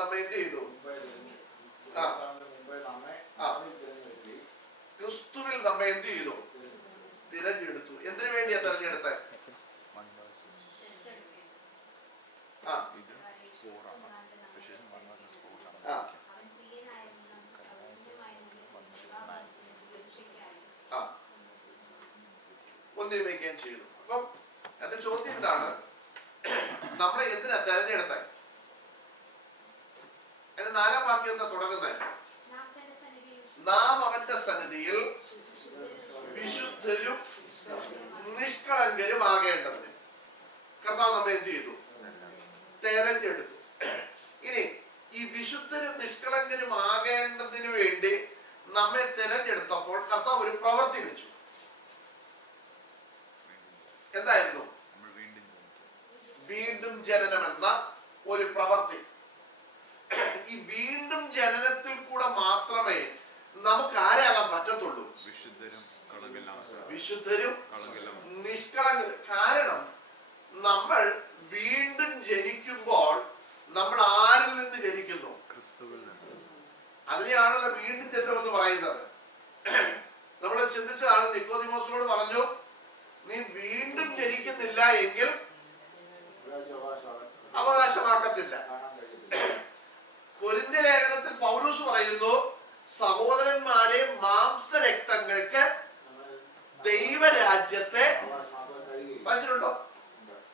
നമ്മെ എന്ത് ചെയ്തു? ക്രിസ്തുവിൽ നമ്മെ എന്ത് ചെയ്തു? തിരഞ്ഞെടുത്തു. എന്തിനു വേണ്ടിയാ തിരഞ്ഞെടുത്തത്? ഒന്നിരിക്കുകയും ചെയ്തു. അപ്പം എന്റെ ചോദ്യം ഇതാണ്, നമ്മളെ എന്തിനാ തെരഞ്ഞെടുത്തത്? അതിന്റെ 4-ാം വാക്യം എന്താ തുടങ്ങുന്നത്? നാം അവന്റെ സന്നിധിയിൽ വിശുദ്ധരും നിഷ്കളങ്കരും ആകേണ്ടതിന് കർത്താവ് നമ്മെ എന്ത് ചെയ്തു? തെരഞ്ഞെടുത്തു. ഇനി ഈ വിശുദ്ധരും നിഷ്കളങ്കരും ആകേണ്ടതിന് വേണ്ടി നമ്മെ തെരഞ്ഞെടുത്തപ്പോൾ കർത്താവ് ഒരു പ്രവൃത്തി വെച്ചു. എന്തായിരുന്നു? വീണ്ടും ജനനം എന്ന ഒരു പ്രവൃത്തി. ഈ വീണ്ടും ജനനത്തിൽ കൂടെ മാത്രമേ നമുക്ക് ആരാകാൻ പറ്റത്തുള്ളൂ? വിശുദ്ധരും നിഷ്കളങ്കരും. കാരണം നമ്മൾ വീണ്ടും ജനിക്കുമ്പോൾ നമ്മൾ ആരിൽ നിന്ന് ജനിക്കുന്നു? അതിനെയാണല്ലോ വീണ്ടും ജനനം എന്ന് പറയുന്നത്. നമ്മൾ ചിന്തിച്ചതാണ്, നിക്കോദിമോസിനോട് പറഞ്ഞു, നീ വീണ്ടും ജനിക്കുന്നില്ല എങ്കിൽ അവകാശമാക്കത്തില്ല. കൊരിന്ത്യ ലേഖനത്തിൽ പൗലോസ് പറയുന്നു, സഹോദരന്മാരെ, മാംസരക്തങ്ങൾക്ക് ദൈവരാജ്യത്തെ വായിച്ചിട്ടുണ്ടോ?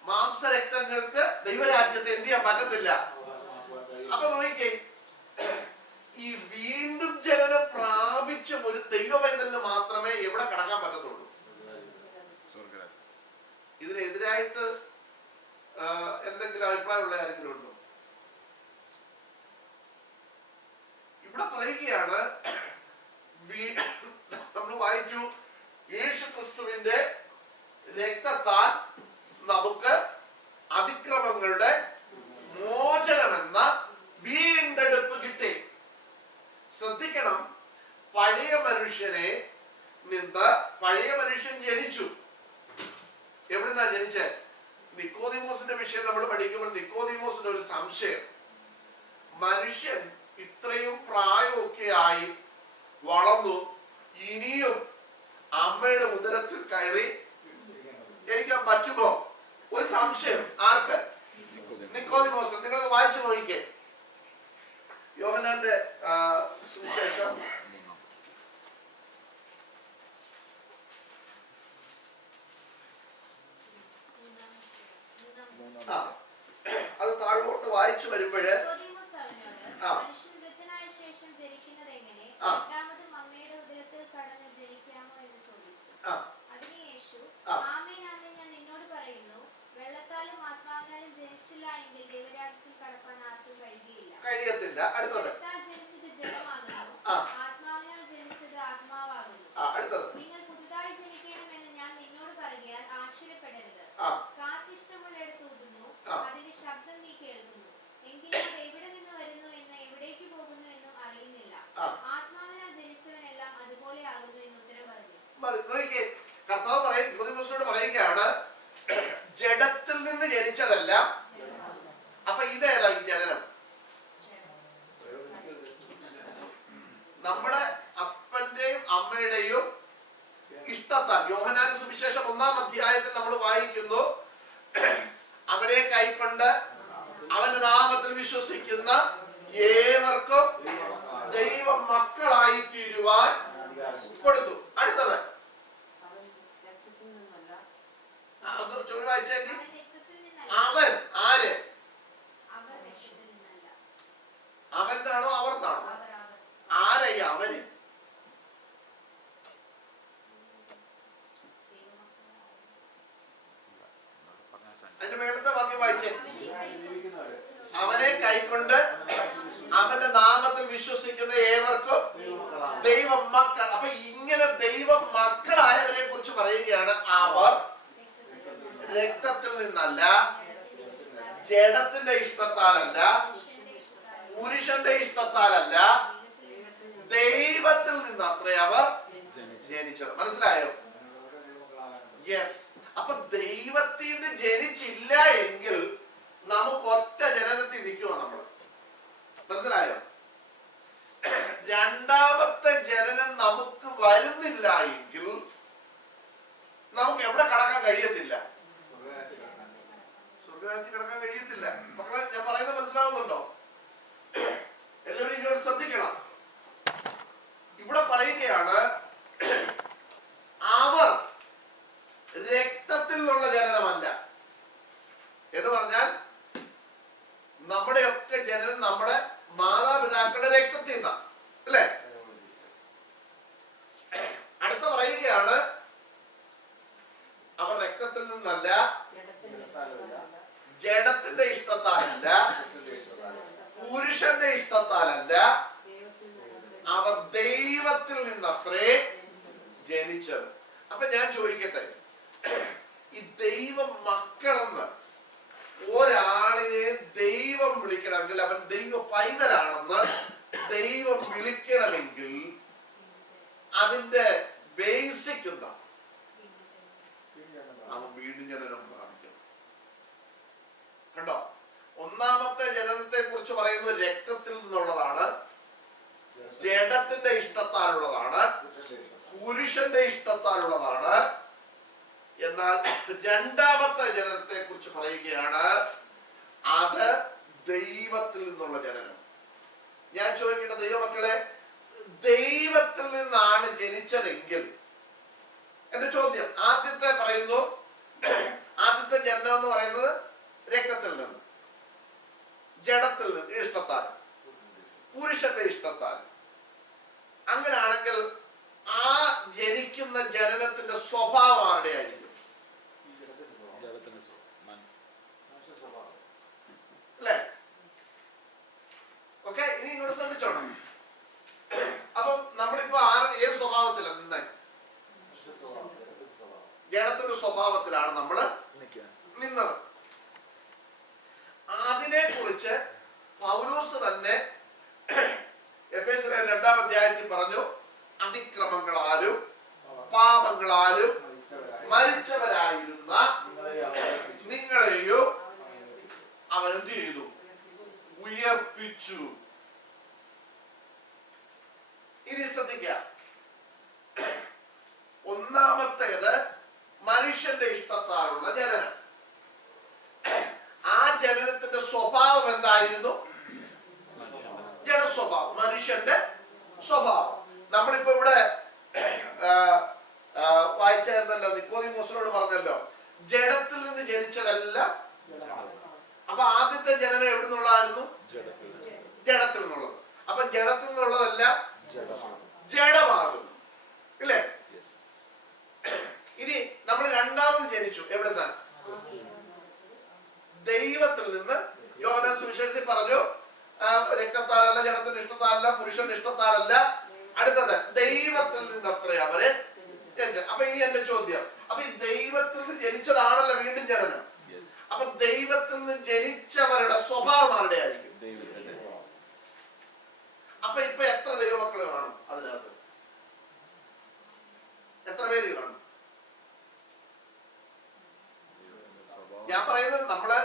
മാംസരക്തങ്ങൾക്ക് ദൈവരാജ്യത്തെ എന്ത് ചെയ്യാൻ പറ്റത്തില്ല. അപ്പൊ നോക്കിക്കേ, ഈ വീണ്ടും ജനനം പ്രാപിച്ച ഒരു ദൈവപൈതലിന് മാത്രമേ എവിടെ കടക്കാൻ പറ്റത്തുള്ളൂ? ഇതിനെതിരായിട്ട് എന്തെങ്കിലും അഭിപ്രായമുള്ള ആരെങ്കിലും ഉണ്ടോ? ഇവിടെ പറയുകയാണ്, നമ്മൾ വായിച്ചു, യേശു ക്രിസ്തുവിന്റെ രക്തത്താൽ നമുക്ക് അതിക്രമങ്ങളുടെ മോചനമെന്ന വീണ്ടെടുപ്പ് കിട്ടി. ശ്രദ്ധിക്കണം, പഴയ മനുഷ്യനെ നിന്ന് പഴയ മനുഷ്യൻ ജനിച്ചു. എവിടുന്നാ ജനിച്ചത്? നിക്കോദിമോസിന്റെ വിഷയം നമ്മൾ പഠിക്കുമ്പോൾ നിക്കോദിമോസിന് ഒരു സംശയം, മനുഷ്യൻ ഇത്രയും പ്രായമൊക്കെ ആയി വളർന്നു, ഇനിയും അമ്മയുടെ ഉദരത്തിൽ കയറി ജനിക്കാൻ പറ്റുമോ? ഒരു സംശയം. ആർക്ക്? നിക്കോദിമോസ്. നിങ്ങളത് വായിച്ചു നോക്കിക്കേ. യോഹന്നാന്റെ സുവിശേഷം അത് താഴോട്ട് വായിച്ചു വരുമ്പോഴ് കഴിയത്തില്ല. അടുത്തത് അടുത്തത് നിങ്ങൾ പുതുതായി ജനിക്കണമെന്ന് ഞാൻ നിന്നോട് പറയാൻ ആശ്ചര്യപ്പെടരുത്. കാറ്റിഷ്ടമുള്ളിടത്ത് ഊതുന്നു, അതിന്റെ ശബ്ദം നീ കേൾക്കുന്നു, എങ്കിലും അത് എവിടെ നിന്ന് വരുന്നു എന്ന് എവിടേക്ക് പോകുന്നു എന്നും അറിയുന്നില്ല. ആത്മാവിനാൽ ജനിച്ചവനെല്ലാം അതുപോലെ ആകുന്നു എന്ന് ഉത്തരം പറഞ്ഞു. കർത്താവ് പറയുകയാണ്, ജഡത്തിൽ നിന്ന് ജനിച്ചതല്ല. അപ്പൊ ഇതേതാ ഈ ജനനം? നമ്മുടെ അപ്പന്റെയും അമ്മയുടെയും ഇഷ്ടത്താൽ. യോഹന്നാന്റെ സുവിശേഷം 1-ാം അധ്യായത്തിൽ നമ്മൾ വായിക്കുന്നു, അവനെ കൈക്കൊണ്ട് അവന്റെ നാമത്തിൽ വിശ്വസിക്കുന്ന ഏവർക്കും ദൈവ മക്കളായി തീരുവാൻ കൊടുത്തു. അടുത്തത് വായിച്ചേണ്ടി. അവൻ ആര്? അവന്താണോ അവർന്നാണോ? ആരയ്യ അവന്? അതിന്റെ മേളത്തെ വാക്യം വായിച്ചേ. അവനെ കൈക്കൊണ്ട് അവന്റെ നാമത്തിൽ വിശ്വസിക്കുന്ന ഏവർക്കും ദൈവ മക്കൾ. അപ്പൊ ഇങ്ങനെ ദൈവ മക്കളായവരെ കുറിച്ച് പറയുകയാണ്. അവർ രക്തത്തിൽ നിന്നല്ല, ജഡത്തിന്റെ ഇഷ്ടത്താലല്ല, പുരുഷന്റെ ഇഷ്ടത്താലല്ല, ദൈവത്തിൽ നിന്ന് അത്രേ അവർ ജനിച്ചത്. മനസ്സിലായോ? യെസ്. അപ്പൊ ദൈവത്തിൽ നിന്ന് ജനിച്ചില്ല എങ്കിൽ നമുക്ക് ഒറ്റ ജനനത്തിൽ നിൽക്കുമോ? നമ്മൾ കിടക്കാൻ കഴിയത്തില്ല. മക്കളെ, ഞാൻ പറയുന്നത് മനസ്സിലാവുന്നുണ്ടോ? എല്ലാവരും ഇങ്ങോട്ട് ശ്രദ്ധിക്കണം. ഇവിടെ പറയുകയാണ്, അവർ രക്തത്തിൽ നിന്നുള്ള ജനനമല്ല എന്ന് പറഞ്ഞാൽ നമ്മുടെയൊക്കെ ജനനം നമ്മുടെ മാതാപിതാക്കളുടെ രക്തത്തിൽ നിന്നാണ്, അല്ലേ? അടുത്ത പറയുകയാണ്, അവർ രക്തത്തിൽ നിന്നല്ല, ജഡത്തിന്റെ ഇഷ്ടത്താലല്ല, പുരുഷന്റെ ഇഷ്ടത്താലല്ല, അവർ ദൈവത്തിൽ നിന്നത്രേ ജനിച്ചത്. അപ്പൊ ഞാൻ ചോദിക്കട്ടെ, ഈ ദൈവ മക്കളെന്ന് ഒരാളിനെ ദൈവം വിളിക്കണമെങ്കിൽ, അവൻ ദൈവ പൈതലാണെന്ന് ദൈവം വിളിക്കണമെങ്കിൽ അതിന്റെ ബേസിക് എന്താ? അവൻ വീണ്ടും ജനനം പ്രാപിക്കണം. കണ്ടോ? ഒന്നാമത്തെ ജനനത്തെ കുറിച്ച് പറയുന്നത് രക്തത്തിൽ നിന്നുള്ളതാണ്, ജഡത്തിന്റെ ഇഷ്ടത്താലുള്ളതാണ്, പുരുഷന്റെ ഇഷ്ടത്താലുള്ളതാണ്. എന്നാൽ രണ്ടാമത്തെ ജനനത്തെ കുറിച്ച് പറയുകയാണ്, അത് ദൈവത്തിൽ നിന്നുള്ള ജനനം. ഞാൻ ചോദിക്കട്ടെ ദൈവമക്കളെ, ദൈവത്തിൽ നിന്നാണ് ജനിച്ചതെങ്കിൽ, എന്റെ ചോദ്യം, ആദ്യത്തെ പറയുന്നു, ആദ്യത്തെ ജനനം എന്ന് പറയുന്നത് രക്തത്തിൽ നിന്ന്, ജഡത്തിൽ നിന്ന്, ഇഷ്ടത്താൽ, പുരുഷന്റെ ഇഷ്ടത്താൽ. അങ്ങനെയാണെങ്കിൽ ആ ജനിക്കുന്ന ജനനത്തിന്റെ സ്വഭാവം ആരുടെ ആയിരിക്കും? അല്ലേ? ഓക്കെ, ഇനി ഇങ്ങോട്ട് ശ്രദ്ധിച്ചോണം. അപ്പം നമ്മളിപ്പോ ഏത് സ്വഭാവത്തിലാണ് നിന്നെ? ജഡത്തിന്റെ സ്വഭാവത്തിലാണ് നമ്മൾ നിന്നത്. അതിനെ കുറിച്ച് പൗലോസ് തന്നെ എഫേസ്യർ 2-ാം അധ്യായത്തിൽ പറഞ്ഞു, അതിക്രമങ്ങളാലും പാപങ്ങളാലും മരിച്ചവരായിരുന്ന നിങ്ങളെയോ അവൻ എന്ത് ചെയ്തു? ഉയർപ്പിച്ചു. ഇനി ശ്രദ്ധിക്കുക, ഒന്നാമത്തേത് മനുഷ്യന്റെ ഇഷ്ടത്താലുള്ള ജനനം. ആ ജനനത്തിന്റെ സ്വഭാവം എന്തായിരുന്നു? ജഡസ്വഭാവം, മനുഷ്യന്റെ സ്വഭാവം. നമ്മളിപ്പോ ഇവിടെ വായിച്ചായിരുന്നല്ലോ, നിക്കോദീമോസിനോട് പറഞ്ഞല്ലോ, ജഡത്തിൽ നിന്ന് ജനിച്ചതെല്ലാം. അപ്പൊ ആദ്യത്തെ ജനനം എവിടെ നിന്നുള്ളതായിരുന്നു? ജഡത്തിൽ നിന്നുള്ളത്. അപ്പൊ ജഡത്തിൽ നിന്നുള്ളതെല്ലാം ജഡമാകുന്നു, ഇല്ലേ? ഇനി നമ്മൾ രണ്ടാമത് ജനിച്ചു, എവിടെ നിന്നാണ്? ദൈവത്തിൽ നിന്ന്. യോഹന്നാൻ സുവിശേഷത്തിൽ പറഞ്ഞു, രക്തത്താലല്ല, ജഡത്തിന്റെ ഇഷ്ടത്താലല്ല, പുരുഷന്റെ ഇഷ്ടത്താലല്ല. അടുത്തത് ദൈവത്തിൽ നിന്ന് അത്ര അവരെ ജനിച്ചത്. അപ്പൊ ഇനി എന്റെ ചോദ്യം, അപ്പൊ ഈ ദൈവത്തിൽ നിന്ന് ജനിച്ചതാണല്ലോ വീണ്ടും ജനനം. അപ്പൊ ദൈവത്തിൽ നിന്ന് ജനിച്ചവരുടെ സ്വഭാവം ആരുടെ ആയിരിക്കും? അപ്പൊ ഇപ്പൊ എത്ര ദൈവമക്കൾ കാണും അതിനകത്ത്? എത്ര പേര് കാണും? ഞാൻ പറയുന്നത്, നമ്മള്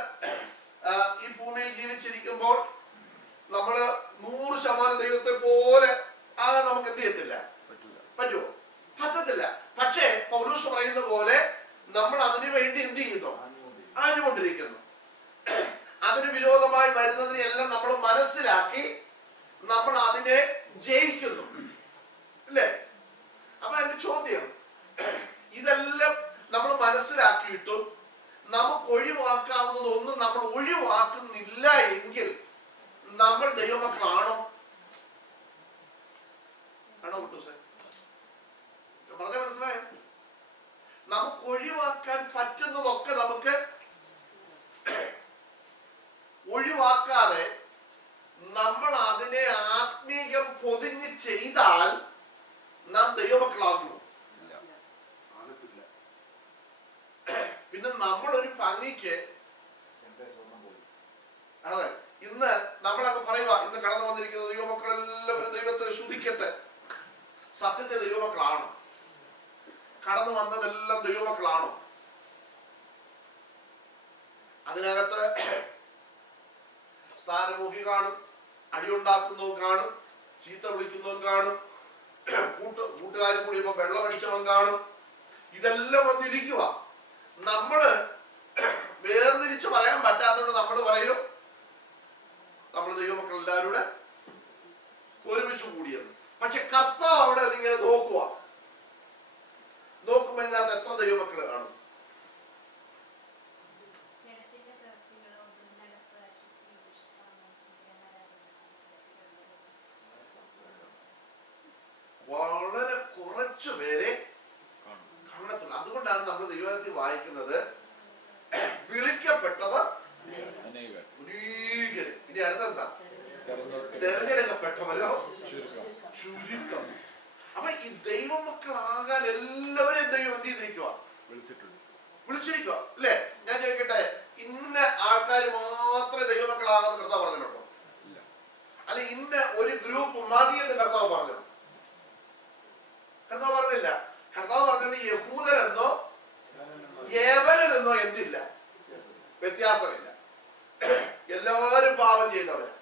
ഈ ഭൂമിയിൽ ജീവിച്ചിരിക്കുമ്പോൾ നമ്മള് 100% ദൈവത്തെ പോലെ ആകാൻ നമുക്ക് എന്ത് ചെയ്യത്തില്ല? പറ്റുമോ? പറ്റത്തില്ല. പക്ഷേ പൗലോസ് പറയുന്ന പോലെ നമ്മൾ അതിനു വേണ്ടി എന്ത് ചെയ്യുന്നു? ആഞ്ഞുകൊണ്ടിരിക്കുന്നു. അതിന് വിരോധമായി വരുന്നതിനെല്ലാം നമ്മൾ മനസ്സിലാക്കി നമ്മൾ അതിനെ ജയിക്കുന്നു, അല്ലേ? അപ്പൊ എന്റെ ചോദ്യം, ഇതെല്ലാം നമ്മൾ മനസ്സിലാക്കിയിട്ടും നമുക്ക് ഒഴിവാക്കാവുന്നതൊന്നും നമ്മൾ ഒഴിവാക്കുന്നില്ല എങ്കിൽ നമ്മൾ ദൈവമക്കളാണോ? ആണോ കുട്ടൂസേ? പറഞ്ഞ മനസ്സിലായോ? നമുക്ക് ഒഴിവാക്കാൻ പറ്റുന്നതൊക്കെ നമുക്ക് ഒഴിവാക്കാതെ നമ്മൾ അതിനെ ആത്മീകം പൊതിഞ്ഞ് ചെയ്താൽ നാം ദൈവമക്കളാകുന്നു. ആകത്തില്ല. പിന്നെ നമ്മളൊരു ഭംഗിക്ക്, അതെ, ഇന്ന് നമ്മളൊക്കെ പറയുക, ഇന്ന് കടന്നു വന്നിരിക്കുന്ന ദൈവമക്കളെല്ലാവരും ദൈവത്തെ സ്തുതിക്കട്ടെ. സത്യത്തെ ദൈവമക്കളാണോ? കടന്നു വന്നതെല്ലാം ദൈവമക്കളാണോ? അതിനകത്ത് സ്ഥാനമോഹി കാണും, അടിയുണ്ടാക്കുന്നവൻ കാണും, ചീത്ത വിളിക്കുന്നവൻ കാണും, കൂട്ടുകാരും കൂടി ഇപ്പൊ വെള്ളമടിച്ചവൻ കാണും. ഇതെല്ലാം വന്നിരിക്കുക. നമ്മള് വേർതിരിച്ച് പറയാൻ പറ്റാത്തതുകൊണ്ട് നമ്മൾ പറയും നമ്മൾ ദൈവമക്കൾ എല്ലാവരും കൂടെ ഒരുമിച്ച് കൂടിയെന്ന്. പക്ഷെ കർത്താവ് അവിടെ ഇങ്ങനെ നോക്കുമ്പോ ഇതിനകത്ത് എത്ര ദൈവമക്കൾ കാണും? വളരെ കുറച്ചു പേരെ കാണത്തുള്ളൂ. അതുകൊണ്ടാണ് നമ്മൾ ദൈവത്തിൽ വായിക്കുന്നത് വിളിക്കപ്പെട്ടവർ അനേകര്. ഇനി അടുത്തെന്താ? തെരഞ്ഞെടുക്കപ്പെട്ടവരോ ചുരുക്കം. അപ്പൊ ഈ ദൈവമക്കളാകാൻ എല്ലാവരെയും ദൈവം എന്ത് ചെയ്തിരിക്കുക? വിളിച്ചിരിക്കുക അല്ലേ? ഞാൻ ചോദിക്കട്ടെ, ഇന്ന ആൾക്കാർ മാത്രമേ ദൈവമക്കളാകാൻ കർത്താവ് പറഞ്ഞിട്ടുണ്ടോ? അല്ലെ ഇന്ന ഒരു ഗ്രൂപ്പ് മതി എന്ന് കർത്താവ് പറഞ്ഞു? കർത്താവ് പറഞ്ഞില്ല. കർത്താവ് പറഞ്ഞത് യഹൂദരെന്നോ യവനരെന്നോ എന്തില്ല, വ്യത്യാസമില്ല. എല്ലാവരും പാപം ചെയ്തവരാ.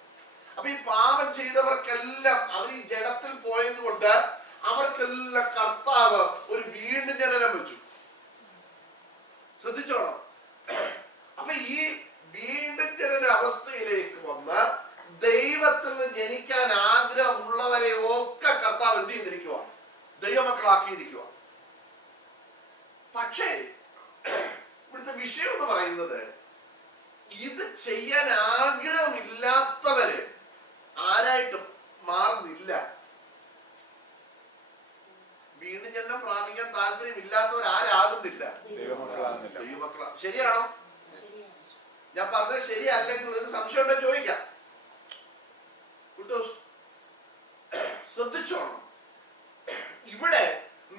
അപ്പൊ ഈ പാപം ചെയ്തവർക്കെല്ലാം അവർ ഈ ജഡത്തിൽ പോയത് കൊണ്ട് അവർക്കെല്ലാം കർത്താവ് ഒരു വീണ്ടും ജനനം വെച്ചു. ശ്രദ്ധിച്ചോണം. അപ്പൊ ഈ വീണ്ടും ജനന അവസ്ഥയിലേക്ക് വന്ന് ദൈവത്തിൽ നിന്ന് ജനിക്കാൻ ആഗ്രഹമുള്ളവരെ ഒക്കെ കർത്താവ് എന്ത് ചെയ്തിരിക്കുക? ദൈവമക്കളാക്കിയിരിക്കുക. പക്ഷേ ഇവിടുത്തെ വിഷയം എന്ന് പറയുന്നത് ഇത് ചെയ്യാൻ ആഗ്രഹമില്ലാത്തവര് ആരായിട്ടും മാറുന്നില്ല. വീണ്ടും ജന്മം പ്രാപിക്കാൻ താല്പര്യമില്ലാത്തവർ ആരാകുന്നില്ല? ദൈവമക്കളാ. ശരിയാണോ? ഞാൻ പറഞ്ഞത് ശരിയല്ലെങ്കിൽ നിങ്ങൾക്ക് സംശയം ഉണ്ടോ ചോദിക്കാം. ശ്രദ്ധിച്ചോണം. ഇവിടെ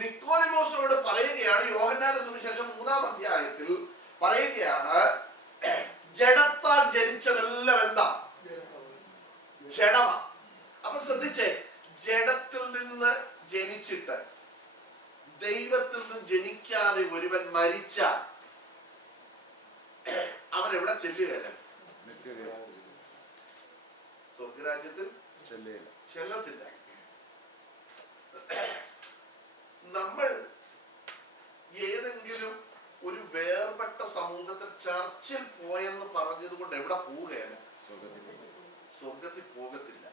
നിക്കോദിമോസിനോട് പറയുകയാണ്, യോഹന്നാന്റെ സുവിശേഷം 3-ാം അധ്യായത്തിൽ പറയുകയാണ്, ജഡത്താൽ ജനിച്ചതെല്ലാം എന്താ? ജഡമാ. അപ്പൊ ശ്രദ്ധിച്ചേ, ജഡത്തിൽ നിന്ന് ജനിച്ചിട്ട് ദൈവത്തിൽ നിന്ന് ജനിക്കാതെ ഒരുവൻ മരിച്ചാൽ അവൻ എവിടെ ചെല്ലുകയല്ല? സ്വർഗരാജ്യത്തിൽ ചെല്ലത്തില്ല. നമ്മൾ ഏതെങ്കിലും ഒരു വേർപെട്ട സമൂഹത്തിൽ ചർച്ചിൽ പോയെന്ന് പറഞ്ഞത് കൊണ്ട് എവിടെ പോവുകയല്ല? സ്വർഗത്തിൽ പോകത്തില്ല.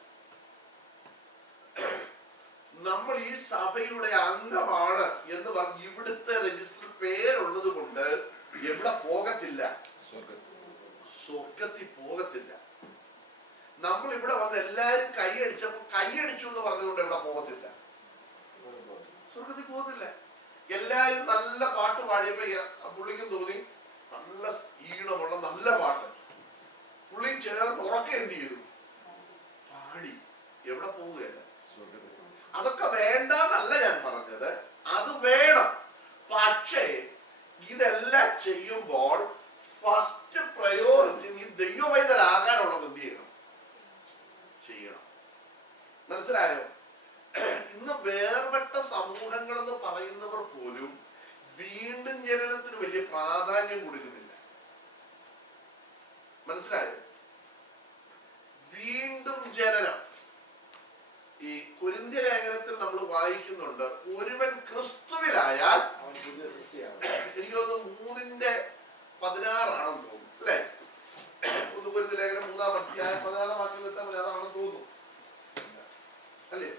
നമ്മൾ ഈ സഭയുടെ അംഗമാണ് എന്ന് പറഞ്ഞ് ഇവിടുത്തെ രജിസ്റ്റർ പേരുള്ളത് കൊണ്ട് എവിടെ പോകത്തില്ല? സ്വർഗത്തിൽ പോകത്തില്ല. നമ്മൾ ഇവിടെ വന്ന് എല്ലാരും കൈയടിച്ചപ്പോ കൈയടിച്ചു എന്ന് പറഞ്ഞുകൊണ്ട് എവിടെ പോകത്തില്ല? സ്വർഗത്തിൽ പോകത്തില്ല. എല്ലാരും നല്ല പാട്ട് പാടിയപ്പോ പുള്ളിക്കും തോന്നി നല്ല ഈണമുള്ള നല്ല പാട്ട്, പുള്ളിയും ചേർന്ന് ഉറക്കെ എന്ത് ചെയ്തു? പാടി. എവിടെ പോവുകയല്ല? അതൊക്കെ വേണ്ടെന്നല്ല ഞാൻ പറഞ്ഞത്, അത് വേണം. പക്ഷേ ഇതെല്ലാം ചെയ്യുമ്പോൾ ഫസ്റ്റ് പ്രയോറിറ്റി നീ ദൈവവൈദ്യരാകാനുള്ളത് എന്ത് ചെയ്യണം? മനസ്സിലായോ? ഇന്ന് വേർപെട്ട സമൂഹങ്ങൾ എന്ന് പറയുന്നവർ പോലും വീണ്ടും ജനനത്തിന് വലിയ പ്രാധാന്യം കൊടുക്കുന്നില്ല. മനസ്സിലായോ? വീണ്ടും ജനനം ഈ കൊരിന്ത്യ ലേഖനത്തിൽ നമ്മൾ വായിക്കുന്നുണ്ട്, ഒരുവൻ ക്രിസ്തുവിലായാൽ, എനിക്ക് തോന്നുന്നു 3:16 തോന്നുന്നു അല്ലെ? ഒന്ന് കൊരിന്ത്യ ലേഖനം 3-ാം അധ്യായം 16-ാം വാക്യം കിട്ടാൻ അതാണെന്ന് തോന്നുന്നു അല്ലേ?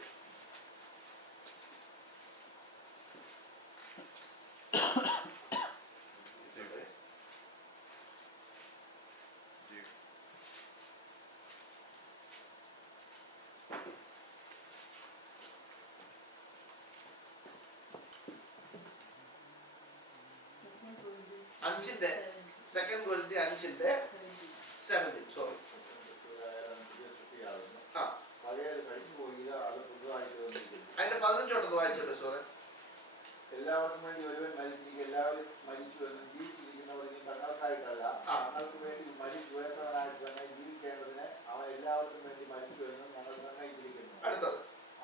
സെക്കൻഡ് കൊരിന്ത്യർ 5:17 സോറി. അതിന്റെ 15 വായിച്ചോട്ടെ സോറി. എല്ലാവർക്കും വേണ്ടി ഒരുവൻ മരിച്ചിരിക്കും, എല്ലാവരും മരിച്ചു എന്നും ജീവിച്ചിരിക്കുന്നവർ ഇനി തങ്ങൾക്കായിട്ടല്ല ഞങ്ങൾക്ക് വേണ്ടി മരിച്ചുയർത്തവനായിട്ട് തന്നെ ജീവിക്കേണ്ടതിന് അവൻ എല്ലാവർക്കും വേണ്ടി മരിച്ചു എന്നും ഞങ്ങൾ നിർണ്ണയിച്ചിരിക്കുന്നു. അടുത്തത്,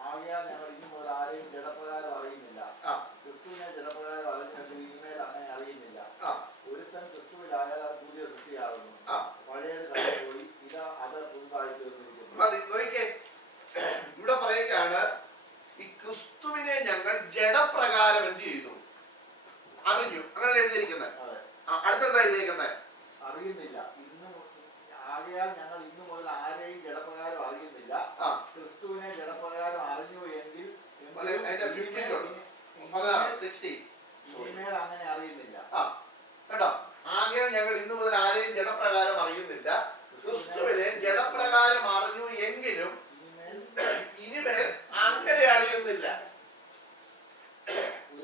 ആകയാൽ ഞങ്ങൾ ഇനി മുതൽ ആരെയും ജഡപ്രകാരം അറിയുന്നില്ല. ക്രിസ്തുവിനെ ജഡപ്രകാരം അറിഞ്ഞെങ്കിൽ ഇനിമേൽ അങ്ങനെ അറിയുന്നില്ല. ഒരുത്തൻ ക്രിസ്തുവിലായാൽ അത് പുതിയ സൃഷ്ടിയാകുന്നു, പഴയത് കടന്നുപോയി, ഇതാ അത് പുതുതായി തീർന്നിരിക്കുന്നു. ഇവിടെ പറയുകയാണ്, ഈ ക്രിസ്തുവിനെ ഞങ്ങൾ ജഡപ്രകാരം എന്ത് ചെയ്തു? അറിഞ്ഞു. അങ്ങനെ എഴുതിയിരിക്കുന്നത്. അടുത്തെന്താ എഴുതിയിരിക്കുന്നത്? ആകയാൽ ഞങ്ങൾ ഇന്നു മുതൽ ആരെയും ജഡപ്രകാരം അറിയുന്നില്ല. ക്രിസ്തുവിനെ ജഡപ്രകാരം അറിഞ്ഞു എങ്കിൽ ഇനിമേൽ അങ്ങനെ അറിയുന്നില്ല. കേട്ടോ, ആകയാൽ ഞങ്ങൾ ഇന്നു മുതൽ ആരെയും ജഡപ്രകാരം അറിയുന്നില്ല. ക്രിസ്തുവിനെ ജഡപ്രകാരം അറിഞ്ഞു എങ്കിലും ഇനിമേൽ അങ്ങനെ അറിയുന്നില്ല.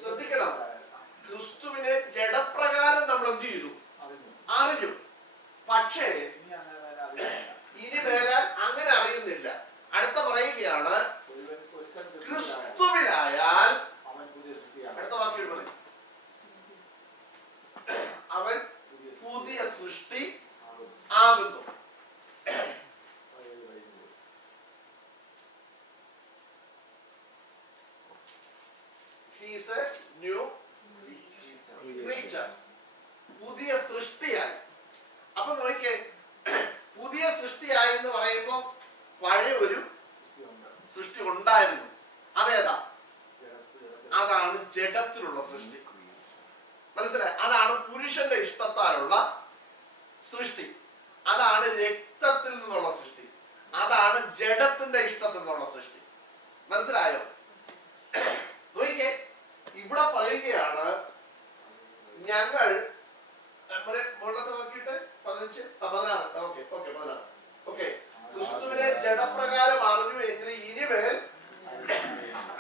ശ്രദ്ധിക്കണം, ക്രിസ്തുവിനെ ജഡപ്രകാരം നമ്മൾ എന്ത് ചെയ്തു? അറിഞ്ഞു. പക്ഷേ ഇനി മേലാൽ അങ്ങനെ അറിയുന്നില്ല. അടുത്ത പറയുകയാണ്, ക്രിസ്തുവിനായാൽ അടുത്ത വാക്യം പറയും, അവൻ പുതിയ സൃഷ്ടി ആകുന്നു. He is a new creature. പുതിയ സൃഷ്ടിയായി. അപ്പൊ നോക്കിക്കേ, പുതിയ സൃഷ്ടിയായി എന്ന് പറയുമ്പോ പഴയ ഒരു സൃഷ്ടി ഉണ്ടായിരുന്നു. അതേതാ? അതാണ് ജഡത്തിലുള്ള സൃഷ്ടി. മനസ്സിലായി? അതാണ് പുരുഷന്റെ ഇഷ്ടത്താലുള്ള സൃഷ്ടി. അതാണ് രക്തത്തിൽ നിന്നുള്ള സൃഷ്ടി. അതാണ് ജഡത്തിന്റെ ഇഷ്ടത്തിൽ നിന്നുള്ള സൃഷ്ടി. മനസ്സിലായോ? നോക്കിക്കേ, ഇവിടെ പറയുകയാണ്, ഞങ്ങൾ നോക്കിയിട്ട് 15 16 ഓക്കെ ക്രിസ്തുവിനെ ജഡപ്രകാരം അറിഞ്ഞു എങ്കിൽ ഇനിമേൽ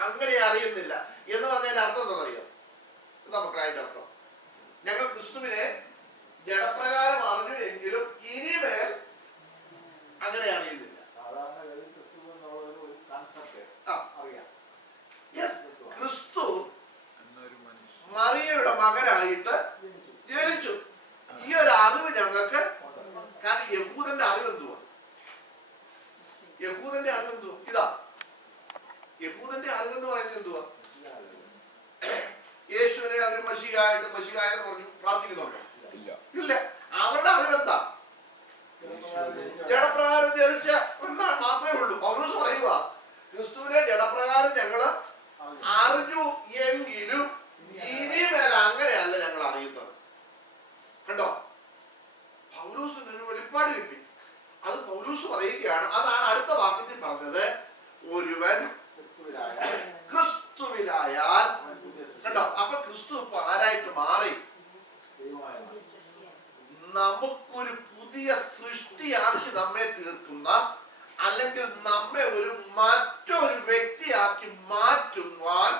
അങ്ങനെ അറിയുന്നില്ല എന്ന് പറഞ്ഞതിന്റെ അർത്ഥം എന്താണെന്നറിയോ? നമുക്ക് അതിന്റെ അർത്ഥം, ഞങ്ങൾ ക്രിസ്തുവിനെ ജഡപ്രകാരം അറിഞ്ഞു എങ്കിലും ഇനിമേൽ അങ്ങനെ അറിയുന്നില്ല. ക്രിസ്തു മറിയയുടെ മകനായിട്ട് ജനിച്ചു. ഈ ഒരു അറിവ് ഞങ്ങൾക്ക്, കാരണം യഹൂദന്റെ അറിവെന്തുവാ? യഹൂദന്റെ അറിവെന്തുവാ? ഇതാ യഹൂദന്റെ അറിവെന്ന് പറയുന്നത് എന്തുവാ? യേശുവിനെ അവർ മശിഹായെന്ന് പറഞ്ഞു പ്രാർത്ഥിക്കുന്നുണ്ടോ? ഇല്ല. അവരുടെ അറിവെന്താ? ജഡപ്രകാരം ജനിച്ച എന്നാണ് മാത്രമേ ഉള്ളൂ. പൗലോസ് പറയുക, ക്രിസ്തുവിനെ ജഡപ്രകാരം ഞങ്ങള് അറിഞ്ഞു എങ്കിലും ഇനിമേൽ അങ്ങനെയല്ല ഞങ്ങൾ അറിയുന്നത്. കണ്ടോ, പൗലോസിന് ഒരു വെളിപ്പാട് കിട്ടി. അത് പൗലോസ് പറയുകയാണ്. അതാണ് അടുത്ത വാക്യത്തിൽ പറഞ്ഞത്, ഒരുവൻ ക്രിസ്തുവിലായാൽ. കണ്ടോ, അപ്പൊ ക്രിസ്തു ഇപ്പൊ ആരായിട്ട് മാറി? നമുക്കൊരു പുതിയ സൃഷ്ടിയാക്കി നമ്മെ തീർക്കുന്ന, അല്ലെങ്കിൽ നമ്മെ ഒരു മറ്റൊരു വ്യക്തിയാക്കി മാറ്റുവാൻ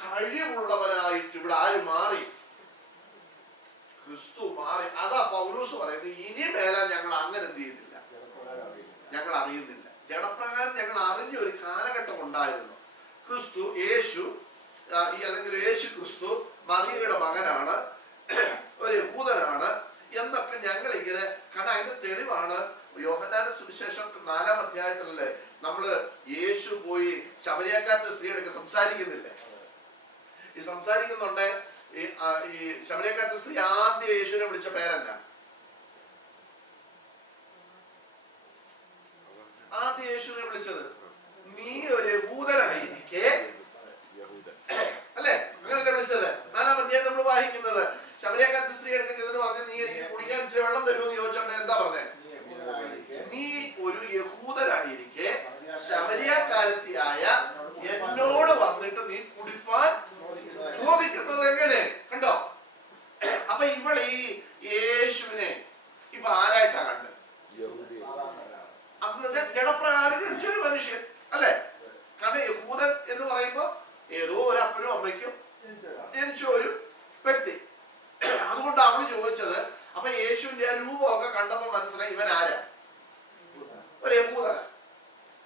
കഴിവുള്ളവനായിട്ട് ഇവിടെ ആര് മാറി? ക്രിസ്തു മാറി. അതാ പൗലോസ് പറയുന്നത്, ഇനി മേലാൽ ഞങ്ങൾ അങ്ങനെ എന്ത് ചെയ്യുന്നില്ല, ഞങ്ങൾ അറിയുന്നില്ല. ജഡപ്രകാരം ഞങ്ങൾ അറിഞ്ഞ ഒരു കാലഘട്ടം ഉണ്ടായിരുന്നു. ക്രിസ്തു യേശു അല്ലെങ്കിൽ യേശു ക്രിസ്തു മറിയയുടെ മകനാണ്, ഒരു യഹൂദനാണ് എന്നൊക്കെ ഞങ്ങൾ ഇങ്ങനെ, കാരണം അതിന്റെ തെളിവാണ് യോഹന്നാന്റെ സുവിശേഷം 4-ാം അധ്യായത്തിലല്ലേ നമ്മള് യേശു പോയി ശമരിയക്കാരത്തെ സ്ത്രീയോടൊക്കെ സംസാരിക്കുന്നില്ലേ? ഈ സംസാരിക്കുന്നുണ്ട്. ഈ ശമരിയക്കാരത്തെ സ്ത്രീ ആദ്യം യേശുവിനെ വിളിച്ച പേരെന്നാ? ആദ്യം യേശുവിനെ വിളിച്ചത്, നീ ഒരു യഹൂദനായിരിക്കെ, അല്ലെ? അങ്ങനല്ലേ വിളിച്ചത്? 4-ാം അധ്യായം നമ്മൾ വായിക്കുന്നത്. ശമരിയക്കാരത്തെ സ്ത്രീ എടുക്കാൻ ചെന്നിട്ട് പറഞ്ഞു, നീ എനിക്ക് കുടിക്കാൻ ഇച്ചിരി വെള്ളം തരുമോ എന്ന് ചോദിച്ചോണ്ട് എന്താ പറഞ്ഞേ? നീ ഒരു യഹൂദനായിരിക്കെ ശമരിയക്കാരത്തിയായ എന്നോട് വന്നിട്ട് നീ കുടിപ്പാൻ ചോദിക്കുന്നത് എങ്ങനെ? കണ്ടോ? അപ്പൊ ഇവൾ ഈ യേശുവിനെ ഇപ്പൊ ആരായിട്ടാ കണ്ടത്? ജഡപ്രകാരം ജനിച്ചൊരു മനുഷ്യൻ, അല്ലെ? കാരണം യഹൂദൻ എന്ന് പറയുമ്പോ ഏതോ ഒരു അപ്പനും അമ്മയ്ക്കും ജനിച്ച ഒരു വ്യക്തി. അതുകൊണ്ട് അവള് ചോദിച്ചത്, അപ്പൊ യേശുവിന്റെ ആ രൂപമൊക്കെ കണ്ടപ്പോ മനസ്സിലായി ഇവൻ ആരാ? ഒരു യഹൂദന.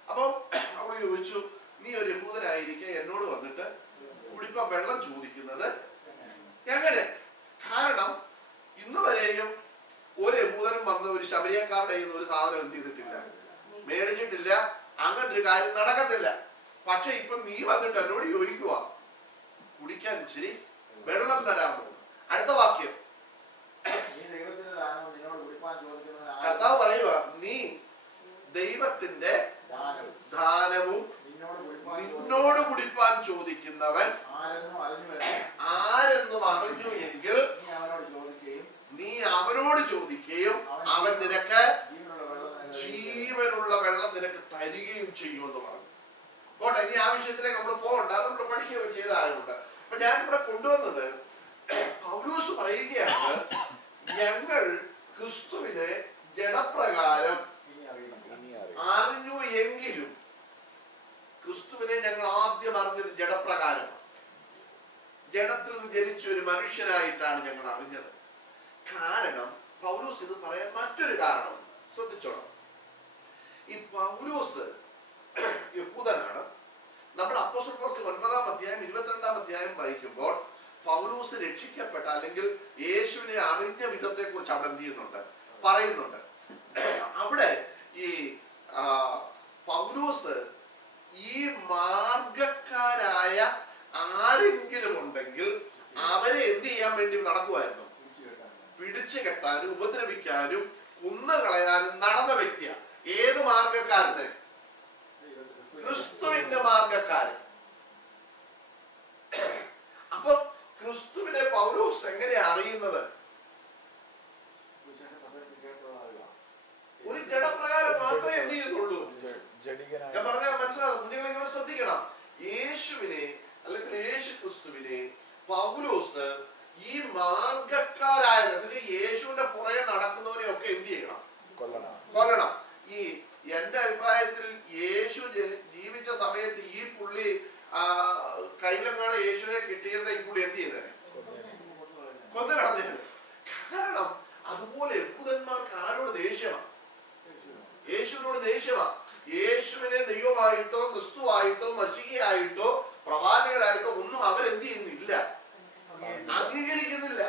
അപ്പൊ അവള് ചോദിച്ചു, നീ ഒരു യഹൂദനായിരിക്കെ എന്നോട് വന്നിട്ട് കുടിപ്പാൻ വെള്ളം ചോദിക്കുന്നത് എങ്ങനെ? കാരണം ഇന്ന് വരെയും ഒരു യഹൂദനും വന്ന് ഒരു ശമരിയക്കാരുടെ ഒരു സാധനം എന്ത് ചെയ്തിട്ടില്ല, മേടിച്ചിട്ടില്ല. അങ്ങനെ ഒരു കാര്യം നടക്കത്തില്ല. പക്ഷെ ഇപ്പൊ നീ വന്നിട്ട് എന്നോട് ചോദിക്കുക കുടിക്കാൻ ഇച്ചിരി വെള്ളം തരാമോ? അടുത്ത വാക്യം കർത്താവ് പറയുക, നീ ദൈവത്തിന്റെ ദാനവും നിന്നോട് കുടിപ്പാൻ ചോദിക്കുന്നവൻ ആരെന്നും അറിഞ്ഞു എങ്കിൽ നീ അവനോട് ചോദിക്കുകയും അവൻ നിനക്ക് ജീവനുള്ള വെള്ളം നിനക്ക് തരികയും ചെയ്യുമെന്ന് പറഞ്ഞു. പോട്ടെ, ഇനി ആ വിഷയത്തിലേക്ക് നമ്മൾ പോകണ്ട, നമ്മൾ പഠിക്കുകയൊക്കെ ചെയ്തതായതുകൊണ്ട്. അപ്പൊ ഞാൻ ഇവിടെ കൊണ്ടുവന്നത്, പൗലോസ് പറയുകയാണ്, ഞങ്ങൾ ക്രിസ്തുവിനെ ജഡപ്രകാരം അറിഞ്ഞു എങ്കിലും, ക്രിസ്തുവിനെ ഞങ്ങൾ ആദ്യം അറിഞ്ഞത് ജഡപ്രകാരമാണ്. ജഡത്തിൽ നിന്ന് ജനിച്ച ഒരു മനുഷ്യനായിട്ടാണ് ഞങ്ങൾ അറിഞ്ഞത്. കാരണം പൗലോസ് ഇത് പറയാൻ മറ്റൊരു കാരണം ശ്രദ്ധിച്ചോണം. ഈ പൗലോസ് യഹൂദനാണ്. നമ്മൾ അപ്പോസ്തല പ്രവൃത്തി 9-ാം അധ്യായം 22-ാം അധ്യായം വായിക്കുമ്പോൾ പൗലോസ് രക്ഷിക്കപ്പെട്ട അല്ലെങ്കിൽ യേശുവിനെ അറിഞ്ഞ വിധത്തെ കുറിച്ച് അവിടെ എന്ത് ചെയ്യുന്നുണ്ട്, പറയുന്നുണ്ട്. അവിടെ ഈ പൗലോസ് ഈ മാർഗക്കാരായ ആരെങ്കിലും ഉണ്ടെങ്കിൽ അവരെ എന്ത് ചെയ്യാൻ വേണ്ടി നടക്കുമായിരുന്നു? പിടിച്ചു കെട്ടാനും ഉപദ്രവിക്കാനും കുന്നുകളയാനും നടന്ന വ്യക്തിയാണ്. ഏത് മാർഗക്കാരന്? ക്രിസ്തുവിന്റെ മാർഗക്കാരൻ. അപ്പൊ ക്രിസ്തുവിനെ പൗലോസ് എങ്ങനെയാ അറിയുന്നത്? ഒരു ജഡപ്രകാരം മാത്രമേ എന്ത് ചെയ്യുന്നുള്ളൂ. ഞാൻ പറഞ്ഞാൽ മനസ്സിലാകും. കുഞ്ഞുങ്ങൾ നിങ്ങൾ ശ്രദ്ധിക്കണം. യേശുവിനെ അല്ലെങ്കിൽ യേശു ക്രിസ്തുവിനെ പൗലോസ് ഈ മാർഗക്കാരായ യേശുവിന്റെ പുറകെ നടക്കുന്നവരെ ഒക്കെ എന്ത് ചെയ്യണം? കൊല്ലണം. ഈ എന്റെ അഭിപ്രായത്തിൽ യേശു ജീവിച്ച സമയത്ത് ഈ പുള്ളി കയ്യിലെങ്ങാണ് യേശുവിനെ കിട്ടിയിരുന്ന ഈ പുള്ളി എന്ത് ചെയ്തേനെ? കൊന്നു കളഞ്ഞേനെ. കാരണം അതുപോലെ യഹൂദന്മാർക്ക് ആരോട് ദേഷ്യമാണ്? യേശുവിനോട് ദേഷ്യമാണ്. യേശുവിനെ ദൈവമായിട്ടോ ക്രിസ്തുവായിട്ടോ മശീഹയായിട്ടോ പ്രവാചകരായിട്ടോ ഒന്നും അവരെന്ത് ചെയ്യുന്നില്ല, അംഗീകരിക്കുന്നില്ല.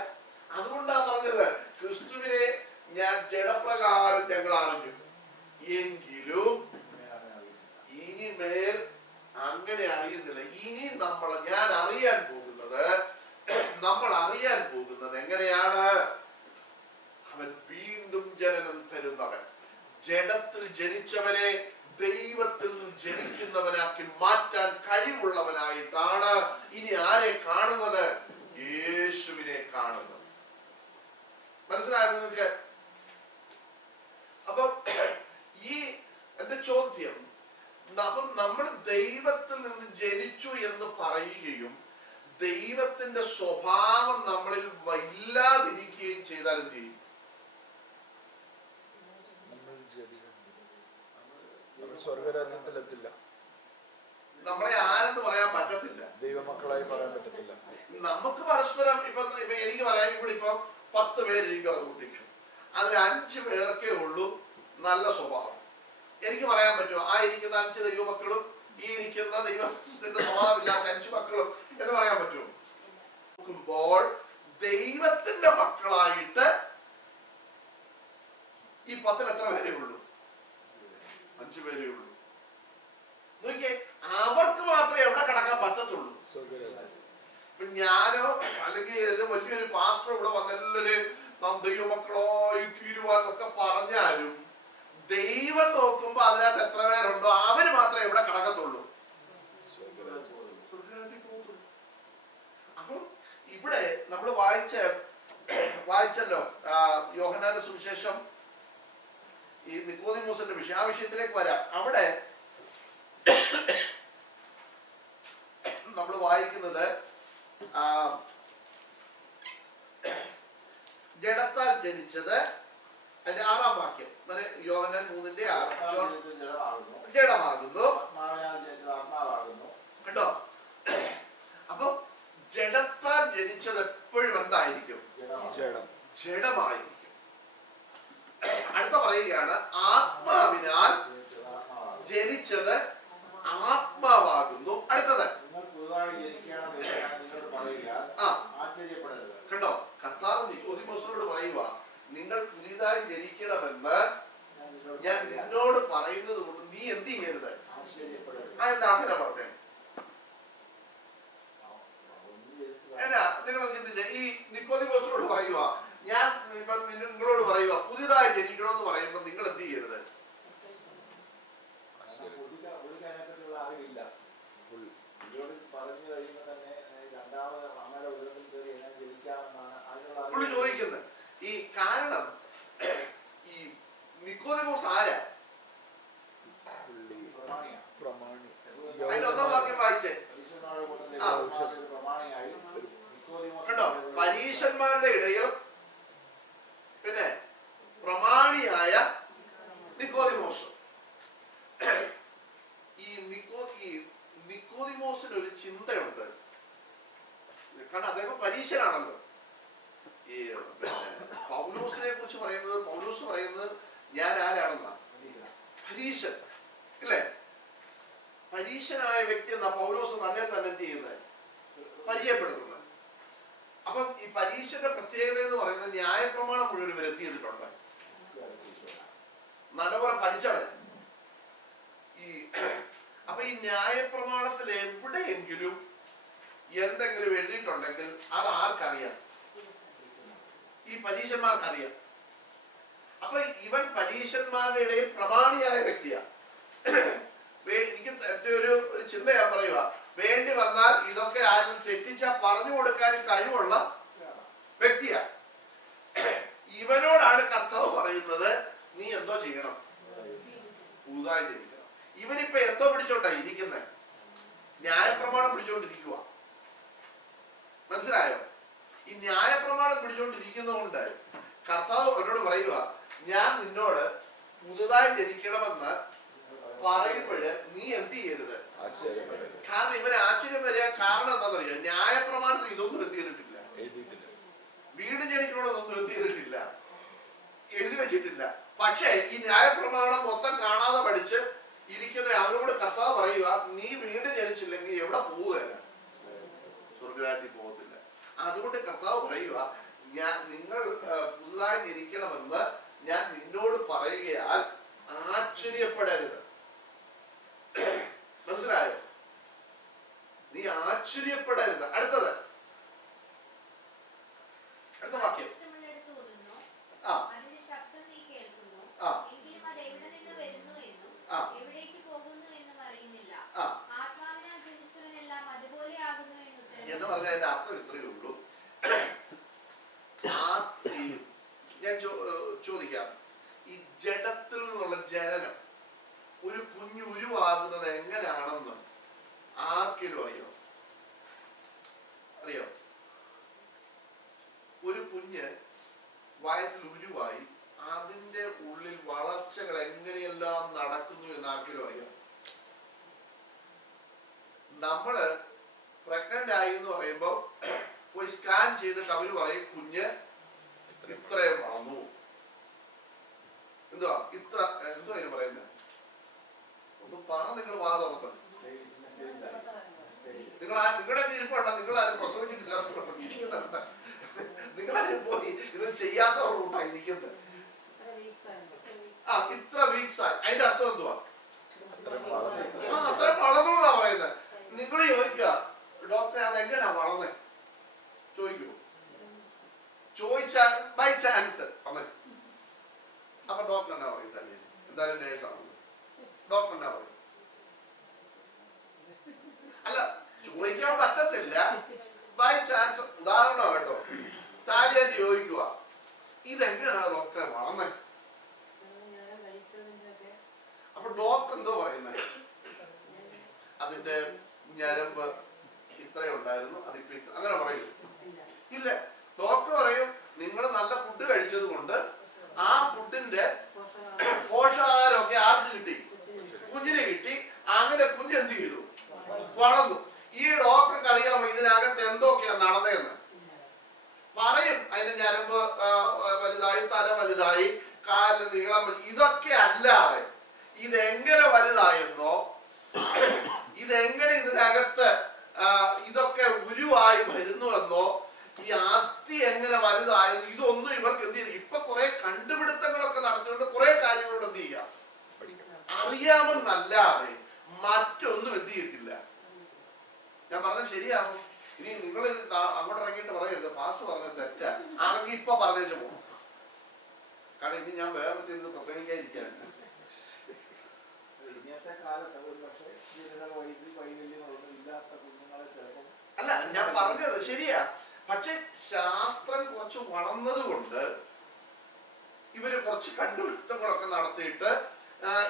അതുകൊണ്ടാ പറഞ്ഞത്, ക്രിസ്തുവിനെ ഞാൻ ജഡപ്രകാരം ഞങ്ങൾ അറിഞ്ഞു എങ്കിലും ഇനിമേൽ അങ്ങനെ അറിയുന്നില്ല. ഇനി ഞാൻ അറിയാൻ പോകുന്നത്, നമ്മൾ അറിയാൻ പോകുന്നത് എങ്ങനെയാണ്? അവൻ വീണ്ടും ജനനം തരുന്നവൻ, ജഡത്തിൽ ജനിച്ചവനെ ദൈവത്തിൽ ജനിക്കുന്നവനാക്കി മാറ്റാൻ കഴിവുള്ളവനായിട്ടാണ് ഇനി ആരെ കാണുന്നത്? യേശുവിനെ കാണുന്നത്. മനസ്സിലായോ നിങ്ങൾക്ക്? അപ്പൊ ഈ എന്റെ ചോദ്യം, നമ്മൾ ദൈവത്തിൽ നിന്ന് ജനിച്ചു എന്ന് പറയുകയും ദൈവത്തിന്റെ സ്വഭാവം നമ്മളിൽ ഇല്ലാതിരിക്കുകയും ചെയ്താൽ എന്ത് ചെയ്യും? സ്വർഗരാജ്യത്തിലെത്തില്ല. നമ്മളെ ആരെന്ന് പറയാൻ പറ്റത്തില്ല, ദൈവമക്കളായി പറയാൻ പറ്റത്തില്ല. നമുക്ക് പരസ്പരം ഇപ്പൊ എനിക്ക് പറയാം, ഇവിടെ ഇപ്പൊ 10 പേരിരിക്കും, അത് കുട്ടിക്കും, അതിൽ 5 പേർക്കേ ഉള്ളൂ നല്ല സ്വഭാവം. എനിക്ക് പറയാൻ പറ്റുമോ ആ ഇരിക്കുന്ന 5 ദൈവമക്കളും ഈ ഇരിക്കുന്ന ദൈവത്തിന്റെ സ്വഭാവമില്ലാത്ത 5 മക്കളും എന്ന് പറയാൻ പറ്റുമോ? നോക്കുമ്പോൾ ദൈവത്തിന്റെ മക്കളായിട്ട് ഈ 10-ൽ എത്ര പേരേ ഉള്ളൂ? 5 പേരേ ഉള്ളൂ. നോക്കിയേ, അവർക്ക് മാത്രമേ എവിടെ കടക്കാൻ പറ്റത്തുള്ളൂ? ഇപ്പൊ ഞാനോ അല്ലെങ്കിൽ വലിയൊരു പാസ്റ്റർ ഇവിടെ വന്നെല്ലാവരും നാം ദൈവമക്കളായി തീരുവാനൊക്കെ പറഞ്ഞാലും ദൈവം നോക്കുമ്പോ അതിനകത്ത് എത്ര പേരുണ്ടോ അവര് മാത്രമേ എവിടെ കടക്കത്തുള്ളൂ? അപ്പം ഇവിടെ നമ്മൾ വായിച്ചല്ലോ യോഹന്നാന്റെ സുവിശേഷം, ഈ നിക്കോദിമോസിന്റെ വിഷയം, ആ വിഷയത്തിലേക്ക് വരാം. അവിടെ നമ്മൾ വായിക്കുന്നത് ജഡത്താൽ ജനിച്ചത്, അതിന്റെ 6-ാം വാക്യം, യോഹന്നാൻ 3:6, ജഡമാകുന്നു കേട്ടോ. അപ്പൊ ജഡത്താൽ ജനിച്ചത് എപ്പോഴും എന്തായിരിക്കും? ജഡമായിരിക്കും. അടുത്ത പറയുകയാണ്, ആത്മാവിനാൽ ജനിച്ചത് ആത്മാവാകുന്നു. അടുത്തത് കണ്ടോ, കർത്താവ് നിക്കോദിമോസിനോട് പറയുക, നിങ്ങൾ പുതിയതായി ജനിക്കണമെന്ന് ഞാൻ നിന്നോട് പറയുന്നത് കൊണ്ട് നീ എന്ത് ചെയ്യരുത്. അതെന്താ അങ്ങനെ പറഞ്ഞേ? എന്നാ നിങ്ങൾ ചിന്തിച്ചേ, ഈ നിക്കോദിമോസിനോട് പറയുക, ഞാൻ ഇപ്പൊ നിങ്ങളോട് പറയുക പുതിയതായി ജനിക്കണമെന്ന് പറയുമ്പോ നിങ്ങൾ എന്ത് ചെയ്യരുത്? പുള്ളി ചോദിക്കുന്നത് ഈ കാരണം, ഈ നിക്കോദിമോസ് ആരാ? പരീശന്മാരുടെ ഇടയിൽ പിന്നെ പ്രമാണിയായ നിക്കോദിമോസ്. ഈ നിക്കോദിമോസിന് ഒരു ചിന്തയുണ്ട്. കാരണം അദ്ദേഹം പരീശനാണല്ലോ. ഈ പൗലോസിനെ കുറിച്ച് പറയുന്നത്, പൗലോസ് പറയുന്നത് ഞാൻ ആരാണെന്നാ? പരീശൻ ഇല്ലേ? പരീശനായ വ്യക്തി എന്നാ പൗലോസ് തന്നെ എന്ത് ചെയ്യുന്നത്? പരിചയപ്പെടുത്തുന്നത്. അപ്പം ഈ പരീശന്റെ പ്രത്യേകത എന്ന് പറയുന്നത് ന്യായപ്രമാണം മുഴുവൻ ഇവർ എന്ത് ചെയ്തിട്ടുണ്ട്? നല്ലപോലെ പഠിച്ചവൻ. അപ്പൊ ഈ ന്യായപ്രമാണത്തിൽ എവിടെയെങ്കിലും എന്തെങ്കിലും എഴുതിയിട്ടുണ്ടെങ്കിൽ അത് ആർക്കറിയാം? ഈ പരീശന്മാർക്കറിയാം. അപ്പൊ ഇവൻ പരീശന്മാരുടെ ഇടയിൽ പ്രമാണിയായ വ്യക്തിയാണ്. എനിക്ക് എന്റെ ഒരു ചിന്ത ഞാൻ പറയുക, വേണ്ടി വന്നാൽ ഇതൊക്കെ ആരും തെറ്റിച്ചാൽ പറഞ്ഞു കൊടുക്കാനും കഴിവുള്ള വ്യക്തിയാണ്. ഇവനോടാണ് കർത്താവ് പറയുന്നത്, നീ എന്തോ ചെയ്യണം? പുതുതായി ജനിക്കണം. ഇവനിപ്പോ എന്തോ പിടിച്ചോണ്ടാ ഇരിക്കുന്നത്? ന്യായപ്രമാണം പിടിച്ചോണ്ടിരിക്കുക. മനസ്സിലായോ? ഈ ന്യായപ്രമാണം പിടിച്ചോണ്ടിരിക്കുന്നതുകൊണ്ട് കർത്താവ് അവനോട് പറയുക, ഞാൻ നിന്നോട് പുതുതായി ജനിക്കണമെന്ന് പറയുമ്പോഴ് നീ എന്ത് ചെയ്യരുത്? കാരണം ഇവന് ആശ്ചര്യം വരിക കാരണം എന്താണെന്നറിയോ? ന്യായപ്രമാണത്തിൽ ഇതൊന്നും എന്ത് ചെയ്തിട്ടില്ല, വീട് ജനിക്കണമെന്നൊന്നും എന്ത് ചെയ്തിട്ടില്ല, എഴുതി വെച്ചിട്ടില്ല. പക്ഷേ ഈ ന്യായപ്രമാണം മൊത്തം കാണാതെ പഠിച്ച് ഇരിക്കുന്ന അവനോട് കർത്താവ് പറയുക, നീ വീട് ജനിച്ചില്ലെങ്കിൽ എവിടെ പോവുകയല്ല, സ്വർഗ്ഗരാജ്യത്തിൽ പോകത്തില്ല. അതുകൊണ്ട് കർത്താവ് പറയുക, നിങ്ങൾ പുതുതായി ജനിക്കണമെന്ന് ഞാൻ നിന്നോട് പറയുകയാൽ ആശ്ചര്യപ്പെടരുത്. മനസ്സിലായോ? നീ ആശ്ചര്യപ്പെടരുത്. അടുത്ത വാക്യം. എന്ന് പറഞ്ഞാൽ അതിന്റെ അർത്ഥം ഇത്രയേ ഉള്ളൂ. ഞാൻ ചോദിക്കാം, ഈ ജഡത്തിൽ നിന്നുള്ള ജനനം, ഒരു കുഞ്ഞ് ഉരുവാകുന്നത് എങ്ങനെയാണെന്ന് ആർക്കെങ്കിലും അറിയോ? ഒരു കുഞ്ഞ് വയറ്റിൽ ഉരുവായി അതിന്റെ ഉള്ളിൽ വളർച്ചകൾ എങ്ങനെയെല്ലാം നടക്കുന്നു എന്ന് ആർക്കെങ്കിലും അറിയോ? നമ്മള് പ്രഗ്നന്റ് ആയി എന്ന് പറയുമ്പോ പോയി സ്കാൻ ചെയ്തിട്ട് അവര് പറയും കുഞ്ഞ് ഇത്രയും വളർന്നു. എന്തുവാ ഇത്ര എന്തോ അതിന് പറയുന്നത്? ഒന്ന് പറ. നിങ്ങൾ വാദമൊക്കെ നിങ്ങളുടെ ഇരിപ്പുണ്ട, നിങ്ങളാരും പ്രസവിച്ചിട്ടില്ല, നിങ്ങളാരും പോയി ഇത് ചെയ്യാത്തവർ ഇരിക്കുന്നത്. ഇത്ര വീക്സ് ആയി, അതിന്റെ അർത്ഥം എന്തുവാ? അത്ര വളർന്നു എന്നാ പറയുന്നത്. നിങ്ങൾ ചോദിക്കുക, ഡോക്ടറെ അതെങ്ങനെയാ വളർന്നേ ചോദിക്കുമോ? ചോദിച്ചാൽ ബൈ ചാൻസ് അതെ. അപ്പൊ ഡോക്ടർ എന്നാ പറയും? എന്തായാലും നേഴ്സാണ്, ഡോക്ടർ എന്നാ പറയും? അല്ല, ചോദിക്കാൻ പറ്റത്തില്ല, ബൈ ചാൻസ്. ഉദാഹരണം കേട്ടോ, താലിയായിട്ട് ചോദിക്കുക, ഇതെങ്ങനെയാ ഡോക്ടറെ വളർന്നേ? അപ്പൊ ഡോക്ടർ എന്തോ പറയുന്നത്? അതിന്റെ ഞരമ്പ് ഇത്രയുണ്ടായിരുന്നു, അതിപ്പോ ഇത്ര, അങ്ങനെ പറയും? ഇല്ല, ഡോക്ടർ പറയും നിങ്ങൾ നല്ല ഫുഡ് കഴിച്ചത് കൊണ്ട് ആ ഫുഡിന്റെ പോഷകാഹാരമൊക്കെ ആർക്ക് കിട്ടി? കുഞ്ഞിനെ കിട്ടി. അങ്ങനെ കുഞ്ഞ് എന്ത് ചെയ്തു? വളർന്നു. ഈ ഡോക്ടർക്ക് അറിയാമോ ഇതിനകത്ത് എന്തൊക്കെയാ നടന്നതെന്ന്? പറയും അതിന്റെ ഞരമ്പ് വലുതായി, തല വലുതായി, കാലിന് നീളം, ഇതൊക്കെ അല്ലാതെ ഇതെങ്ങനെ വലുതായെന്നോ, ഇതെങ്ങനെ ഇതിനകത്ത് ഇതൊക്കെ ഉരുവായി വരുന്നുവെന്നോ, ഈ അസ്ഥി എങ്ങനെ വലുതായെന്നോ, ഇതൊന്നും ഇവർക്ക് എന്ത് ചെയ്യും? ഇപ്പൊ കുറെ കണ്ടുപിടുത്തങ്ങളൊക്കെ നടത്തിക്കൊണ്ട് കുറെ കാര്യങ്ങളോട് എന്ത് ചെയ്യാം, അറിയാമെന്നല്ലാതെ മറ്റൊന്നും എന്ത് ചെയ്യത്തില്ല. ഞാൻ പറഞ്ഞത് ശരിയാണോ? ഇനി നിങ്ങൾ അങ്ങോട്ട് ഇറങ്ങിയിട്ട് പറയരുത് പാസ് പറഞ്ഞത് തെറ്റാ ആണെങ്കിൽ ഇപ്പൊ പറഞ്ഞേച്ച് പോകും. കാരണം ഇനി ഞാൻ വേറെ നിന്ന് പ്രസംഗിക്കാതിരിക്കാനുണ്ട്. ഇന്നത്തെ കാലത്ത് ഒരു പക്ഷേ വൈകല്യങ്ങളൊന്നും ഇല്ലാത്ത കുഞ്ഞുങ്ങളെ ചിലപ്പോൾ അല്ല, ഞാൻ പറഞ്ഞത് ശരിയാ. പക്ഷെ ശാസ്ത്രം കുറച്ച് വളർന്നത് കൊണ്ട് ഇവര് കുറച്ച് കണ്ടുപിടുത്തങ്ങളൊക്കെ നടത്തിയിട്ട്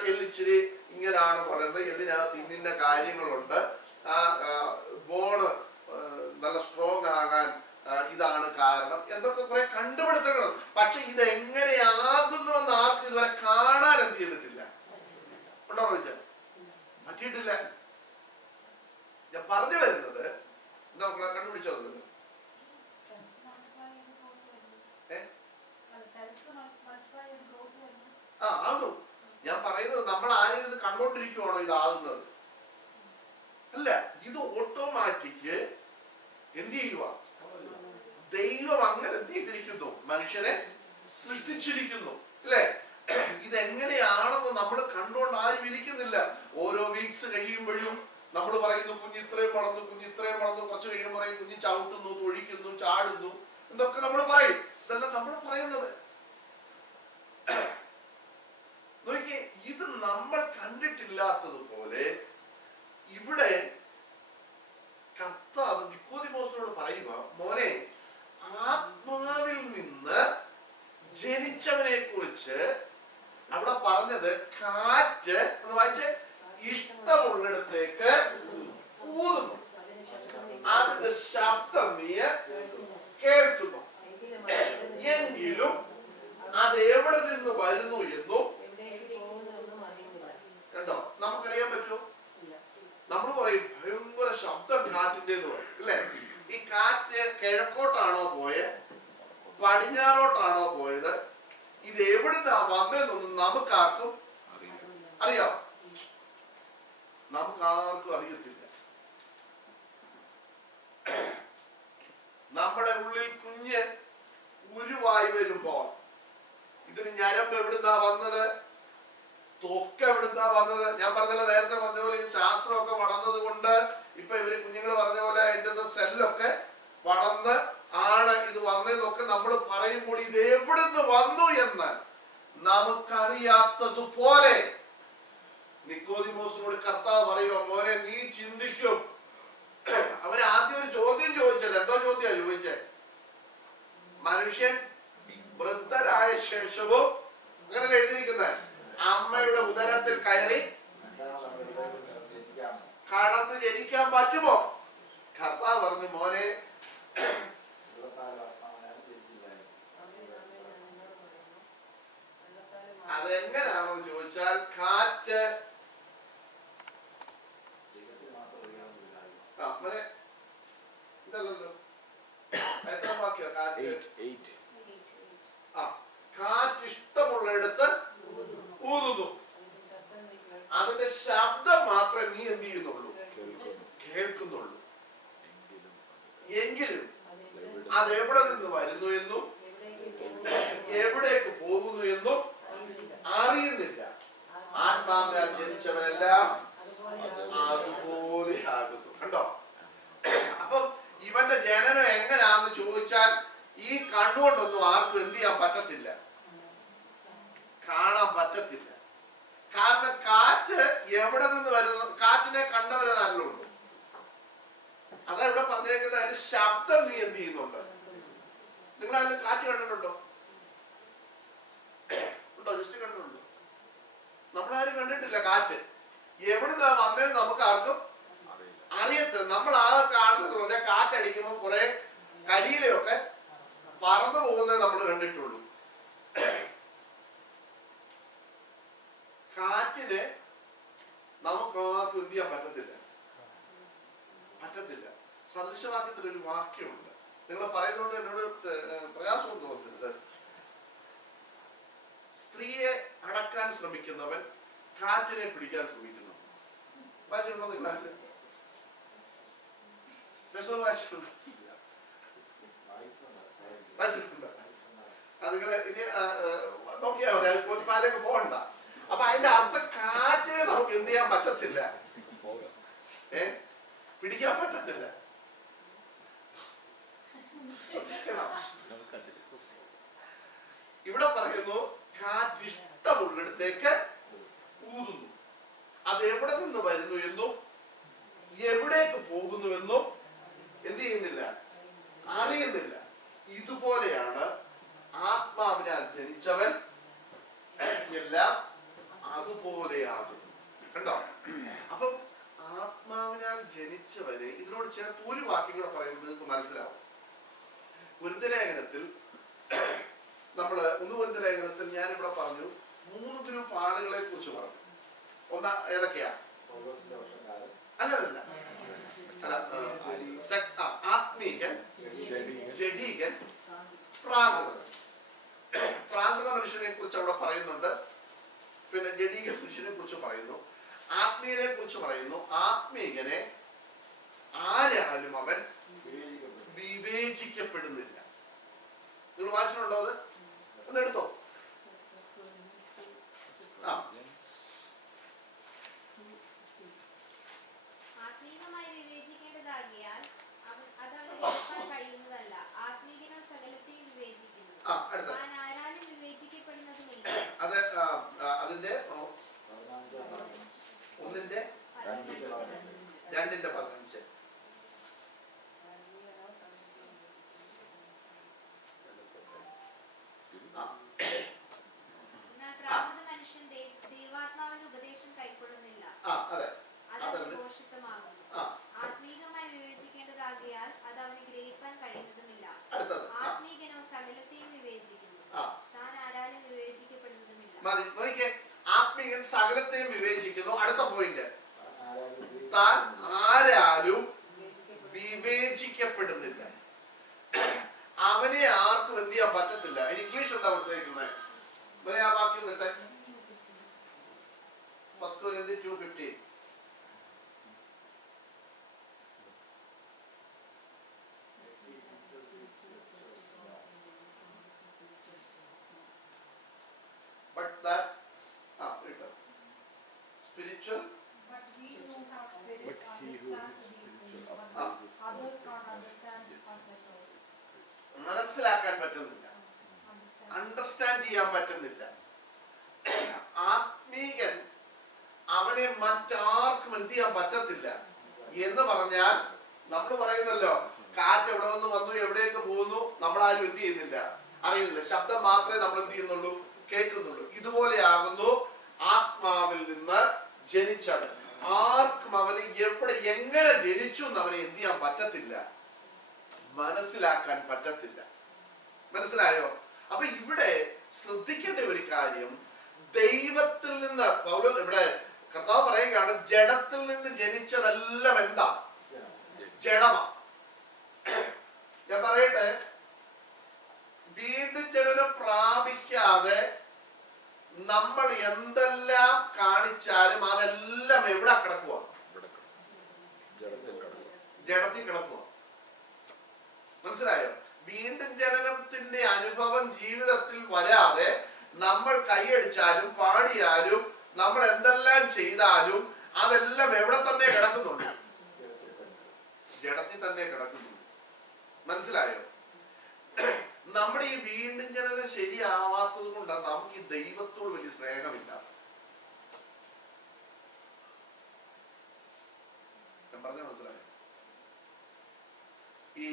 എല്ലിച്ചിരി ഇങ്ങനെയാണ് പറയുന്നത്, എല്ലിനകത്ത് ഇന്ന കാര്യങ്ങളുണ്ട്, ബോണ് നല്ല സ്ട്രോങ് ആകാൻ ഇതാണ് കാരണം എന്തൊക്കെ കുറെ കണ്ടുപിടുത്തങ്ങൾ. പക്ഷെ ഇതെങ്ങനെയാകുന്നുവെന്ന് ആർക്കും ഇതുവരെ കാണാൻ എന്ത് ചെയ്തിട്ടില്ല, ഉണ്ടോ ചോദിച്ചാൽ പറ്റിയിട്ടില്ല. ഞാൻ പറഞ്ഞു വരുന്നത് എന്താ മക്കളെ കണ്ടുപിടിച്ചത്? ആകും. ഞാൻ പറയുന്നത് നമ്മൾ ആരെങ്കിലും ഇത് കണ്ടോണ്ടിരിക്കുവാണോ ഇതാകുന്നത്? അല്ല, ഇത് ഓട്ടോമാറ്റിക് എന്ത് ചെയ്യുക, ദൈവം അങ്ങനെ എന്ത് ചെയ്തിരിക്കുന്നു, മനുഷ്യനെ സൃഷ്ടിച്ചിരിക്കുന്നു അല്ലേ? ഇതെങ്ങനെയാണെന്ന് നമ്മൾ കണ്ടുകൊണ്ട് ആരും ഇരിക്കുന്നില്ല. ഓരോ വീക്സ് കഴിയുമ്പോഴും നമ്മൾ പറയുന്നു കുഞ്ഞ് ഇത്രയും വളർന്നു, കുഞ്ഞ് ഇത്രയും വളർന്നു. കുറച്ച് കഴിയുമ്പോൾ പറയും കുഞ്ഞ് ചവിട്ടുന്നു, തൊഴിക്കുന്നു, ചാടുന്നു എന്നൊക്കെ നമ്മൾ പറയും. ഇതെല്ലാം നമ്മൾ പറയുന്നത്. നോക്കിയേ, ഇത് നമ്മൾ കണ്ടിട്ടില്ലാത്തതുപോലെ ഇവിടെ കർത്താവ് നിക്കോദിമോസിനോട് പറയുക, മോനെ, ആത്മാവിൽ നിന്ന് ജനിച്ചവനെ കുറിച്ച് അവിടെ പറഞ്ഞത് കാറ്റ് എന്ന് വായിച്ച് ഇഷ്ടമുള്ളിടത്തേക്ക് ഊതുന്നു, അതിന്റെ ശബ്ദം നീ കേൾക്കുന്നു, എങ്കിലും അത് എവിടെ നിന്ന് വരുന്നു എന്നും കേട്ടോ നമുക്കറിയാൻ പറ്റുമോ? നമ്മൾ പറയും ഭയങ്കര ശബ്ദം കാറ്റിന്റെ എന്ന് പറയും അല്ലെ? ഈ കാറ്റ് കിഴക്കോട്ടാണോ പോയത്, പടിഞ്ഞാറോട്ടാണോ പോയത്, ഇത് എവിടുന്നാ വന്നതെന്നൊന്നും നമുക്കാർക്കും അറിയാം? നമുക്കാർക്കും അറിയത്തില്ല. നമ്മുടെ ഉള്ളിൽ കുഞ്ഞ് ഉരുവായി വരുമ്പോൾ ഇതിന് ഞരമ്പ് എവിടുന്നാ വന്നത്, തൊക്ക് എവിടുന്നാ വന്നത്? ഞാൻ പറഞ്ഞല്ലോ, നേരത്തെ പറഞ്ഞ പോലെ ഈ ശാസ്ത്രമൊക്കെ വളർന്നത് കൊണ്ട് ഇപ്പൊ ഇവര് കുഞ്ഞുങ്ങൾ പറഞ്ഞ പോലെ അതിന്റെ സെല്ലൊക്കെ വളർന്ന് ആണ് ഇത് വന്നതെന്നൊക്കെ നമ്മൾ പറയുമ്പോൾ ഇത് എവിടുന്ന് വന്നു എന്ന് നമുക്കറിയാത്തതുപോലെ നിക്കോദിമോസിനോട് കർത്താവ് പറയുക, മോനെ നീ ചിന്തിക്കും. അവന് ആദ്യം ഒരു ചോദ്യം ചോദിച്ചല്ലോ. എന്തോ ചോദ്യമാണ് ചോദിച്ചേ? മനുഷ്യൻ വൃദ്ധരായ ശേഷവും അങ്ങനെ എഴുതിയിരിക്കുന്നത് അമ്മയുടെ ഉദരത്തിൽ കയറി കടന്ന് ജനിക്കാൻ പറ്റുമോ? കർത്താവ് പറഞ്ഞു, മോനെ അതെങ്ങനെയാണെന്ന് ചോദിച്ചാൽ കാറ്റ് ഇതല്ലല്ലോ, എത്ര വാക്യോ കാറ്റ്? കാറ്റ് ഇഷ്ടമുള്ളിടത്ത് ഊതുന്നു, അതിന്റെ ശബ്ദം മാത്രമേ നീ എന്ത് ചെയ്യുന്നുള്ളൂ, കേൾക്കുന്നുള്ളൂ, എങ്കിലും അത് എവിടെ നിന്ന് വരുന്നു എന്നും എവിടേക്ക് പോകുന്നു എന്നും അറിയുന്നില്ല. ആത്മാവിനാൽ ജനിച്ചവരെല്ലാം അതുപോലെ ആകുന്നു. കണ്ടോ? അപ്പം ഇവന്റെ ജനനം എങ്ങനെയാന്ന് ചോദിച്ചാൽ ഈ കണ്ണുകൊണ്ടൊന്നും ആർക്കും എന്ത് ചെയ്യാൻ പറ്റത്തില്ല, കാണാൻ പറ്റത്തില്ല. കാരണം കാറ്റ് എവിടെ നിന്ന് വരുന്നു, കാറ്റിനെ കണ്ടവരെന്നാണല്ലോ ഉള്ളൂ. അതാ ഇവിടെ പറഞ്ഞേക്കുന്നത്, അതിന്റെ ശബ്ദം നീ എന്ത് ചെയ്യുന്നുണ്ട്? നിങ്ങൾ അതിന് കാറ്റ് കണ്ടിട്ടുണ്ടോ? ഉണ്ടോ? ജസ്റ്റ് കണ്ടിട്ടുണ്ടോ? നമ്മളാരും കണ്ടിട്ടില്ല. കാറ്റ് എവിടുന്നാ വന്നതെന്ന് നമുക്ക് ആർക്കും അറിയത്തില്ല. നമ്മൾ ആ കാണുന്നത് പറഞ്ഞാൽ കാറ്റടിക്കുമ്പോൾ കുറെ കരിയിലൊക്കെ പറന്നു പോകുന്നത് നമ്മൾ കണ്ടിട്ടുള്ളൂ. കാറ്റിനെ നമുക്ക് ആർക്കും എന്ത് ചെയ്യാൻ പറ്റത്തില്ല. സദൃശവാക്യത്തിൽ ഒരു വാക്യമുണ്ട്. നിങ്ങൾ പറയുന്നതുകൊണ്ട് എന്നോട് പ്രയാസം തോന്നുന്നത്, സ്ത്രീയെ അടക്കാൻ ശ്രമിക്കുന്നവൻ കാറ്റിനെ പിടിക്കാൻ ശ്രമിക്കുന്നു. വായിച്ചിട്ടുണ്ടോ നിങ്ങൾ? വായിച്ചിട്ടുണ്ടോ? അത് നിങ്ങൾ ഇനി നോക്കിയാൽ മതി, പാലേക്ക് പോകണ്ട. അപ്പൊ അതിന്റെ അർത്ഥം കാറ്റിനെ നമുക്ക് എന്ത് ചെയ്യാൻ പറ്റത്തില്ല, പിടിക്കാൻ പറ്റത്തില്ല. ഇവിടെ പറയുന്നു കാറ്റ് ഇഷ്ടമുള്ളിടത്തേക്ക് ഊതുന്നു, അത് എവിടെ നിന്ന് വരുന്നു എന്നും എവിടേക്ക് പോകുന്നുവെന്നും എന്ത് ചെയ്യുന്നില്ല, അറിയുന്നില്ല. ഇതുപോലെയാണ് ആത്മാവിനാൽ ജനിച്ചവൻ എല്ലാം അതുപോലെയാകുന്നു. കണ്ടോ? അപ്പം ആത്മാവിനാൽ ജനിച്ചവനെ ഇതിനോട് ചേർത്ത് ഒരു വാക്യം കൂടെ പറയുന്നത് നിങ്ങൾക്ക് മനസ്സിലാവും. കുരിന്ത്യലേഖനത്തിൽ നമ്മള് 1 കുരിന്ത്യലേഖനത്തിൽ ഞാനിവിടെ പറഞ്ഞു 3 ഗ്രൂപ്പ് ആളുകളെ കുറിച്ച് പറഞ്ഞു. ഏതൊക്കെയാ? അല്ല ആത്മീകൻ, ജഡീകൻ, പ്രാകൃതൻ. പ്രാകൃത മനുഷ്യനെ കുറിച്ച് അവിടെ പറയുന്നുണ്ട്. പിന്നെ ജഡീക മനുഷ്യനെ കുറിച്ച് പറയുന്നു. ആത്മീയനെ കുറിച്ച് പറയുന്നു. ആത്മീകനെ ആരാലും അവൻ വിവേചിക്കപ്പെടുന്നില്ല. നിങ്ങൾ വായിച്ചിട്ടുണ്ടോ അത്? ഒന്ന് എടുത്തോ. ആത്മീകമായി വിവേചിക്കേണ്ടതാകിയാൽ അതവന് കഴിയുന്നതല്ല. ആത്മീകനോ സകലത്തെയും വിവേചിക്കുന്നു. താൻ ആരാലും വിവേചിക്കപ്പെടുന്നതുമില്ല. അത് അതിന്റെ 1:2-15. മനുഷ്യൻ ദൈവാത്മാവിന്റെ ഉപദേശം കൈക്കൊള്ളുന്നില്ല. ആത്മീകമായി വിവേചിക്കേണ്ടതാകിയാൽ അത് അവന് ഗ്രഹിക്കാൻ കഴിയുന്നതുമില്ല. ആത്മീകനോ സകലത്തെയും വിവേചിക്കുന്നു. താൻ ആരാലും വിവേചിക്കപ്പെടുന്നതുമില്ല. ആത്മീകൻ സകലത്തെയും വിവേചിക്കുന്നു. അടുത്ത പോയിന്റ്, താൻ ആരാലും വിവേചിക്കപ്പെടുന്നില്ല. അവനെ ആർക്കും എന്ത് ചെയ്യാൻ പറ്റത്തില്ല. ഇംഗ്ലീഷ് എന്താ കൊടുത്തിരിക്കുന്നത്? ആ വാക്യം കേട്ടെ. 1 Corinthians 2:15. But that spiritual. But we who have spirit understand these things, but others can't understand us at all. മനസ്സിലാക്കാൻ പറ്റുന്നില്ല, അണ്ടർസ്റ്റാൻഡ് ചെയ്യാൻ പറ്റുന്നില്ല. ആത്മീകൻ അവനെ മറ്റാർക്കും എന്ത് ചെയ്യാൻ പറ്റത്തില്ല എന്ന് പറഞ്ഞാൽ, നമ്മൾ പറയുന്നല്ലോ കാറ്റ് എവിടെ നിന്ന് വന്നു എവിടേക്ക് പോകുന്നു നമ്മളാരും എന്ത് ചെയ്യുന്നില്ല, അറിയുന്നില്ല. ശബ്ദം മാത്രമേ നമ്മൾ എന്ത് ചെയ്യുന്നുള്ളൂ, കേൾക്കുന്നുള്ളൂ. ഇതുപോലെയാകുന്നു ആത്മാവിൽ നിന്ന് ജനിച്ചവൻ. ആർക്കും അവന് എവിടെ എങ്ങനെ ജനിച്ചു എന്ന് അവനെ എന്ത് ചെയ്യാൻ പറ്റത്തില്ല, മനസ്സിലാക്കാൻ പറ്റത്തില്ല. മനസ്സിലായോ? അപ്പൊ ഇവിടെ ശ്രദ്ധിക്കേണ്ട ഒരു കാര്യം, ദൈവത്തിൽ നിന്ന് ഇവിടെ കർത്താവ് പറയുകയാണ്, ജഡത്തിൽ നിന്ന് ജനിച്ചതെല്ലാം എന്താ? ജഡമാ. ഞാൻ പറയട്ടെ, വീണ്ടും ജനനം പ്രാപിക്കാതെ നമ്മൾ എന്തെല്ലാം കാണിച്ചാലും അതെല്ലാം എവിടെ കിടക്കുക? ജഡത്തിൽ കിടക്കുക. മനസ്സിലായോ? വീണ്ടും ജനനത്തിന്റെ അനുഭവം ജീവിതത്തിൽ വരാതെ നമ്മൾ കൈയടിച്ചാലും പാടിയാലും നമ്മൾ എന്തെല്ലാം ചെയ്താലും അതെല്ലാം എവിടെ തന്നെ കിടക്കുന്നുണ്ട്? ജഡത്തിൽ തന്നെ കിടക്കുന്നുണ്ട്. മനസ്സിലായോ? നമ്മുടെ ഈ വീണ്ടും ജനനം ശരിയാവാത്തത് കൊണ്ടാണ് നമുക്ക് ഈ ദൈവത്തോട് വലിയ സ്നേഹമില്ല. ഞാൻ പറഞ്ഞ മനസ്സിലായോ? ഈ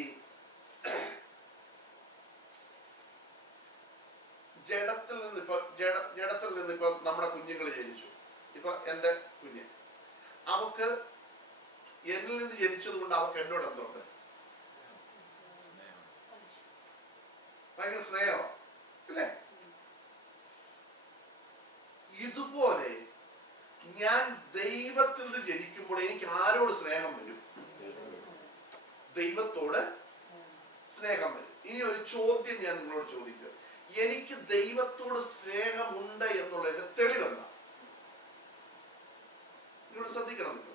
ജഡത്തിൽ നിന്ന് ഇപ്പൊ നമ്മുടെ കുഞ്ഞുങ്ങൾ ജനിച്ചു. ഇപ്പൊ എന്റെ കുഞ്ഞ്, അവക്ക് എന്നിൽ നിന്ന് ജനിച്ചത് കൊണ്ട് അവക്ക് എന്നോട് എന്തുണ്ട്? ഭയങ്കര സ്നേഹമാണ്, അല്ലേ? ഇതുപോലെ ഞാൻ ദൈവത്തിൽ നിന്ന് ജനിക്കുമ്പോൾ എനിക്ക് ആരോട് സ്നേഹം വരും? ദൈവത്തോട് സ്നേഹം വരും. ഇനി ഒരു ചോദ്യം ഞാൻ നിങ്ങളോട് ചോദിക്കുക, എനിക്ക് ദൈവത്തോട് സ്നേഹമുണ്ട് എന്നുള്ളതിന്റെ തെളിവെന്താ? നിങ്ങളോട് ശ്രദ്ധിക്കണം. നിങ്ങൾ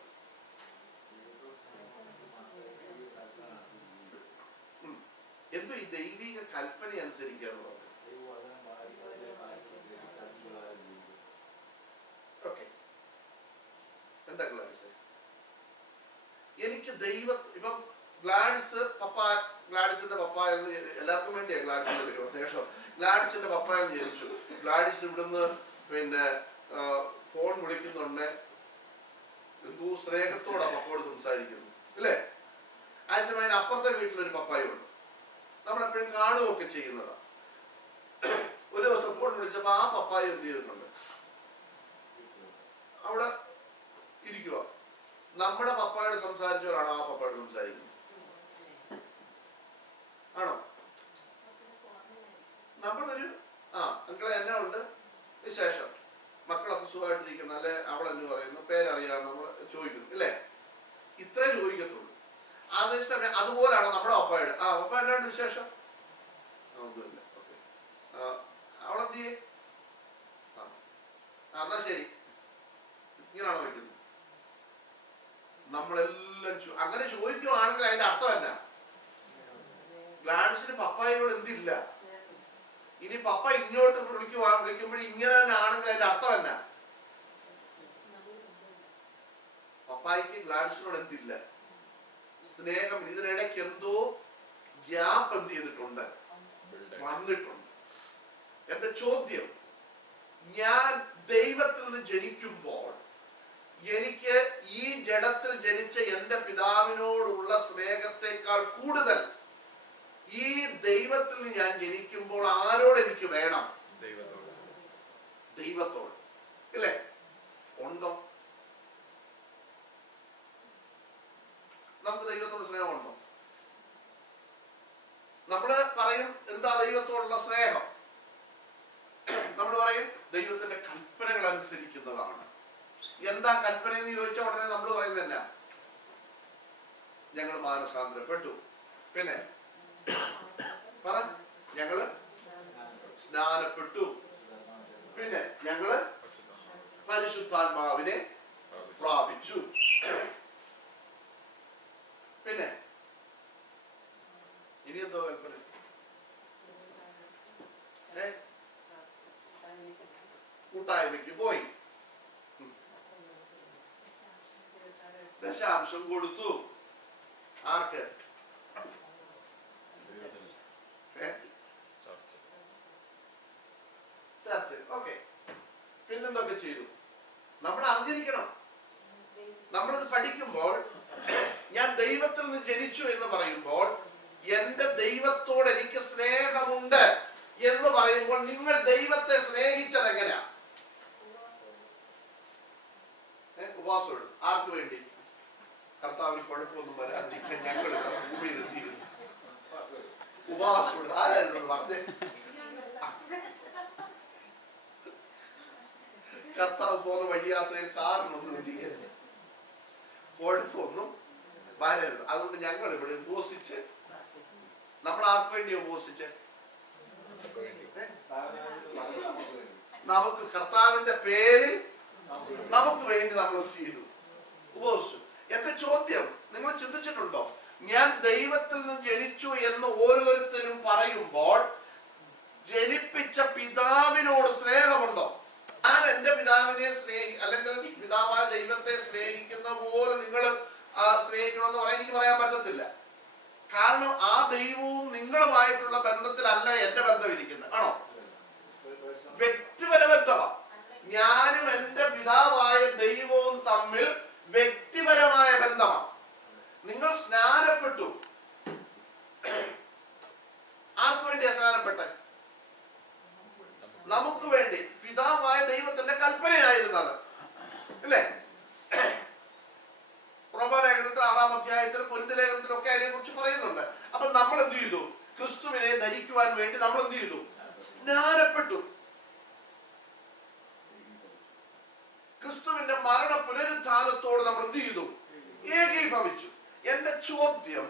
എന്തോ ഈ ദൈവിക കൽപ്പന അനുസരിക്കാനുള്ളത്. ഓക്കെ, എന്താ ഗ്ലാഡിസ്? എനിക്ക് ഇപ്പം ഗ്ലാഡിസിന്റെ പപ്പ എന്ന് എല്ലാവർക്കും വേണ്ടിയാ ഗ്ലാഡിസിന്റെ പേര് ശേഷം ഗ്ലാഡിസിന്റെ പപ്പ എന്ന് ജനിച്ചു. ഗ്ലാഡിസ് ഇവിടുന്ന് പിന്നെ ഫോൺ വിളിക്കുന്നുണ്ട്, എന്തോ സ്നേഹത്തോടെ പപ്പയോട് സംസാരിക്കുന്നു, അല്ലേ? ആവശ്യമായ അപ്പുറത്തെ വീട്ടിലൊരു പപ്പായുണ്ട്, നമ്മളെപ്പോഴും കാണുകയൊക്കെ ചെയ്യുന്നതാ. ഒരു ദിവസം ഫോൺ വിളിച്ചപ്പോ ആ പപ്പായ എന്ത് ചെയ്തിട്ടുണ്ട്? അവിടെ ഇരിക്കുക. നമ്മുടെ പപ്പായോട് സംസാരിച്ചവരാണോ ആ പപ്പായോട് സംസാരിക്കുന്നത്? ആണോ? അതേസമയം അതുപോലാണ് നമ്മുടെ ഒപ്പയുടെ. ഒപ്പ എന്നാണ്ട് വിശേഷം? ഒന്നുമില്ല. ഓക്കെ, അവളെന്ത് ചെയ്യേ? എന്നാ ശരി. ഇങ്ങനെയാണോ വയ്ക്കുന്നത്? നമ്മളെല്ലാം അങ്ങനെ ചോദിക്കുവാണെങ്കിൽ അതിന്റെ അർത്ഥം എന്നാ? ഗ്ലാഡിസിന് പപ്പായോട് എന്തില്ല? ഇനി പപ്പ ഇങ്ങോട്ട് വിളിക്കുമ്പോൾ ഇങ്ങനെ തന്നെ ആണെങ്കിൽ അതിന്റെ അർത്ഥം എന്നാ? പപ്പായ്ക്ക് ഗ്ലാഡിസിനോട് എന്തില്ല? സ്നേഹം. ഇതിനിടയ്ക്ക് എന്തോ ഗ്യാപ്പ് എന്ത് ചെയ്തിട്ടുണ്ട്? വന്നിട്ടുണ്ട്. എന്റെ ചോദ്യം, ഞാൻ ദൈവത്തിൽ നിന്ന് ജനിക്കുമ്പോൾ എനിക്ക് ഈ ജഡത്തിൽ ജനിച്ച എന്റെ പിതാവിനോടുള്ള സ്നേഹത്തെക്കാൾ കൂടുതൽ ഈ ദൈവത്തിൽ നിന്ന് ഞാൻ ജനിക്കുമ്പോൾ ആരോട് എനിക്ക് വേണം? ദൈവത്തോട്. ഇല്ലേ? ഉണ്ടോ? നമുക്ക് ദൈവത്തോട് സ്നേഹമുണ്ടോ? നമ്മള് പറയും എന്താ ദൈവത്തോടുള്ള സ്നേഹം? നമ്മൾ പറയും ദൈവത്തിന്റെ കൽപ്പനകൾ അനുസരിക്കുന്നതാണ്. എന്താ കൽപ്പന എന്ന് ചോദിച്ച ഉടനെ നമ്മൾ പറയുന്നത് എന്നാ? ഞങ്ങൾ മാനസാന്തരപ്പെട്ടു. പിന്നെ പറ, ഞങ്ങള് സ്നാനപ്പെട്ടു. പിന്നെ ഞങ്ങള് പരിശുദ്ധാത്മാവിനെ പ്രാപിച്ചു. പിന്നെ ഇനി എന്തോ കൽപ്പന? കൂട്ടായ്മയ്ക്ക് പോയി, ദശാംശം കൊടുത്തു. ആർക്ക്? ചർച്ച്. ഓക്കെ, പിന്നെന്തൊക്കെ ചെയ്തു? നമ്മൾ അറിഞ്ഞിരിക്കണം. നമ്മളിത് പഠിക്കുമ്പോൾ ഞാൻ ദൈവത്തിൽ നിന്ന് ജനിച്ചു എന്ന് പറയുമ്പോൾ എന്റെ ദൈവത്തോട് എനിക്ക് സ്നേഹമുണ്ട് എന്ന് പറയുമ്പോൾ നിങ്ങൾ ദൈവത്തെ സ്നേഹിച്ചത് എങ്ങനെയാ? ഉപവാസം. ആർക്ക് വേണ്ടി? കർത്താവിന് കുഴപ്പമൊന്നും വരാതിരിക്കാൻ ഞങ്ങൾ ഇവിടെ ഭൂമിയിൽ എത്തിയിരുന്നു. ഉപവാസം. ആരായിരുന്നു പറഞ്ഞേ? കർത്താവ് പോകുന്ന വഴിയാത്രയിൽ കാറിനൊന്നും എത്തിക്കരുത്, കുഴപ്പമൊന്നും വരരുത്. അതുകൊണ്ട് ഞങ്ങൾ ഇവിടെ ഉപവസിച്ച്. നമ്മൾ ആർക്ക് വേണ്ടി ഉപവസിച്ച്? നമുക്ക് കർത്താവിന്റെ പേരിൽ നമുക്ക് വേണ്ടി നമ്മൾ ചെയ്തു, ഉപവസിച്ചു. എന്റെ ചോദ്യം, നിങ്ങൾ ചിന്തിച്ചിട്ടുണ്ടോ? ഞാൻ ദൈവത്തിൽ നിന്ന് ജനിച്ചു എന്ന് ഓരോരുത്തരും പറയുമ്പോൾ ജനിപ്പിച്ച പിതാവിനോട് സ്നേഹമുണ്ടോ? ഞാൻ എന്റെ പിതാവിനെ അല്ലെങ്കിൽ പിതാവായ ദൈവത്തെ സ്നേഹിക്കുന്ന പോലെ നിങ്ങൾ സ്നേഹിക്കണമെന്ന് പറയാൻ എനിക്ക് പറയാൻ പറ്റത്തില്ല. കാരണം ആ ദൈവവും നിങ്ങളുമായിട്ടുള്ള ബന്ധത്തിലല്ല എന്റെ ബന്ധം ഇരിക്കുന്നത്. ആണോ? വ്യക്തിപരബന്ധമാണ്. ഞാനും എന്റെ പിതാവായ ദൈവവും തമ്മിൽ വ്യക്തിപരമായ ബന്ധമാണ്. നിങ്ങൾ സ്നാനപ്പെട്ടു. ആർക്ക് വേണ്ടിയാ സ്നാനപ്പെട്ടെ? നമുക്ക് വേണ്ടി. പിതാവായ ദൈവത്തിന്റെ കൽപ്പനയായിരുന്നത് അല്ലേ? റോമാലേഖനത്തിൽ 6-ാം അധ്യായത്തിൽ, കൊരിന്ത്യർ ലേഖനത്തിലൊക്കെ അതിനെ കുറിച്ച് പറയുന്നുണ്ട്. അപ്പൊ നമ്മൾ എന്ത് ചെയ്തു? ക്രിസ്തുവിനെ ധരിക്കുവാൻ വേണ്ടി നമ്മൾ എന്ത് ചെയ്തു? സ്നാനപ്പെട്ടു. ക്രിസ്തുവിന്റെ മരണ പുനരുത്ഥാനത്തോട് നമ്മൾ എന്ത് ചെയ്തു? ഏകീഭവിച്ചു. എന്റെ ചോദ്യം,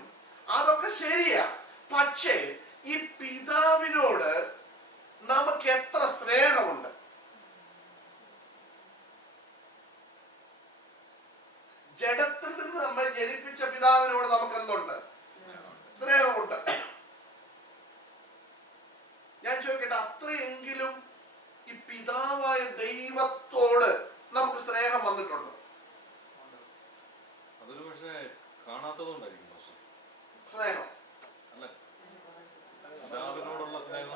അതൊക്കെ ശരിയാ. പക്ഷേ ഈ പിതാവിനോട് നമുക്ക് എത്ര സ്നേഹമുണ്ട്? ജഡത്തിൽ നിന്ന് നമ്മെ ജനിപ്പിച്ച പിതാവിനോട് നമുക്ക് എന്തുണ്ട്? സ്നേഹമുണ്ട്. ഞാൻ ചോദിക്കട്ടെ, അത്രയെങ്കിലും ഈ പിതാവായ ദൈവത്തോട് നമുക്ക് സ്നേഹം വന്നിട്ടുണ്ടോ? അതൊരു പക്ഷേ കാണാത്തതുകൊണ്ടായിരിക്കും സ്നേഹം അല്ല, പിതാവിനോടുള്ള സ്നേഹം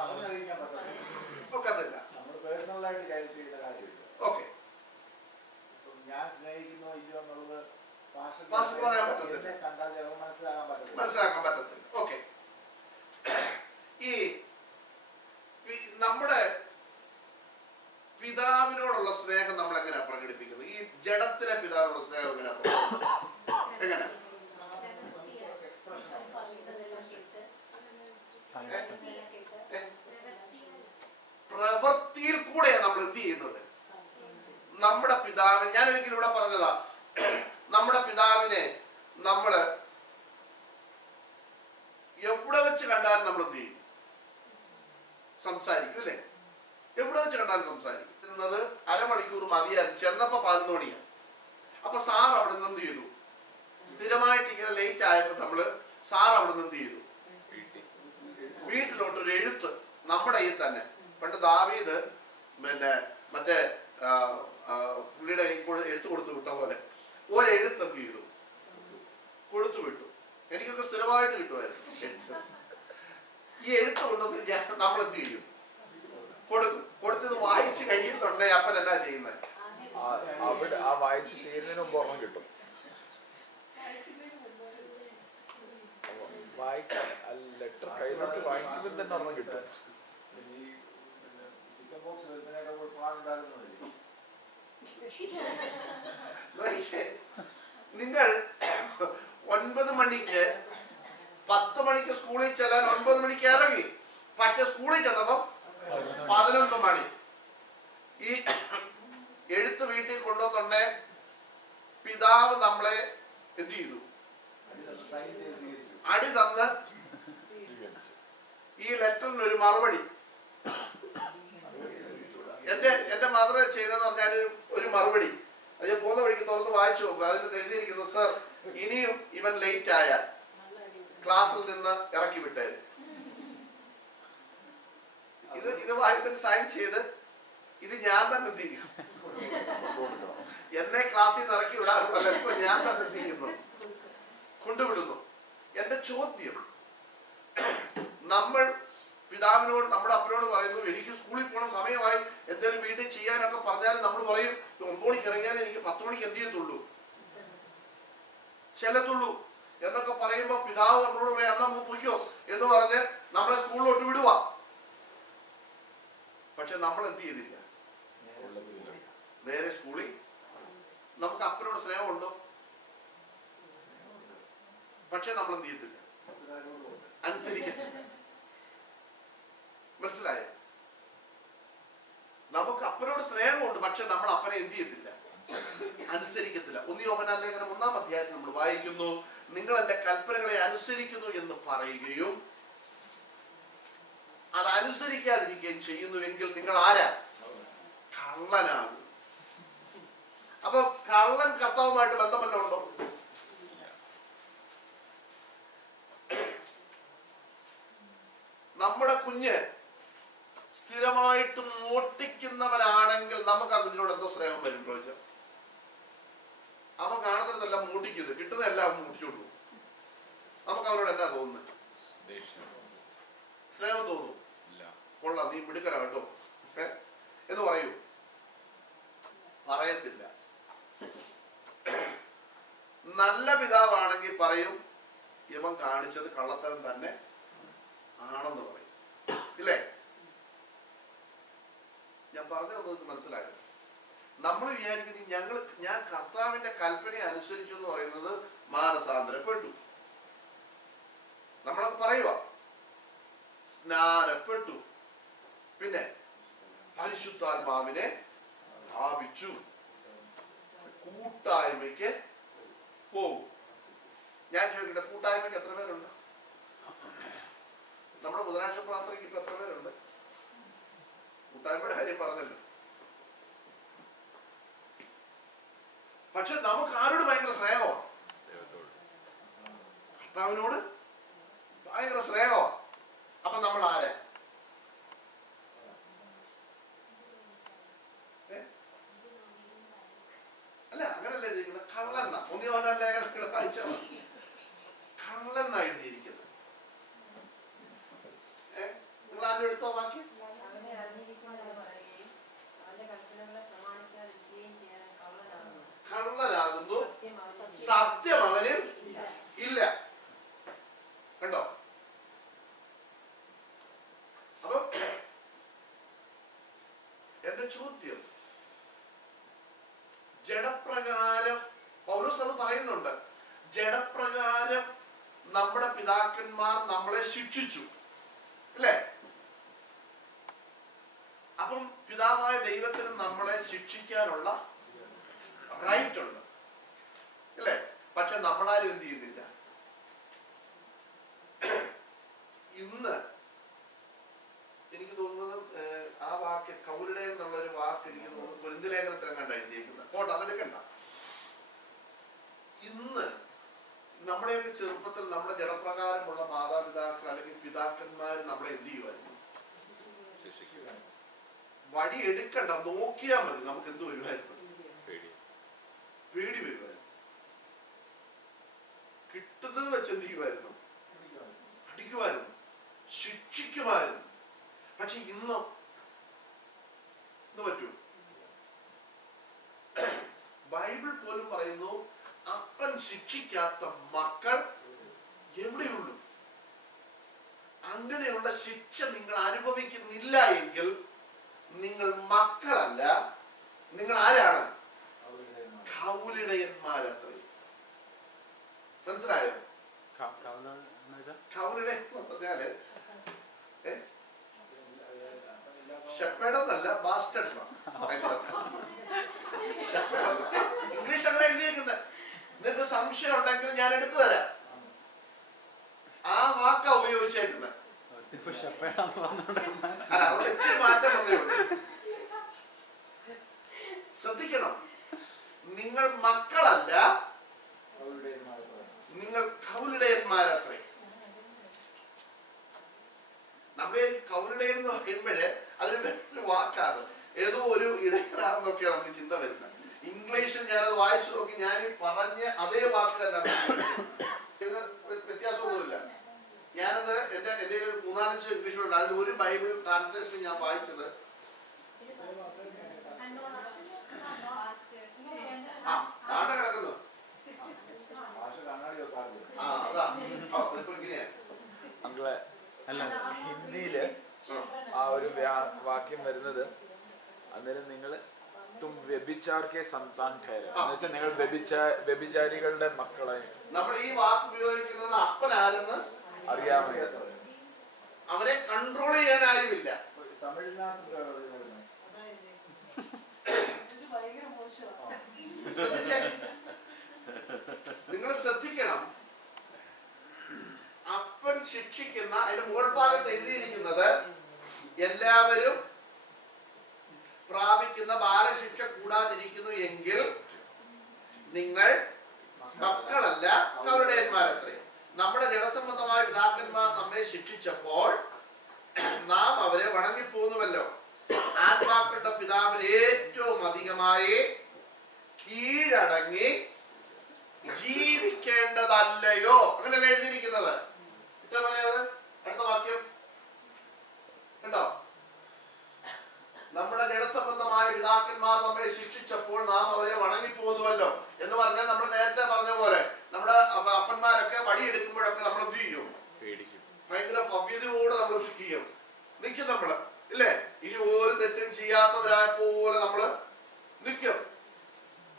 ഒക്കത്തില്ല. നമ്മൾ പേഴ്സണലായിട്ട് കാര്യം ചെയ്യുന്ന കാര്യമില്ല. ഓക്കെ, ഞാൻ സ്നേഹിക്കുന്നോ ഇല്ലയോ എന്നുള്ളത് പറയാൻ പറ്റത്തില്ല, കണ്ടാൽ ചിലപ്പോൾ മനസ്സിലാക്കാൻ പറ്റത്തില്ല. ഓക്കെ, ഈ നമ്മുടെ പിതാവിനോടുള്ള സ്നേഹം നമ്മൾ എങ്ങനെയാ പ്രകടിപ്പിക്കുന്നത്? ഈ ജഡത്തിലെ പിതാവിനോടുള്ള സ്നേഹം എങ്ങനെയാ? പ്രവൃത്തിയിൽ കൂടെയാണ് നമ്മൾ എന്ത് ചെയ്യുന്നത്? നമ്മുടെ പിതാവിനെ, ഞാൻ ഒരിക്കലും ഇവിടെ പറഞ്ഞതാ, നമ്മുടെ പിതാവിനെ നമ്മള് എവിടെ വെച്ച് കണ്ടാലും നമ്മൾ എന്ത് ചെയ്യും? സംസാരിക്കും അല്ലേ? എവിടെ വെച്ച് കണ്ടാലും സംസാരിക്കും. അരമണിക്കൂർ മതിയായിരുന്നു. ചെന്നപ്പോ 11 മണിയാണ്. അപ്പൊ സാർ അവിടെ നിന്ന് എന്ത് ചെയ്തു? സ്ഥിരമായിട്ട് ഇങ്ങനെ ലേറ്റ് ആയപ്പോ സാർ അവിടെ നിന്ന് എന്ത് ചെയ്തു? വീട്ടിലോട്ട് ഒരു എഴുത്ത് നമ്മുടെ ഈ തന്നെ പണ്ട് ദാവീദ് മറ്റേ പുള്ളിയുടെ എഴുത്ത് കൊടുത്തു വിട്ട പോലെ ഒരെഴുത്ത് എന്ത് ചെയ്തു? കൊടുത്തു വിട്ടു. എനിക്കൊക്കെ സ്ഥിരമായിട്ട് കിട്ടുമായിരുന്നു. ഈ എഴുത്ത് കൊണ്ടുവന്ന് നമ്മൾ എന്ത് ചെയ്യും? കൊടുക്കും. കൊടുത്തത് വായിച്ച് കഴിയുന്നുണ്ടേ അപ്പൻ എന്നാ ചെയ്യുന്നത്? അവിടെ ആ വായിച്ച് തീരുന്നതിന് മുമ്പ് ഒരെണ്ണം കിട്ടും. ലെറ്റർ കയ്യിലോട്ട് വാങ്ങിക്കുമ്പോൾ തന്നെ ഒരെണ്ണം കിട്ടും. ചിക്കൻ ബോക്സ് വരുന്നതിനൊക്കെ പാടുണ്ടായിരുന്നില്ലേ? നിങ്ങൾ 9 മണിക്ക് 10 മണിക്ക് സ്കൂളിൽ ചെല്ലാൻ 9 മണിക്ക് ഇറങ്ങി. പക്ഷെ സ്കൂളിൽ ചെന്നപ്പോ 11 മണി. ഈ എഴുത്ത് വീട്ടിൽ കൊണ്ടുവന്നുണ്ടേ പിതാവ് നമ്മളെ എന്ത് ചെയ്തു? അടി തന്ന് ഈ ലെറ്ററിന് ഒരു മറുപടി. എന്റെ മദർ ചെയ്തെന്ന് പറഞ്ഞാൽ ഒരു മറുപടി. അത് പോകുന്ന വഴിക്ക് തുറന്ന് വായിച്ചു നോക്കുക. അതിന് എഴുതിയിരിക്കുന്നു, സർ ഇനിയും ഇവൻ ലേറ്റ് ആയാൽ ക്ലാസ്സിൽ നിന്ന് ഇറക്കി വിട്ടേര്. ഇത് വായിച്ചിട്ട് സൈൻ ചെയ്ത് ഇത് ഞാൻ തന്നെ എന്ത് ചെയ്യും? എന്നെ ക്ലാസ്സിൽ നിന്ന് ഇറക്കി വിടാനുള്ള ലെറ്റർ ഞാൻ തന്നെ എന്ത് ചെയ്യുന്നു? കൊണ്ടുവിടുന്നു. എന്റെ ചോദ്യം, നമ്മൾ പിതാവിനോട് നമ്മുടെ അപ്പനോട് പറയുന്നു എനിക്ക് സ്കൂളിൽ പോകണ സമയമായി, എന്തെങ്കിലും വീട്ടിൽ ചെയ്യാനൊക്കെ പറഞ്ഞാലും നമ്മൾ പറയും 9 മണിക്ക് ഇറങ്ങിയാലും എനിക്ക് 10 മണിക്ക് എന്ത് ചെയ്യത്തുള്ളൂ? ചെല്ലത്തുള്ളൂ എന്നൊക്കെ പറയുമ്പോ പിതാവ് നമ്മളോട് പറയാം എന്നാ പൊയ്ക്കോ എന്ന് പറഞ്ഞ് നമ്മളെ സ്കൂളിലോട്ട് വിടുക. പക്ഷെ നമ്മൾ എന്ത് ചെയ്തില്ല? നേരെ സ്കൂളിൽ. നമുക്ക് അപ്പനോട് സ്നേഹമുണ്ടോ? പക്ഷെ നമ്മൾ എന്ത് ചെയ്യത്തില്ല? അനുസരിക്കത്തില്ല. മനസ്സിലായോ? നമുക്ക് അപ്പനോട് സ്നേഹമുണ്ട്, പക്ഷെ നമ്മൾ അപ്പനെ എന്ത് ചെയ്യത്തില്ല? അനുസരിക്കത്തില്ല. 1 യോഹന്നാൻ ലേഖനം 1-ാം അധ്യായത്തിൽ നമ്മൾ വായിക്കുന്നു, നിങ്ങൾ എന്റെ കൽപ്പനകളെ അനുസരിക്കുന്നു എന്ന് പറയുകയും അത് അനുസരിക്കാതിരിക്കുകയും ചെയ്യുന്നുവെങ്കിൽ നിങ്ങൾ ആരാ? കള്ളനാകും. അപ്പൊ കള്ളൻ കർത്താവുമായിട്ട് ബന്ധം വല്ലതും ഉണ്ടോ? നമ്മുടെ കുഞ്ഞ് സ്ഥിരമായിട്ട് മോട്ടിക്കുന്നവനാണെങ്കിൽ നമുക്ക് ആ കുഞ്ഞിനോട് എന്തോ സ്നേഹം വരും? ചോദിച്ചാൽ അവൻ കാണുന്നതെല്ലാം മൂട്ടിക്കുന്നത്, കിട്ടുന്നതെല്ലാം മൂട്ടിച്ചോണ്ടു. നമുക്ക് അവനോട് എന്നാ തോന്നുന്നത്? സ്നേഹം തോന്നും. കൊള്ളാം, നീ മിടുക്കനാ കേട്ടോ എന്ന് പറയൂ? പറയത്തില്ല. നല്ല പിതാവാണെങ്കിൽ പറയും ഇവൻ കാണിച്ചത് കള്ളത്തരം തന്നെ ആണെന്ന് പറയും. ഇല്ലേ? ഞാൻ പറഞ്ഞത് മനസ്സിലായത്? നമ്മൾ വിചാരിക്കുന്നത് ഞാൻ കർത്താവിന്റെ കൽപ്പനയെ അനുസരിച്ചു എന്ന് പറയുന്നത് മാനസാന്തരപ്പെട്ടു. നമ്മളത് പറയുക, സ്നാനപ്പെട്ടു, പിന്നെ പരിശുദ്ധാത്മാവിനെ പ്രാപിച്ചു, കൂട്ടായ്മയ്ക്ക് പോകും. ഞാൻ ചോദിക്കട്ടെ, കൂട്ടായ്മയ്ക്ക് എത്ര പേരുണ്ട്? നമ്മുടെ ബുധനാഴ്ച പ്രാർത്ഥനയ്ക്ക് ഇപ്പൊ എത്ര പേരുണ്ട്? കൂട്ടായ്മയുടെ കാര്യം പറഞ്ഞല്ലോ. പക്ഷെ നമുക്ക് ആരോട് ഭയങ്കര സ്നേഹമാണ്? കർത്താവിനോട് ഭയങ്കര സ്നേഹമാണ്. അപ്പൊ നമ്മൾ ആരെ? അല്ല, അങ്ങനല്ല എഴുതിയിരിക്കുന്നത്. കള്ളെന്ന 1 യോഹന്നാൻ ലേഖനം വായിച്ചാൽ കള്ളെന്ന എഴുതിയിരിക്കുന്നത്. നിങ്ങൾ ആരും എടുത്തോ ബാക്കി? കള്ളനാകുന്നു, സത്യം അവന് ഇല്ല. കണ്ടോ? അപ്പൊ എന്റെ ചോദ്യം, ജഡപ്രകാരം പൗലോസ് അത് പറയുന്നുണ്ട്, ജഡപ്രകാരം നമ്മുടെ പിതാക്കന്മാർ നമ്മളെ ശിക്ഷിച്ചു, അല്ലേ? അപ്പം പിതാവായ ദൈവത്തിന് നമ്മളെ ശിക്ഷിക്കാനുള്ള റൈറ്റ് ഉണ്ട്, അല്ലേ? പക്ഷെ നമ്മളാരും എന്ത് ചെയ്യുന്നില്ല? നമ്മുടെയൊക്കെ ചെറുപ്പത്തിൽ നമ്മുടെ ജഡപ്രകാരമുള്ള മാതാപിതാക്കൾ അല്ലെങ്കിൽ പിതാക്കന്മാർ നമ്മളെ എന്ത് ചെയ്യുമായിരുന്നു? വടി എടുക്കണ്ട, നോക്കിയാ മതി, നമുക്ക് എന്ത് വരുമായിരുന്നു? പേടി വരുമായിരുന്നു. കിട്ടുന്നത് വെച്ച് എന്ത് ചെയ്യുമായിരുന്നു? അടിക്കുമായിരുന്നു, ശിക്ഷിക്കുമായിരുന്നു. പക്ഷെ ഇന്ന് പറ്റൂ? ബൈബിൾ പോലും പറയുന്നു, അപ്പൻ ശിക്ഷിക്കാത്ത മക്കൾ എവിടെയുള്ളൂ? അങ്ങനെയുള്ള ശിക്ഷ നിങ്ങൾ അനുഭവിക്കുന്നില്ല എങ്കിൽ നിങ്ങൾ മക്കളല്ല, നിങ്ങൾ ആരാണ്? കൗലിടയന്മാരത്രേ. മനസ്സിലായോ? കൗലിടയൻ എന്ന് പറഞ്ഞാല് ഷെപ്പേഡെന്നല്ല, ബാസ്റ്റഡ്. ഇംഗ്ലീഷ് അങ്ങനെ എഴുതിയിരിക്കുന്നത്. നിങ്ങൾക്ക് സംശയം ഉണ്ടെങ്കിൽ ഞാൻ എടുത്തു തരാം. ആ വാക്കാ ഉപയോഗിച്ചേക്കുന്നത്. അല്ല, അവിടെ ഇച്ചിരി മാറ്റം വന്നേ ഉള്ളൂ. ശ്രദ്ധിക്കണം, നിങ്ങൾ മക്കളല്ല, നിങ്ങൾ കൗലിടയന്മാരത്രേ. നമ്മുടെ കൗലിടയൻ എന്ന് പറയുമ്പോഴേ അതൊരു വേറൊരു വാക്കാണ്. ഏതോ ഒരു ഇടയനാണെന്നൊക്കെയാണ് നമുക്ക് ചിന്ത വരുന്നത്. ഇംഗ്ലീഷിൽ ഞാനത് വായിച്ചു നോക്കി, ഞാൻ ഈ പറഞ്ഞ അതേ വാക്ക് തന്നെ, വ്യത്യാസമൊന്നുമില്ല. ഞാനത് എന്റെ ഒരു 3-4 ഇംഗ്ലീഷിലുണ്ട്. അതിൽ ഒരു ബൈബിൾ ട്രാൻസ്ലേഷൻ ഞാൻ വായിച്ചത് ആണ് കിടക്കുന്നു. അങ്കിളെ അല്ല, ഹിന്ദിയില് ആ ഒരു വാക്യം വരുന്നത്, അന്നേരം നിങ്ങൾ തും വ്യഭിചാർ കെ സന്താൻ ഠേര എന്ന് വെച്ചാൽ നിങ്ങൾ വ്യഭിചാരികളുടെ മക്കളെ. നമ്മൾ ഈ വാക്ക് ഉപയോഗിക്കുന്നത് അപ്പൻ ആരെന്ന് അറിയാൻ വേണ്ടി, അവരെ കൺട്രോൾ ചെയ്യാൻ ആരുമില്ല. നിങ്ങൾ ശ്രദ്ധിക്കണം, അപ്പൻ ശിക്ഷിക്കുന്ന, അതിന്റെ മുകൾ ഭാഗത്ത് എഴുതിയിരിക്കുന്നത് എല്ലാവരും പ്രാപിക്കുന്ന ബാലശിക്ഷ കൂടാതിരിക്കുന്നു എങ്കിൽ നിങ്ങൾ മക്കളല്ല, കൗലിടയന്മാരത്രേ. നമ്മുടെ ജഡസംബന്ധമായ പിതാക്കന്മാർ നമ്മെ ശിക്ഷിച്ചപ്പോൾ നാം അവരെ വണങ്ങിപ്പോന്നുവല്ലോ. ആത്മാക്കളുടെ പിതാവിന് ഏറ്റവും അധികമായി കീഴടങ്ങി ജീവിക്കേണ്ടതല്ലയോ? അങ്ങനെയല്ല എഴുതിയിരിക്കുന്നത്. ഇത്ര പറഞ്ഞത് അടുത്ത വാക്യം കണ്ടോ? നമ്മുടെ ജഡസംബന്ധമായ പിതാക്കന്മാർ നമ്മെ ശിക്ഷിച്ചപ്പോൾ നാം അവരെ വണങ്ങിപ്പോന്നുവല്ലോ എന്ന് പറഞ്ഞാൽ, നമ്മൾ നേരത്തെ പറഞ്ഞ പോലെ നമ്മുടെ അപ്പന്മാരൊക്കെ വടിയെടുക്കുമ്പോഴൊക്കെ നമ്മൾ എന്ത് ചെയ്യും? ഭയങ്കര ഭവ്യതയോടെ നമ്മൾ ചെയ്യും, നിൽക്കും നമ്മള്, ഇല്ലേ? ഇനി ഒരു തെറ്റും ചെയ്യാത്തവരായ പോലെ നമ്മള് നിൽക്കും.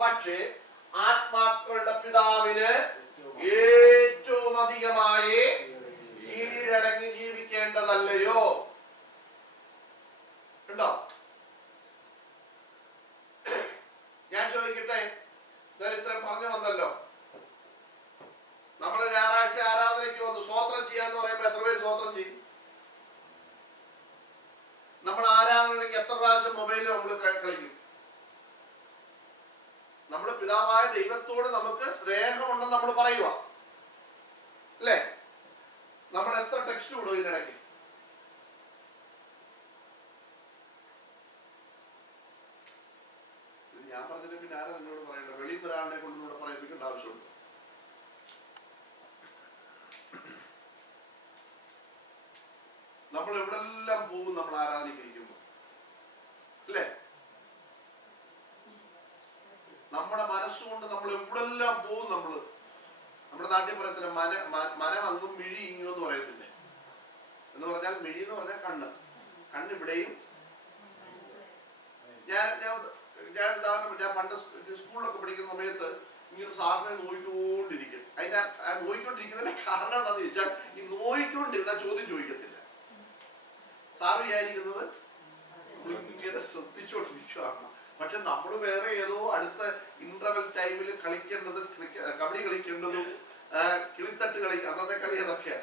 പക്ഷേ ആത്മാക്കളുടെ പിതാവിന് ഏറ്റവും അധികമായി കീഴടങ്ങി ജീവിക്കേണ്ടതല്ലയോ? ഉണ്ടോ? ഞാൻ ചോദിക്കട്ടെ, ഇത്രയും പറഞ്ഞു വന്നല്ലോ. നമ്മള് ഞായറാഴ്ച ആരാധനയ്ക്ക് വന്നു, സ്വോത്രം ചെയ്യാന്ന് പറയുമ്പോ എത്ര പേര് സ്വോത്രം ചെയ്യും? നമ്മൾ ആരാധനയ്ക്ക് എത്ര പ്രാവശ്യം മൊബൈലിൽ നമ്മൾ കളിക്കും? നമ്മുടെ പിതാവായ ദൈവത്തോട് നമുക്ക് സ്നേഹമുണ്ടെന്ന് നമ്മൾ പറയുക, അല്ലേ? നമ്മൾ എത്ര ടെക്സ്റ്റ് വിടും ഇതിനിടയ്ക്ക്? ഞാൻ പറഞ്ഞിട്ട് പിന്നെ ആരാ നിന്നോട് പറയണ്ട? വെളിയിൽ നിന്ന് ഒരാളിനെ കൊണ്ടിലൂടെ പറയിപ്പിക്കേണ്ട ആവശ്യമുണ്ട്. നമ്മൾ എവിടെല്ലാം പോകും നമ്മൾ ആരാധനയ്ക്കിരിക്കുമ്പോൾ, അല്ലേ? നമ്മുടെ മനസ്സുകൊണ്ട് നമ്മൾ എവിടെല്ലാം പോകും. നമ്മുടെ നാട്ടിൽ പറയത്തില്ല, മനമങ്ങും മിഴി ഇങ്ങും എന്ന് പറയത്തില്ലേ? എന്ന് പറഞ്ഞാൽ മിഴി എന്ന് പറഞ്ഞാൽ കണ്ണിവിടെയും. ഞാൻ പണ്ട് സ്കൂളിലൊക്കെ പഠിക്കുന്ന സമയത്ത് ഇങ്ങനെ സാറിനെ നോക്കിക്കൊണ്ടിരിക്കും. നോക്കിക്കൊണ്ടിരിക്കുന്നതിന്റെ കാരണം എന്താണെന്ന് ചോദിച്ചാൽ, ഈ നോക്കിക്കൊണ്ടിരുന്ന ചോദ്യം ചോദിക്കത്തില്ല. സാറ് വിചാരിക്കുന്നത് ഇങ്ങനെ ശ്രദ്ധിച്ചോണ്ടിരിക്കുകയാണ്. പക്ഷെ നമ്മൾ വേറെ ഏതോ അടുത്ത ഇന്റർവെൽ ടൈമിൽ കളിക്കേണ്ടത്, കബഡി കളിക്കേണ്ടതും കിളിത്തട്ട് അന്നത്തെ കളി അതൊക്കെ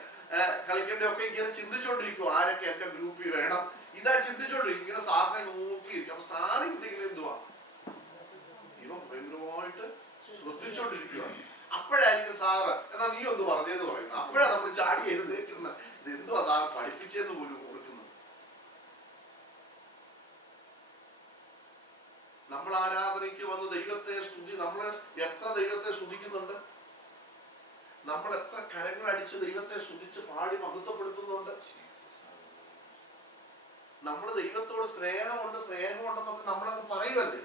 കളിക്കേണ്ടതൊക്കെ ഇങ്ങനെ ചിന്തിച്ചോണ്ടിരിക്കും. ആരൊക്കെ എന്റെ ഗ്രൂപ്പിൽ വേണം, ഇതാ ചിന്തിച്ചോണ്ടിരിക്കും. ഇങ്ങനെ സാറിനെ നോക്കിയിരിക്കും. അപ്പൊ സാറ് ചിന്തിക്കുന്നത് എന്തുവാ? ഇവൻ ഭയങ്കരമായിട്ട് ശ്രദ്ധിച്ചോണ്ടിരിക്കുക. അപ്പോഴായിരിക്കും സാറ് എന്നാ നീ ഒന്ന് പറഞ്ഞേന്ന് പറയുന്നു. അപ്പോഴാണ് നമ്മൾ ചാടി എഴുന്നേക്കുന്നത്. ഇത് എന്തോ അതാ പഠിപ്പിച്ചെന്ന് പോലും ഓർക്കുന്നു. നമ്മൾ ആരാധനയ്ക്ക് വന്ന് ദൈവത്തെ സ്തുതി, നമ്മൾ എത്ര ദൈവത്തെ സ്തുതിക്കുന്നുണ്ട്, നമ്മൾ എത്ര കരങ്ങൾ അടിച്ച് ദൈവത്തെ സ്തുതിച്ച് പാടി മഹത്വപ്പെടുത്തുന്നുണ്ട്. നമ്മൾ ദൈവത്തോട് സ്നേഹമുണ്ടെന്നൊക്കെ നമ്മളങ്ങ് പറയുമല്ലേ.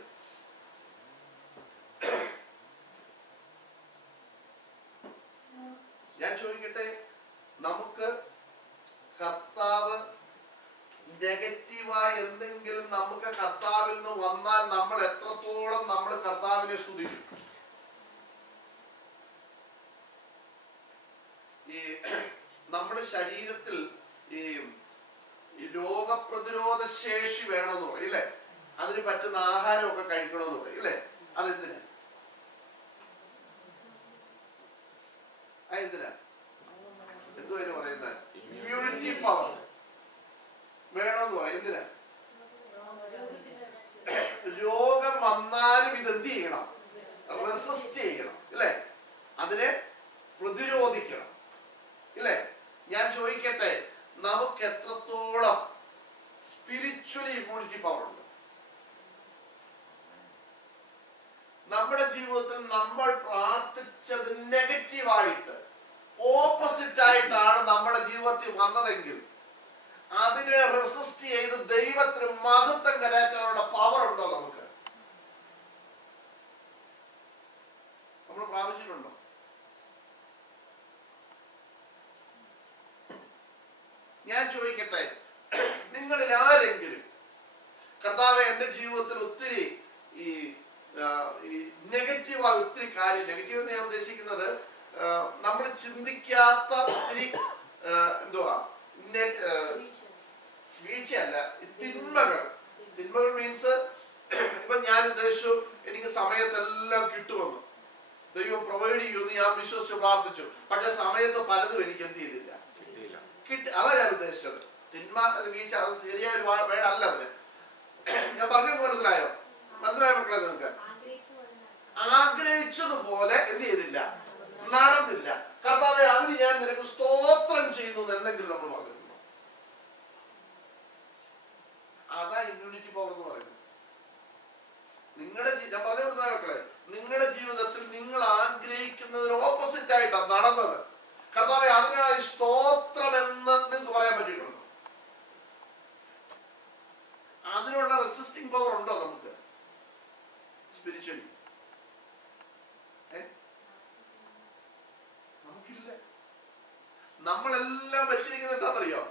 ഞാൻ ചോദിക്കട്ടെ, നമുക്ക് കർത്താവ് നെഗറ്റീവായ എന്തെങ്കിലും നമുക്ക് കർത്താവിൽ നിന്ന് വന്നാൽ നമ്മൾ എത്രത്തോളം നമ്മൾ കർത്താവിനെ സ്തുതിക്കും? ഈ നമ്മുടെ ശരീരത്തിൽ ഈ രോഗപ്രതിരോധ ശേഷി വേണമെന്ന് പറയും ഇല്ലേ, അതിന് പറ്റുന്ന ആഹാരമൊക്കെ കഴിക്കണമെന്ന് പറയും ഇല്ലേ. അതെന്തിനാ? എന്തിനാ? എന്തുവാ പറയുന്നത്? ഇമ്മ്യൂണിറ്റി പവർ വേണമെന്ന് പറയും. എന്തിനാ? രോഗം വന്നാലും ഇതെന്ത് ചെയ്യണം? റെസിസ്റ്റ് ചെയ്യണം ഇല്ലേ, അതിനെ പ്രതിരോധിക്കണം ഇല്ലേ. ഞാൻ ചോദിക്കട്ടെ, നമുക്ക് എത്രത്തോളം സ്പിരിച്വലി ഇമ്മ്യൂണിറ്റി പവർ ഉണ്ട്? നമ്മുടെ ജീവിതത്തിൽ നമ്മൾ പ്രാർത്ഥിച്ചത് നെഗറ്റീവായിട്ട്, ഓപ്പോസിറ്റ് ആയിട്ടാണ് നമ്മുടെ ജീവിതത്തിൽ വന്നതെങ്കിൽ അതിനെ റെസിസ്റ്റ് ചെയ്ത് ദൈവത്തിന് മഹത്വം കരയറ്റാനുള്ള പവർ ഉണ്ടോ നമുക്ക്? നമ്മൾ പ്രാപിച്ചിട്ടുണ്ടോ? ഞാൻ ചോദിക്കട്ടെ, നിങ്ങളിൽ ആരെങ്കിലും കർത്താവേ എന്റെ ജീവിതത്തിൽ ഒത്തിരി ഈ നെഗറ്റീവായ ഒത്തിരി കാര്യം, നെഗറ്റീവ് എന്ന് ഞാൻ ഉദ്ദേശിക്കുന്നത് നമ്മൾ ചിന്തിക്കാത്ത ഒത്തിരി എന്തുവാ വീഴ്ചയല്ല, തിന്മകൾ മീൻസ് ഇപ്പൊ ഞാൻ ഉദ്ദേശിച്ചു എനിക്ക് സമയത്തെല്ലാം കിട്ടുമെന്ന്, ദൈവം പ്രൊവൈഡ് ചെയ്യുമെന്ന് ഞാൻ വിശ്വസിച്ച് പ്രാർത്ഥിച്ചു. പക്ഷെ സമയത്ത് പലതും എനിക്ക് എന്ത് ചെയ്തില്ല, അതാ ഞാൻ ഉദ്ദേശിച്ചത്. തിന്മ വീഴ്ച അത് ശരിയായ ഒരു വേടല്ല അതിന്. ഞാൻ പറഞ്ഞത് മനസ്സിലായോ മക്കളെ? നിങ്ങൾക്ക് ആഗ്രഹിച്ചതുപോലെ എന്ത് ചെയ്തില്ല, നടന്നില്ല. കർത്താവേ അതിന് ഞാൻ നിനക്ക് സ്തോത്രം ചെയ്യുന്നു എന്തെങ്കിലും നമ്മൾ പറഞ്ഞിട്ടുണ്ടോ? അതാ ഇമ്മ്യൂണിറ്റി പവർ എന്ന് പറയുന്നത്. ഞാൻ പറഞ്ഞ മനസ്സിലായ മക്കളെ, നിങ്ങളുടെ ജീവിതത്തിൽ നിങ്ങൾ ആഗ്രഹിക്കുന്നതിന് ഓപ്പോസിറ്റ് ആയിട്ടാണ് നടന്നത്. കർത്താവേ അതിനായി സ്തോത്രം എന്ന് നിങ്ങൾക്ക് പറയാൻ പറ്റിയിട്ടുണ്ടോ? അതിനുള്ള റെസിസ്റ്റിംഗ് പവർ ഉണ്ടോ നമുക്ക് സ്പിരിച്വലി? നമുക്കില്ല. നമ്മളെല്ലാം വെച്ചിരിക്കുന്നത് എന്താണെന്നറിയോ?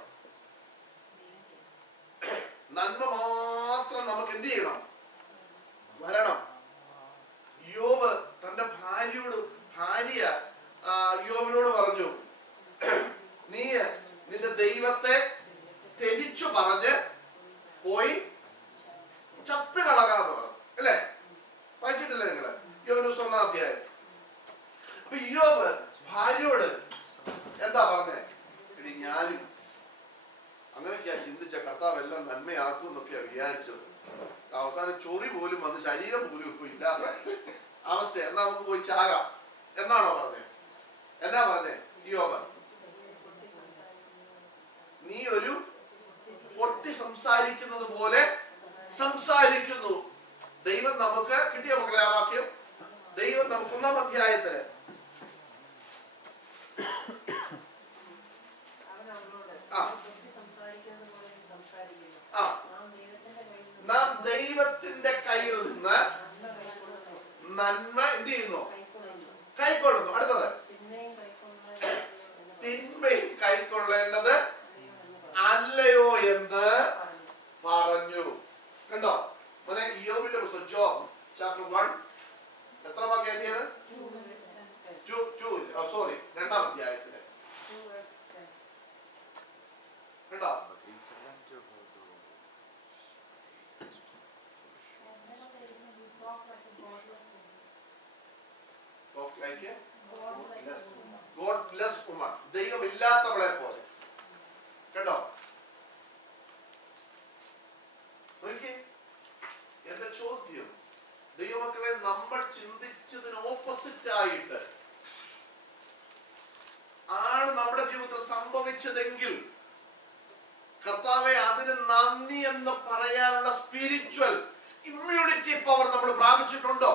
നന്മ മാത്രം നമുക്ക് എന്ത് ചെയ്യണം, വരണം. യോബ് തന്റെ ഭാര്യ യോബിനോട് പറഞ്ഞു, നീ നിന്റെ ദൈവത്തെ ത്യജിച്ചു പറഞ്ഞ് പോയി ചത്ത് കളകാന്ന് പറഞ്ഞു അല്ലേ. വായിച്ചിട്ടില്ലേ നിങ്ങള് യോബിന്റെ 1 അധ്യായം? അപ്പൊ യോബ് ഭാര്യയോട് എന്താ പറഞ്ഞേ? ഇനി ഞാനും അങ്ങനെയൊക്കെയാ ചിന്തിച്ച, കർത്താവ് എല്ലാം നന്മയാക്കും എന്നൊക്കെയാ വിചാരിച്ചത്. അവസാനം ചൊറി പോലും വന്ന് ശരീരം പോലും ഇപ്പൊ ഇല്ലാത്ത അവസ്ഥ. എന്നാ നമുക്ക് പോയി ചാകാം എന്നാണോ പറഞ്ഞേ? എന്നാ പറഞ്ഞേ യോബ്? നീ ഒരു പൊട്ടി സംസാരിക്കുന്നത് പോലെ സംസാരിക്കുന്നു. ദൈവം നമുക്ക് കിട്ടിയ മക്കളെ ആ വാക്യം, ദൈവം നമുക്ക് 1 അധ്യായത്തില് നാം ദൈവത്തിന്റെ കയ്യിൽ നിന്ന് നന്മ എന്ത് ചെയ്യുന്നു? കൈക്കൊള്ളുന്നു. അടുത്തത് തിന്മയും കൈക്കൊള്ളേണ്ടത് അല്ലയോ എന്ന് പറഞ്ഞു. കണ്ടോ മോനെ? യോബിന്റെ പുസ്തകം ജോബ് ചാപ്റ്റർ 1 എത്ര വാക്യം എഴുതിയത്? 2 അധ്യായത്തില് കണ്ടോ? ഗോഡ്ലെസ് വുമൺ, ദൈവമില്ലാത്തവളെ പോലെ. കണ്ടോ? എന്റെ ചോദ്യം, ദൈവമക്കളെ, നമ്മൾ ചിന്തിച്ചതിന് ഓപ്പോസിറ്റ് ആയിട്ട് ആണ് നമ്മുടെ ജീവിതത്തിൽ സംഭവിച്ചതെങ്കിൽ കർത്താവെ അതിന് നന്ദി എന്ന് പറയാനുള്ള സ്പിരിച്വൽ ഇമ്മ്യൂണിറ്റി പവർ നമ്മൾ പ്രാപിച്ചിട്ടുണ്ടോ?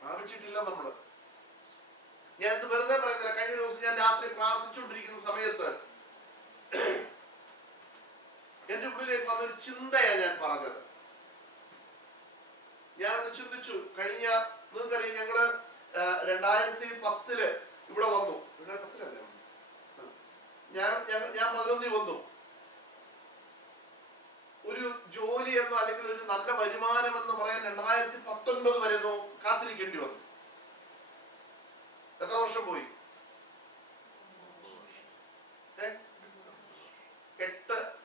പ്രാപിച്ചിട്ടില്ല നമ്മള്. ഞാൻ ഇത് വെറുതെ പറയുന്നില്ല. കഴിഞ്ഞ ദിവസം ഞാൻ രാത്രി പ്രാർത്ഥിച്ചുകൊണ്ടിരിക്കുന്ന സമയത്ത് എന്റെ ഉള്ളിലേക്ക് വന്നൊരു ചിന്തയാണ് ഞാൻ പറഞ്ഞത്. ഞാനൊന്ന് ചിന്തിച്ചു. കഴിഞ്ഞ നിങ്ങൾക്കറിയാം, ഞങ്ങള് 2010 ഇവിടെ വന്നു. 2010 ഞാൻ 11 വന്നു. ഒരു ജോലി എന്നോ അല്ലെങ്കിൽ ഒരു നല്ല വരുമാനം എന്ന് പറയാൻ 2019 വരെ കാത്തിരിക്കേണ്ടി വന്നു. എത്ര വർഷം പോയി?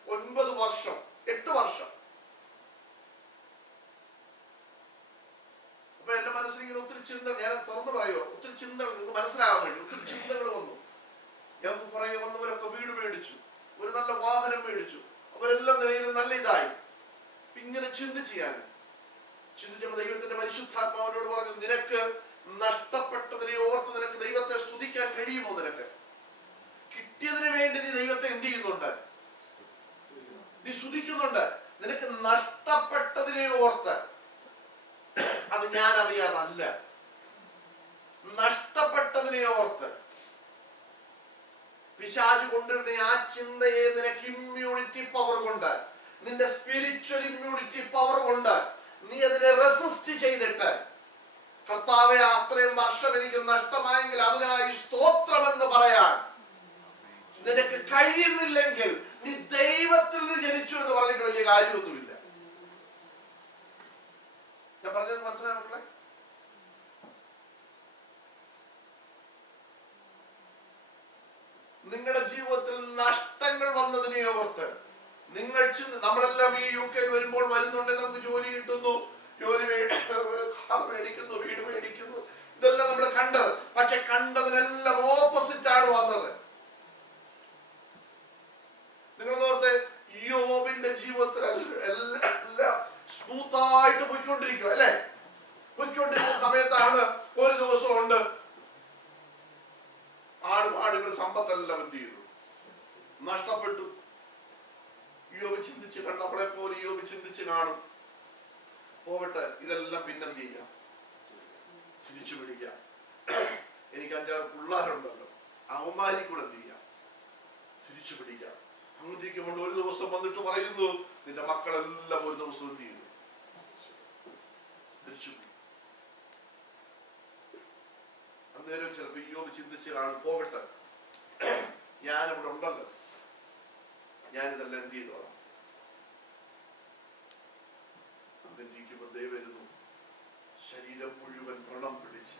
9 വർഷം. 8 വർഷം. അപ്പൊ എന്റെ മനസ്സിൽ ഇങ്ങനെ ഒത്തിരി ചിന്ത, ഞാൻ തുറന്നു പറയുമോ, ഒത്തിരി ചിന്തകൾ നിങ്ങൾക്ക് മനസ്സിലാകാൻ വേണ്ടി ഒത്തിരി ചിന്തകൾ വന്നു. ഞങ്ങൾക്ക് പുറകെ വന്നവരൊക്കെ വീട് മേടിച്ചു, ഒരു നല്ല വാഹനം മേടിച്ചു, അവരെല്ലാം നിലയിൽ നല്ല ഇതായി. ഇങ്ങനെ ചിന്തിച്ചപ്പോ ദൈവത്തിന്റെ പരിശുദ്ധാത്മാവിനോട് പറഞ്ഞു, നിനക്ക് നഷ്ടപ്പെട്ടതിനെ ഓർത്ത് നിനക്ക് ദൈവത്തെ സ്തുതിക്കാൻ കഴിയുമോ? നിനക്ക് കിട്ടിയതിന് വേണ്ടി നീ ദൈവത്തെ എന്ത് ചെയ്യുന്നുണ്ട്? നീ സ്തുതിക്കുന്നുണ്ട്. നിനക്ക് നഷ്ടപ്പെട്ടതിനെ ഓർത്ത്, അത് ഞാൻ അറിയാതല്ല, നഷ്ടപ്പെട്ടതിനെ ഓർത്ത് പിശാച് കൊണ്ടിരുന്ന ആ ചിന്തയെ നിനക്ക് ഇമ്മ്യൂണിറ്റി പവർ കൊണ്ട്, നിന്റെ സ്പിരിച്വൽ ഇമ്മ്യൂണിറ്റി പവർ കൊണ്ട് നീ അതിനെ റെസിസ്റ്റ് ചെയ്തിട്ട്, കർത്താവെ അത്രയും വർഷം എനിക്ക് നഷ്ടമായെങ്കിൽ അതിനായി സ്തോത്രമെന്ന് പറയാൻ നിനക്ക് കഴിയുന്നില്ലെങ്കിൽ നീ ദൈവത്തിൽ നിന്ന് ജനിച്ചു എന്ന് പറഞ്ഞിട്ട് വലിയ കാര്യമൊന്നുമില്ല. ഞാൻ പറഞ്ഞത് മനസ്സിലായോ മക്കളെ? നിങ്ങളുടെ ജീവിതത്തിൽ നഷ്ടങ്ങൾ വന്നതിനെ ഓർത്ത് നിങ്ങൾ നമ്മളെല്ലാം ഈ UK വരുമ്പോൾ വരുന്നുണ്ടെങ്കിൽ നമുക്ക് ജോലി കിട്ടുന്നു, മേടിക്കുന്നു, വീട് മേടിക്കുന്നു, ഇതെല്ലാം നമ്മൾ കണ്ടത്. പക്ഷെ കണ്ടതിനെല്ലാം ഓപ്പോസിറ്റ് ആണ് വന്നത്. നിങ്ങൾ ഓർത്തെ യോബിന്റെ ജീവിതത്തിൽ എല്ലാം സ്മൂത്തായിട്ട് പോയിക്കൊണ്ടിരിക്കും അല്ലെ? പോയിക്കൊണ്ടിരിക്കുന്ന സമയത്താണ് ഒരു ദിവസം ഉണ്ട് ആടുകൾ സമ്പത്തെല്ലാം എന്ത് ചെയ്തു? നഷ്ടപ്പെട്ടു. യോബ് ചിന്തിച്ച് കണ്ടപ്പോളെ പോലെ യോബ് ചിന്തിച്ച് കാണും, പോവട്ടെ, ഇതെല്ലാം പിന്നെന്ത് ചെയ്യാം? തിരിച്ചു പിടിക്കാം. എനിക്ക് 5-6 പിള്ളേരുണ്ടല്ലോ, അവന്മാരി കൂടെ എന്ത് ചെയ്യാം? തിരിച്ചു പിടിക്കാം. അങ്ങോട്ടേക്കുമ്പോൾ ഒരു ദിവസം വന്നിട്ട് പറയുന്നു, നിന്റെ മക്കളെല്ലാം ഒരു ദിവസം എന്ത് ചെയ്തു? തിരിച്ചു. അന്നേരം ചിലപ്പോ യോബ് ചിന്തിച്ച് കാണും, പോകട്ടെ, ഞാനിവിടെ ഉണ്ടല്ലോ, ഞാനിതെല്ലാം എന്ത് ചെയ്തോളാം. അങ്ങനെയിരിക്കുമ്പോ ദൈവം വരുന്നു, ശരീരം മുഴുവൻ വ്രണം പിടിച്ച്,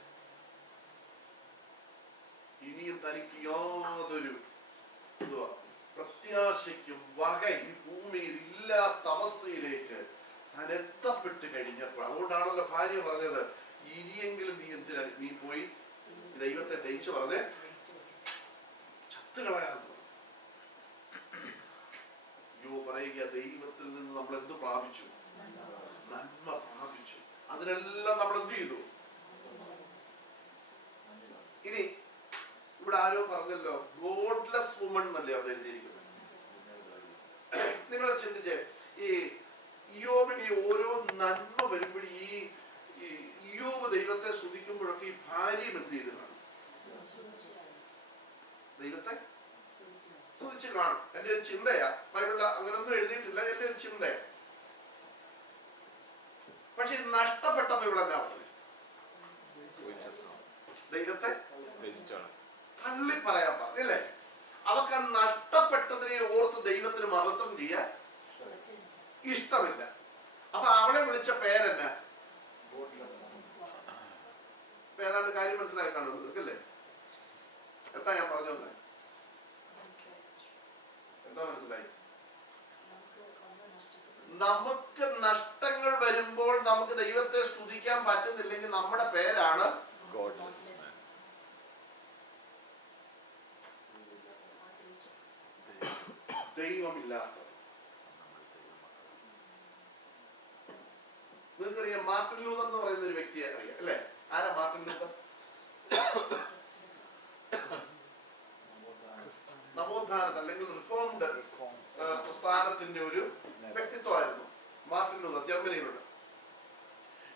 ഇനിയും തനിക്ക് യാതൊരു പ്രത്യാശയ്ക്കും വക ഈ ഭൂമിയിൽ ഇല്ലാത്ത അവസ്ഥയിലേക്ക് താൻ എത്തപ്പെട്ട് കഴിഞ്ഞപ്പോൾ, അതുകൊണ്ടാണല്ലോ ഭാര്യ പറഞ്ഞത്, ഇനിയെങ്കിലും നീ എന്തിനാ നീ പോയി ദൈവത്തെ ദയിച്ചു പറഞ്ഞ് ചത്തുകളയാന്ന്. പറയുക, ദൈവത്തിൽ നിന്ന് നമ്മൾ എന്ത് പ്രാപിച്ചു? നന്മ പ്രാപിച്ചു. അതിനെല്ലാം നമ്മൾ എന്ത് ചെയ്തു? ഇനി ഇവിടെ ആരോ പറഞ്ഞല്ലോ, ഗോഡ്ലെസ് വുമൺ എന്നല്ലേ അവിടെ എഴുതിയിരിക്കുന്നത്. നിങ്ങൾ ചിന്തിച്ചേ, ഈ ഇയ്യോബിന് ഓരോ നന്മ വരുമ്പോഴും ഈ ഇയ്യോബ് ദൈവത്തെ സ്തുതിക്കുമ്പോഴൊക്കെ ഈ ഭാര്യയും എന്ത് ചെയ്ത് കാണും? ദൈവത്തെ സ്തുതിച്ച് കാണും. എന്റെ ഒരു ചിന്തയാ, ബൈബിളിൽ അങ്ങനൊന്നും എഴുതിയിട്ടില്ല, എന്റെ ഒരു ചിന്തയാ. പക്ഷെ ഇത് നഷ്ടപ്പെട്ടപ്പോ ഇവിടെ എന്നാ പറഞ്ഞു? ദൈവത്തെ തള്ളി പറയാൻ പറഞ്ഞില്ലേ? അവർക്ക് നഷ്ടപ്പെട്ടതിനെ ഓർത്ത് ദൈവത്തിന് മഹത്വം ചെയ്യാൻ ഇഷ്ടമില്ല. അപ്പൊ അവളെ വിളിച്ച പേരെന്നാ? ഏതാണ്ട് കാര്യം മനസ്സിലായി കാണുന്നത് അല്ലേ? എന്താ ഞാൻ പറഞ്ഞു തന്നെ? എന്താ മനസ്സിലായി? നമുക്ക് നഷ്ടങ്ങൾ വരുമ്പോൾ നമുക്ക് ദൈവത്തെ സ്തുതിക്കാൻ പറ്റുന്നില്ലെങ്കിൽ നമ്മുടെ പേരാണ് ദൈവമില്ലാത്തത്. നിങ്ങൾക്കറിയാം മാർട്ടിൻ ലൂതർ എന്ന് പറയുന്ന ഒരു വ്യക്തിയെ അറിയാം അല്ലേ? ആരാ മാർട്ടിൻ ലൂതർ? നവോത്ഥാനത്ത് അല്ലെങ്കിൽ റിഫോംഡ് പ്രസ്ഥാനത്തിന്റെ ഒരു വ്യക്തിത്വമായിരുന്നു മാർട്ടിൻ ലൂതർ. ജർമ്മനിയിലുണ്ട്.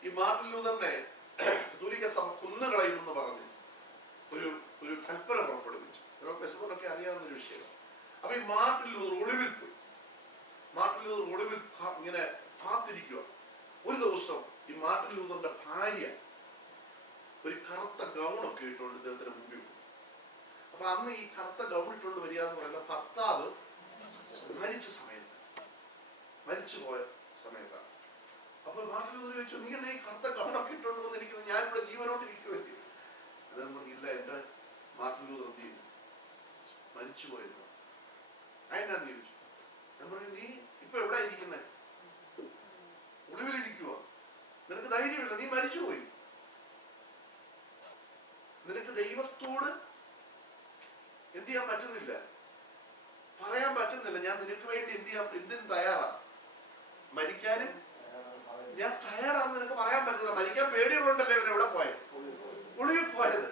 ഈ മാർട്ടിൻ ലൂതറിനെ കത്തോലിക്ക സഭ കുന്നുകളയുമെന്ന് പറഞ്ഞ് ഒരു കൽപ്പന പുറപ്പെടുവിച്ചു. ബെസ്ബോണൊക്കെ അറിയാവുന്ന ഒരു വിഷയമാണ്. അപ്പൊ ഈ മാർട്ടിൻ ലൂതർ ഒളിവിൽ പോയി. മാർട്ടിൻ ലൂതർ ഒളിവിൽ ഇങ്ങനെ കാത്തിരിക്കുക. ഒരു ദിവസം ഈ മാർട്ടിൻ ലൂതറിന്റെ ഭാര്യ ഒരു കറുത്ത ഗൗണൊക്കെ ഇട്ടുകൊണ്ട് ഇദ്ദേഹത്തിന് മുമ്പിൽ പോകും. അപ്പൊ അന്ന് ഈ കറുത്ത ഗൗൺ ഇട്ടുകൊണ്ട് വരിക എന്ന് പറയുന്ന ഭർത്താവ് മരിച്ചുപോയ സമയത്താണ്. അപ്പൊ മാർട്ടിൻ ലൂതർ ചോദിച്ചു, നീ എന്നെ ഈ കറുത്ത ഗൗണൊക്കെ ഇട്ടുകൊണ്ട് വന്നിരിക്കുന്നത്, ഞാനിവിടെ ജീവനോട്ട് ഇരിക്കുമല്ലേ? അദ്ദേഹം പറഞ്ഞില്ല, എന്റെ മാർട്ടിൻ ലൂതർ എന്ത് ചെയ്യുന്നു, മരിച്ചുപോയിരുന്നു. അതെന്നാന്ന് ചോദിച്ചു. ഞാൻ പറഞ്ഞു, നീ ഇപ്പൊ എവിടെ ഇരിക്കുന്നേ? ഒളിവിലിരിക്കുക. നിനക്ക് ധൈര്യമില്ല, നീ മരിച്ചുപോയി. നിനക്ക് ദൈവത്തോട് എന്ത് ചെയ്യാൻ പറ്റുന്നില്ല, പറയാൻ പറ്റുന്നില്ല. ഞാൻ നിനക്ക് വേണ്ടി എന്തിനും തയ്യാറാണ്, മരിക്കാനും ഞാൻ തയ്യാറാന്ന് നിനക്ക് പറയാൻ പറ്റുന്നില്ല. മരിക്കാൻ പേടിയുള്ളതുകൊണ്ടല്ലേ ഇവൻ എവിടെ പോയത്, ഒളിവിൽ പോയത്.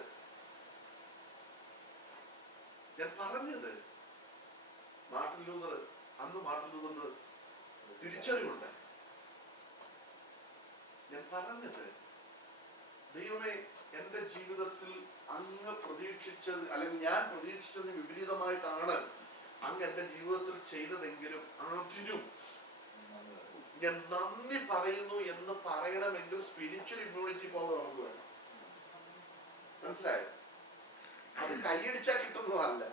ഞാൻ പറഞ്ഞത് മാർട്ടിൻ ലൂതർ തിരിച്ചറിവുണ്ട്. ഞാൻ പറഞ്ഞത്, ദൈവമേ, എന്റെ ജീവിതത്തിൽ അങ്ങ് പ്രതീക്ഷിച്ചത് അല്ലെങ്കിൽ ഞാൻ പ്രതീക്ഷിച്ചതിന് വിപരീതമായിട്ടാണ് അങ്ങ് എന്റെ ജീവിതത്തിൽ ചെയ്തതെങ്കിലും അതിനും ഞാൻ നന്ദി പറയുന്നു എന്ന് പറയണമെങ്കിൽ സ്പിരിച്വൽ ഇമ്മ്യൂണിറ്റി പോലെ നമുക്ക് വേണം. മനസ്സിലായോ? അത് കൈയടിച്ചാൽ കിട്ടുന്നതല്ല.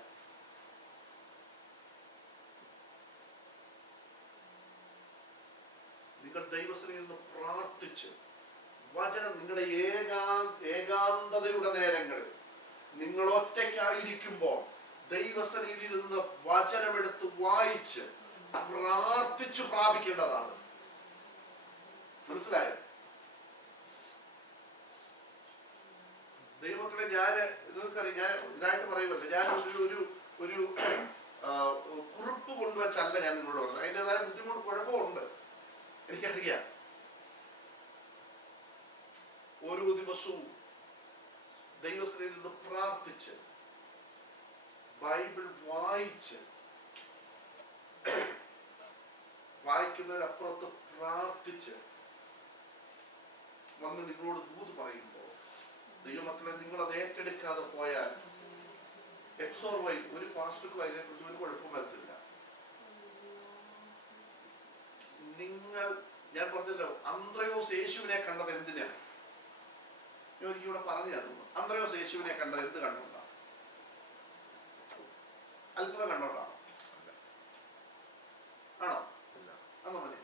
നിങ്ങൾ ദൈവസന്നിധിയിൽ നിന്ന് പ്രാർത്ഥിച്ച് വചനം നിങ്ങളുടെ ഏകാന്തതയുടെ നേരങ്ങളിൽ നിങ്ങൾ ഒറ്റയ്ക്കായിരിക്കുമ്പോൾ ദൈവസന്നിധിയിൽ നിന്ന് വചനമെടുത്ത് വായിച്ച് പ്രാർത്ഥിച്ചു പ്രാപിക്കേണ്ടതാണ്. മനസ്സിലായോ? ദൈവമക്കളെ, നിങ്ങൾക്കറിയാം, ഞാൻ ഇതായിട്ട് പറയുമല്ലോ, ഞാൻ ഒരു കുറിപ്പ് കൊണ്ടുവച്ചല്ല ഞാൻ നിങ്ങളോട് പറഞ്ഞത്. അതിൻ്റെതായ ബുദ്ധിമുട്ട് കുഴപ്പമുണ്ട്, എനിക്കറിയാം. ഓരോ ദിവസവും ദൈവസന്നിധിയിൽ നിന്ന് പ്രാർത്ഥിച്ച് ബൈബിൾ വായിക്കുന്നതിനപ്പുറത്ത് പ്രാർത്ഥിച്ച് വന്ന് നിങ്ങളോട് ദൂത് പറയുമ്പോൾ, ദൈവമക്കളെ, നിങ്ങൾ അത് ഏറ്റെടുക്കാതെ പോയാൽ X or Y ഒരു പാസ്റ്റർക്കും അതിനെക്കുറിച്ച് ഒരു കുഴപ്പം വരത്തില്ല. ഞാൻ പറഞ്ഞല്ലോ, അന്ത്രയോസ് യേശുവിനെ കണ്ടത് എന്തിനാ? എനിക്കിവിടെ പറഞ്ഞു തന്നു. അന്ത്രയോസ് യേശുവിനെ കണ്ടത് എന്ത് കണ്ടോണ്ടാണ്? അത്ഭുതം കണ്ടോണ്ടാണോ? ആണോ? അന്നോ മതി.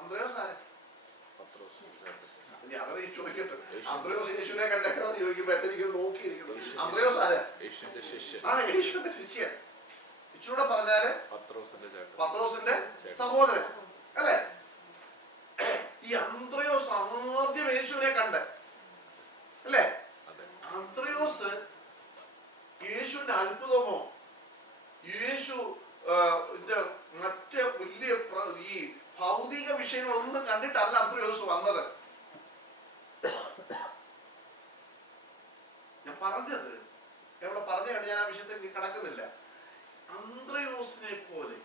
അന്ത്രയോസ് ആരെ? ഇനി അവരെ ചോദിക്കട്ടെ, അന്ത്രയോസ് യേശുവിനെ കണ്ടേക്കണമെന്ന് ചോദിക്കുമ്പോ എനിക്ക് നോക്കിയിരിക്കുന്നു. അന്ത്രയോസ് ആരാ? യേശുവിന്റെ ശിഷ്യൻ. ഇച്ചൂടെ പറഞ്ഞാല് പത്രോസിന്റെ സഹോദരൻ അല്ലെ? ഈ അന്ത്രയോസ് ആദ്യം യേശുവിനെ കണ്ട് അല്ലേ? അന്ത്രയോസ് യേശുവിന്റെ അത്ഭുതമോ യേശു മറ്റ് വലിയ ഈ ഭൗതിക വിഷയങ്ങളൊന്നും കണ്ടിട്ടല്ല അന്ത്രയോസ് വന്നത്. ഞാൻ പറഞ്ഞത് എവിടെ പറഞ്ഞാണ്, ഞാൻ ആ വിഷയത്തിൽ കടക്കുന്നില്ല. അന്ത്രയോസിനെ പോലെ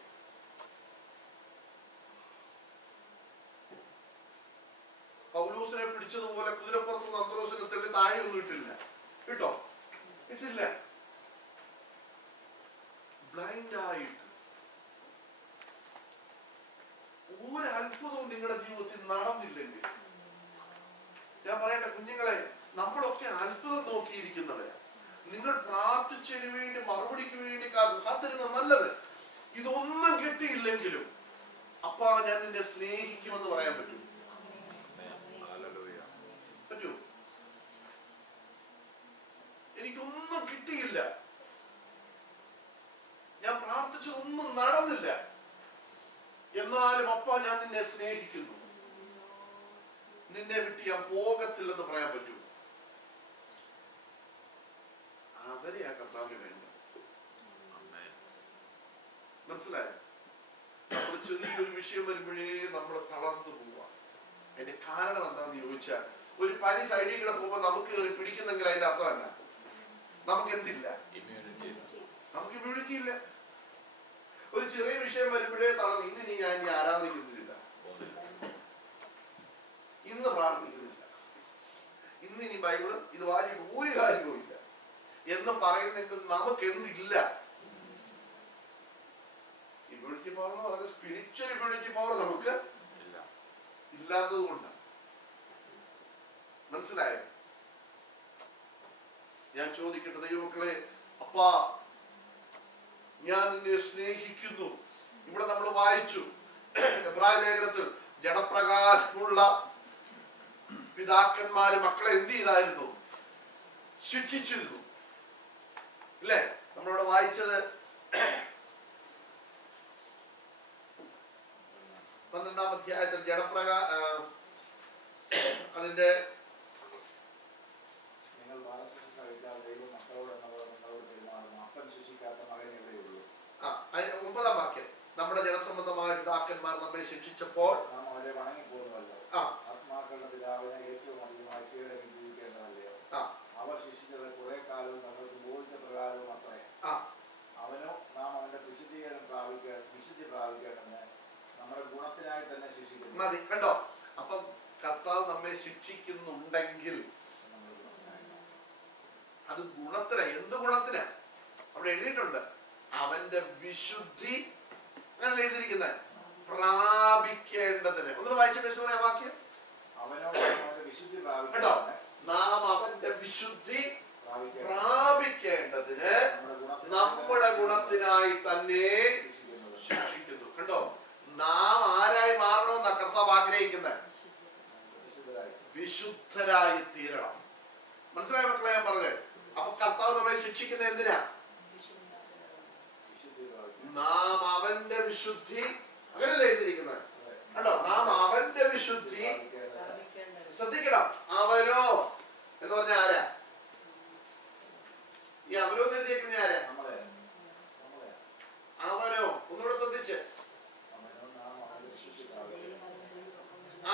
പൗലോസിനെ പിടിച്ചതുപോലെ കുതിരപ്പുറത്ത് അന്ത്രയോസിനെ തെള്ളി താഴെയൊന്നും ഇട്ടില്ല. ബ്ലൈൻഡ് ആയിട്ട് ഒരു അത്ഭുതവും നിങ്ങളുടെ ജീവിതത്തിൽ നടന്നില്ലെങ്കിൽ, ഞാൻ പറയട്ടെ കുഞ്ഞുങ്ങളെ, നമ്മളൊക്കെ അത്ഭുതം നോക്കിയിരിക്കുന്നവരാ. നിങ്ങൾ പ്രാർത്ഥിച്ചതിന് വേണ്ടി മറുപടിക്ക് വേണ്ടി കാത്തിരുന്ന നല്ലത്. ഇതൊന്നും കിട്ടിയില്ലെങ്കിലും അപ്പാ ഞാൻ നിന്നെ സ്നേഹിക്കുമെന്ന് പറയാൻ പറ്റൂ? എനിക്കൊന്നും കിട്ടിയില്ല, ഞാൻ പ്രാർത്ഥിച്ചതൊന്നും നടന്നില്ല, എന്നാലും അപ്പാ ഞാൻ നിന്നെ സ്നേഹിക്കുന്നു, നിന്നെ വിട്ട് ഞാൻ പോകത്തില്ലെന്ന് പറയാൻ പറ്റൂ? അവരെയാ കർത്താവിന് വേണ്ടത്. മനസ്സിലായോ? നമ്മൾ ചെറിയൊരു വിഷയം വരുമ്പോഴേ നമ്മൾ തളർന്നു പോവാ. ചോദിച്ചാൽ, ഒരു പനി സൈഡിൽ കൂടെ പോകുമ്പോൾ നമുക്ക് കയറി പിടിക്കുന്നെങ്കിൽ അതിന്റെ അർത്ഥം എന്നാ? നമുക്ക് എന്തില്ല? നമുക്ക് ഇമ്മ്യൂണിറ്റി ഇല്ല. ഒരു ചെറിയ വിഷയം വരുമ്പോഴേ തളർന്ന് ഇന്ന് ഞാൻ ഇനി ആരാധിക്കുന്നില്ല, ഇന്ന് പ്രാർത്ഥിക്കുന്നില്ല, ഇന്ന് ഇനി ബൈബിള് ഇത് വായിച്ചിട്ട് ഒരു കാര്യവും ഇല്ല എന്ന് പറയുന്നെങ്കിൽ നമുക്ക് എന്തില്ല? ഇമ്മ്യൂണിറ്റി പവർ എന്ന് പറഞ്ഞ സ്പിരിച്വൽ ഇമ്മ്യൂണിറ്റി പവർ നമുക്ക് ഇല്ലാത്തത് കൊണ്ടാണ്. മനസ്സിലായോ? ഞാൻ ചോദിക്കട്ടെ ദൈവമക്കളെ, അപ്പാ ഞാൻ നിന്നെ സ്നേഹിക്കുന്നു. ഇവിടെ നമ്മൾ വായിച്ചു എബ്രായ ലേഖനത്തിൽ ജഡപ്രകാരമുള്ള പിതാക്കന്മാര് മക്കളെ എന്ത് ചെയ്തായിരുന്നു? ശിക്ഷിച്ചിരുന്നു. ഇല്ലേ? നമ്മളിവിടെ വായിച്ചത് 12-ാം അധ്യായത്തിൽ അതിന്റെ നിങ്ങൾ വാദശിക്ഷ കഴിച്ചാൽ ദൈവം മക്കളോട് എന്നോട് പെരുമാറുന്നു. അപ്പൻ ശിക്ഷിക്കാത്ത മകൻ എവിടെയുള്ളൂ? 9-ാം വാക്യം, നമ്മുടെ ജനസംബന്ധമായ പിതാക്കന്മാർ നമ്മെ ശിക്ഷിച്ചപ്പോൾ നാം അവരെ വണങ്ങിപ്പോകുന്നുവല്ലോ. ആത്മാക്കളുടെ പിതാവിനെ ഏറ്റവും അധികമായി കീഴടങ്ങി ജീവിക്കേണ്ടതല്ലയോ? അവർ ശിക്ഷിച്ചത് കുറെ കാലവും നമ്മൾക്ക് ബോധിച്ച പ്രകാരവും അത്രേ. അവനോ നാം അവന്റെ വിശുദ്ധി പ്രാപിക്കേണ്ടതിന് നമ്മുടെ ഗുണത്തിനായി തന്നെ ശിക്ഷിക്കുന്നു. മതി, കണ്ടോ? അപ്പം കർത്താവ് നമ്മെ ശിക്ഷിക്കുന്നുണ്ടെങ്കിൽ അത് ഗുണത്തിന്. എന്ത് ഗുണത്തിന്? അവിടെ എഴുതിയിട്ടുണ്ട്, അവന്റെ വിശുദ്ധി അങ്ങനെ എഴുതിയിരിക്കുന്നത് പ്രാപിക്കേണ്ടതിന്. ഒന്ന് വായിച്ച വാക്യം. കേട്ടോ? നാം അവന്റെ വിശുദ്ധി പ്രാപിക്കേണ്ടതിന് നമ്മുടെ ഗുണത്തിനായി തന്നെ ശിക്ഷിക്കുന്നു. കണ്ടോ? നാം ആരായി മാറണമെന്നാ കർത്താവ് ആഗ്രഹിക്കുന്നത്? വിശുദ്ധരായി തീരണം. മനസ്സിലായ മക്കളെ ഞാൻ പറഞ്ഞത്? അപ്പൊ കർത്താവ് നമ്മളെ ശിക്ഷിക്കുന്നത് എന്തിനാ? നാം അവന്റെ വിശുദ്ധി, അങ്ങനല്ലേ എഴുതിയിരിക്കുന്നത്? കണ്ടോ? നാം അവന്റെ വിശുദ്ധി. ശ്രദ്ധിക്കണം, അവനോ എന്ന് പറഞ്ഞ ആരാ? ഈ അവനോ എന്ന് എഴുതിയിരിക്കുന്ന ആരാ? അവനോ. ഒന്നുകൂടെ ശ്രദ്ധിച്ച്,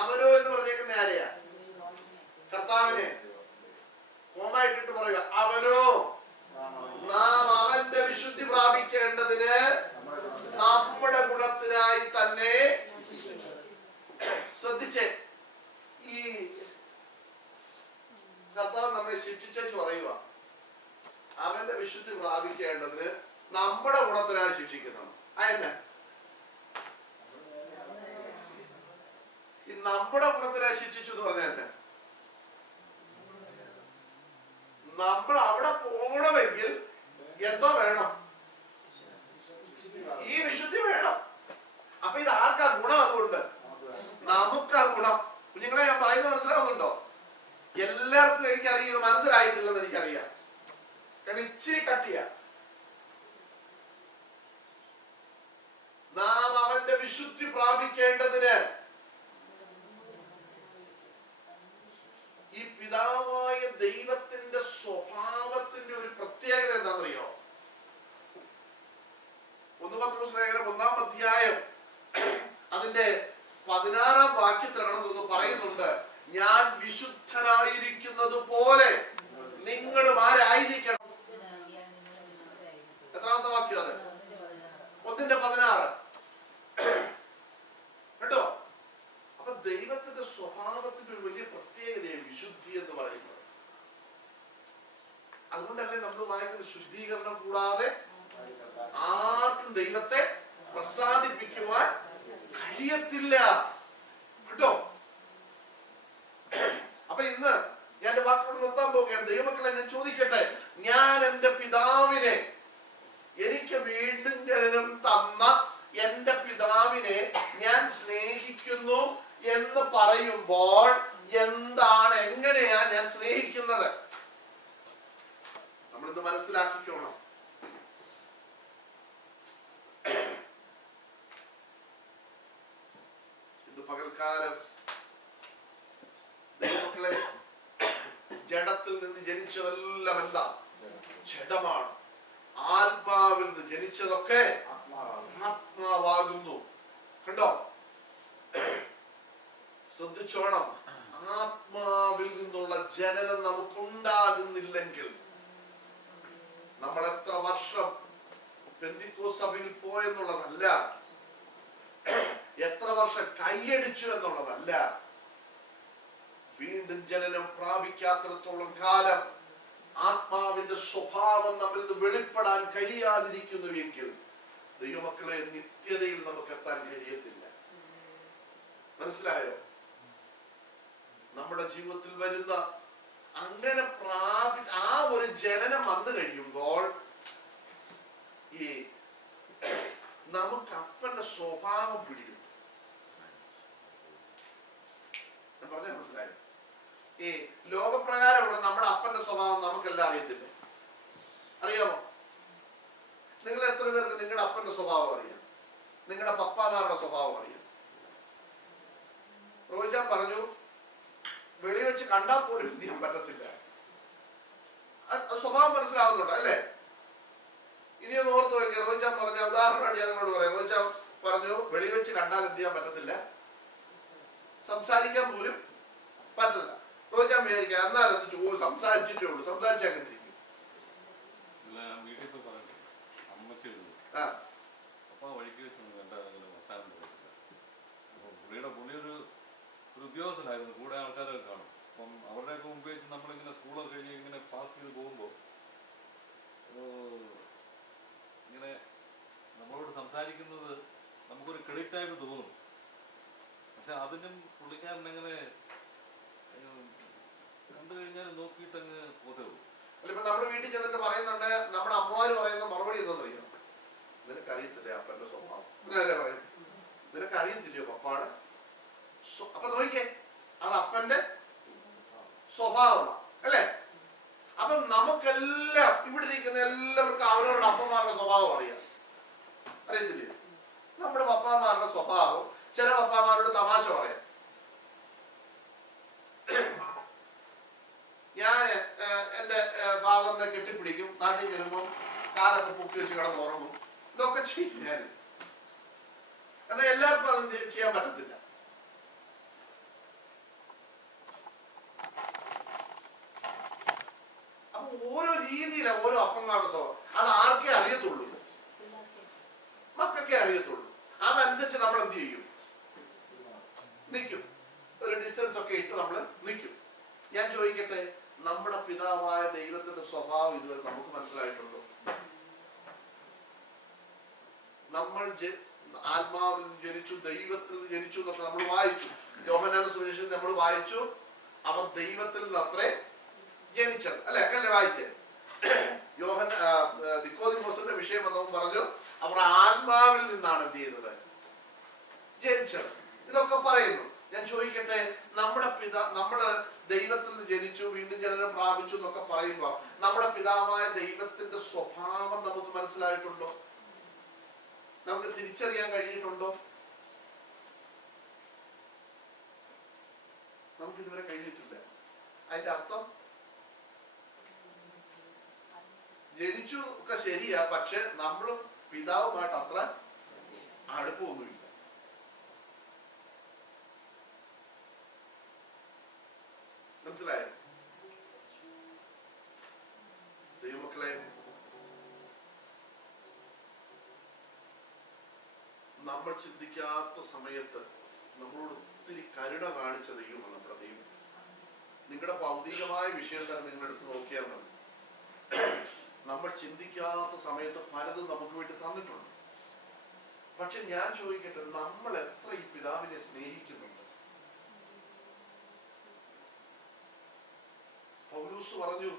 അവനോ എന്ന് പറഞ്ഞേക്കുന്ന ആരെയാ? കർത്താവിനെ. കോമായിട്ടിട്ട് പറയുക, അവനോ നാം അവന്റെ വിശുദ്ധി പ്രാപിക്കേണ്ടതിന് നമ്മുടെ ഗുണത്തിനായി തന്നെ. ശ്രദ്ധിച്ചേ, ഈ കർത്താവ് നമ്മെ ശിക്ഷിച്ചു പറയുക, അവന്റെ വിശുദ്ധി പ്രാപിക്കേണ്ടതിന് നമ്മുടെ ഗുണത്തിനായി ശിക്ഷിക്കുന്നത്. അതെന്നെ ഈ നമ്മുടെ ഗുണത്തിനായി ശിക്ഷിച്ചു എന്ന് പറഞ്ഞ തന്നെ നമ്മൾ അവിടെ പോകണമെങ്കിൽ എന്തോ വേണം? ഈ വിശുദ്ധി വേണം. അപ്പൊ ഇത് ആർക്കാ ഗുണം? അതുകൊണ്ട് നമുക്കാ ഗുണം. കുഞ്ഞുങ്ങളെ ഞാൻ പറയുന്നത് മനസ്സിലാവുന്നുണ്ടോ? എല്ലാവർക്കും എനിക്കറിയാം ഇത് മനസ്സിലായിട്ടില്ലെന്ന് എനിക്കറിയാം. കാരണം ഇച്ചിരി കട്ടിയാ. നാം അവന്റെ വിശുദ്ധി പ്രാപിക്കേണ്ടതിന്. ഈ പിതാവായ ദൈവത്തിന്റെ സ്വഭാവത്തിന്റെ ഒരു പ്രത്യേകത എന്താണെന്നറിയോ? 1 പത്രോസ് ലേഖനം 1-ാം അധ്യായം അതിന്റെ 16-ാം വാക്യത്തിലാണെന്ന് പറയുന്നുണ്ട്, ഞാൻ വിശുദ്ധനായിരിക്കുന്നത് പോലെ നിങ്ങളും ആരായിരിക്കണം. എത്രാമത്തെ വാക്യം അത്? 1:16. കേട്ടോ? അപ്പൊ ദൈവത്തിന്റെ സ്വഭാവത്തിന്റെ ഒരു വലിയ പ്രത്യേകതയാണ് വിശുദ്ധി എന്ന് പറയുന്നത്. അതുകൊണ്ടല്ലേ നമ്മൾ വായിക്കുന്ന ശുദ്ധീകരണം കൂടാതെ ആർക്കും ദൈവത്തെ പ്രസാദിപ്പിക്കുവാൻ കഴിയത്തില്ല. കേട്ടോ? അപ്പൊ ഇന്ന് ഞാൻ എന്റെ വാക്കുകൾ നിർത്താൻ പോവുകയാണ്. ദൈവമക്കളെ ഞാൻ ചോദിക്കട്ടെ, ഞാൻ എന്റെ പിതാവിനെ, എനിക്ക് വീണ്ടും ജനനം തന്ന എന്റെ പിതാവിനെ ഞാൻ സ്നേഹിക്കുന്നു എന്ന് പറയുമ്പോൾ എന്താണ്, എങ്ങനെയാ ഞാൻ സ്നേഹിക്കുന്നത്? നമ്മളിത് മനസ്സിലാക്കിക്കോണം. ഇത് പകൽക്കാലം ദൈവമക്കളെ, ജഡത്തിൽ നിന്ന് ജനിച്ചതെല്ലാം എന്താ? ജഡമാണ്. ആത്മാവിൽ നിന്ന് ജനിച്ചതൊക്കെ ആത്മാവാകുന്നു. കണ്ടോ? ശ്രദ്ധിച്ചോണം. ആത്മാവിൽ നിന്നുള്ള ജനനം നമുക്കുണ്ടാകുന്നില്ലെങ്കിൽ നമ്മൾ എത്ര വർഷം പെന്തിക്കോസ്ത് സഭയിൽ പോയെന്നുള്ളതല്ല, എത്ര വർഷം കൈയടിച്ചു എന്നുള്ളതല്ല, വീണ്ടും ജനനം പ്രാപിക്കാത്തിടത്തോളം കാലം ആത്മാവിന്റെ സ്വഭാവം നമ്മിൽ നിന്ന് വെളിപ്പെടാൻ കഴിയാതിരിക്കുന്നുവെങ്കിൽ ദൈവമക്കളെ നിത്യതയിൽ നമുക്ക് എത്താൻ കഴിയത്തില്ല. മനസ്സിലായോ? നമ്മുടെ ജീവിതത്തിൽ വരുന്ന അങ്ങനെ ആ ഒരു ജനനം വന്നു കഴിയുമ്പോൾ ഈ നമുക്ക് അപ്പന്റെ സ്വഭാവം പിടിക്കും. പറഞ്ഞ മനസ്സിലായോ? ഈ ലോകപ്രകാരമുള്ള നമ്മുടെ അപ്പന്റെ സ്വഭാവം നമുക്കെല്ലാം അറിയത്തില്ല. അറിയാമോ? നിങ്ങൾ എത്ര പേർക്ക് നിങ്ങളുടെ അപ്പന്റെ സ്വഭാവം അറിയാം? നിങ്ങളുടെ പപ്പാമാരുടെ സ്വഭാവം അറിയാം? റോജാൻ പറഞ്ഞു, വെളി വെച്ച് കണ്ടാൽ പോലും എന്ത് ചെയ്യാൻ പറ്റത്തില്ല. സ്വഭാവം മനസ്സിലാവുന്നുണ്ടോ? അല്ലേ? ഇനി ഒന്ന് ഓർത്ത് നോക്കിയാൽ റോജാൻ പറഞ്ഞ ഉദാഹരണമായിട്ട് ഞാൻ നിങ്ങളോട് പറയാം. റോജാൻ പറഞ്ഞു, വെളി വെച്ച് കണ്ടാൽ എന്ത് ചെയ്യാൻ പറ്റത്തില്ല, സംസാരിക്കാൻ പോലും പറ്റില്ല. റോജാൻ വിചാരിക്കാം എന്നാലും സംസാരിച്ചിട്ടേ ഉള്ളൂ, സംസാരിച്ച് അങ്ങനെ ഇരിക്കും. ഒരു ഉദ്യോഗസ്ഥനായിരുന്നു, കൂടെ ആൾക്കാരൊക്കെ കാണും. അപ്പം അവരുടെയൊക്കെ മുമ്പ് വെച്ച് നമ്മളിങ്ങനെ സ്കൂളൊക്കെ കഴിഞ്ഞ് ഇങ്ങനെ പാസ് ചെയ്ത് പോകുമ്പോൾ ഇങ്ങനെ നമ്മളോട് സംസാരിക്കുന്നത് നമുക്കൊരു ക്രെഡിറ്റ് ആയിട്ട് തോന്നും. പക്ഷെ അതിനും പുള്ളിക്കാരൻ എങ്ങനെ കണ്ടു കഴിഞ്ഞാൽ നോക്കിയിട്ട് അങ്ങ് പോതേ ഉള്ളൂ. ഇപ്പൊ നമ്മുടെ വീട്ടിൽ ചെന്നിട്ട് പറയുന്നുണ്ട്, നമ്മുടെ അമ്മമാര് പറയുന്ന മറുപടി എന്താണെന്നറിയാം? നിനക്കറിയത്തില്ലേ അപ്പന്റെ സ്വഭാവം? അങ്ങനെയല്ലേ പറയുന്നത്? നിനക്കറിയത്തില്ലയോ പപ്പാട്? അപ്പൊ നോക്കിക്കേ, അത് അപ്പന്റെ സ്വഭാവമാണ്, അല്ലേ? അപ്പൊ നമുക്കെല്ലാം ഇവിടെ ഇരിക്കുന്ന എല്ലാവർക്കും അവരവരുടെ അപ്പന്മാരുടെ സ്വഭാവം അറിയാം. അറിയത്തില്ലേ? നമ്മുടെ പപ്പാമാരുടെ സ്വഭാവം, ചില പപ്പാമാരോട് തമാശ പറയാം. ഞാൻ എന്റെ ഫാദറിനെ കെട്ടിപ്പിടിക്കും, നാട്ടിൽ ചെല്ലുമ്പോൾ കാലൊക്കെ പൊക്കി വെച്ച് കിടന്നുറങ്ങും. ഇതൊക്കെ ചെയ്യും ഞാൻ. എന്നാൽ എല്ലാവർക്കും അത് ചെയ്യാൻ പറ്റത്തില്ല. അപ്പൊ ഓരോ രീതിയിലാണ് ഓരോ അപ്പന്മാരുടെ സ്വഭാവം. അത് ആർക്കേ അറിയത്തുള്ളൂ, മക്കൾക്കേ അറിയത്തുള്ളൂ. അതനുസരിച്ച് നമ്മൾ എന്ത് ചെയ്യും? നിൽക്കും. ഒരു ഡിസ്റ്റൻസ് ഒക്കെ ഇട്ട് നമ്മൾ നിൽക്കും. ഞാൻ ചോദിക്കട്ടെ, നമ്മുടെ പിതാവായ ദൈവത്തിന്റെ സ്വഭാവം ഇതുവരെ നമുക്ക് മനസ്സിലായിട്ടുണ്ടോ? നമ്മൾ ആത്മാവിൽ ജനിച്ചു, ദൈവത്തിൽ ജനിച്ചു എന്നൊക്കെ നമ്മൾ വായിച്ചു. യോഹന്നാന്റെ സുവിശേഷത്തിൽ നമ്മൾ വായിച്ചു, അവർ ദൈവത്തിൽ നിന്നത്രേ ജനിച്ചത്, അല്ലെ? അല്ലേ വായിച്ചേ? നിക്കോദിമോസിന്റെ വിഷയം വന്നപ്പോൾ പറഞ്ഞു, അവർ ആത്മാവിൽ നിന്നാണ് എന്ത് ചെയ്യുന്നത്? ജനിച്ചത്. ഇതൊക്കെ പറയുന്നു. ഞാൻ ചോദിക്കട്ടെ, നമ്മള് ദൈവത്തിൽ നിന്ന് ജനിച്ചു, വീണ്ടും ജനനം പ്രാപിച്ചു എന്നൊക്കെ പറയുമ്പോ നമ്മുടെ പിതാവായ ദൈവത്തിന്റെ സ്വഭാവം നമുക്ക് മനസ്സിലായിട്ടുണ്ടോ? നമുക്ക് തിരിച്ചറിയാൻ കഴിഞ്ഞിട്ടുണ്ടോ? നമുക്ക് ഇതുവരെ കഴിഞ്ഞിട്ടില്ല. അതിന്റെ അർത്ഥം ജനിച്ചു ഒക്കെ ശരിയാ, പക്ഷെ നമ്മളും പിതാവുമായിട്ട് അത്ര അടുപ്പമൊന്നുമില്ല. മനസ്സിലായോ? ദൈവമക്കളെ, നമ്മൾ ചിന്തിക്കാത്ത സമയത്ത് നമ്മളോട് ഒത്തിരി കരുണ കാണിച്ച ദൈവമാണ് നമ്മുടെ ദൈവം. നിങ്ങളുടെ ഭൗതികമായ വിഷയം തന്നെ നിങ്ങളെടുത്ത് നോക്കിയാൽ മതി. നമ്മൾ ചിന്തിക്കാത്ത സമയത്ത് പലതും നമുക്ക് വേണ്ടി തന്നിട്ടുണ്ട്. പക്ഷെ ഞാൻ ചോദിക്കട്ടെ, നമ്മൾ എത്ര ഈ പിതാവിനെ സ്നേഹിക്കുന്നുണ്ട്? പൗലോസ് പറഞ്ഞു,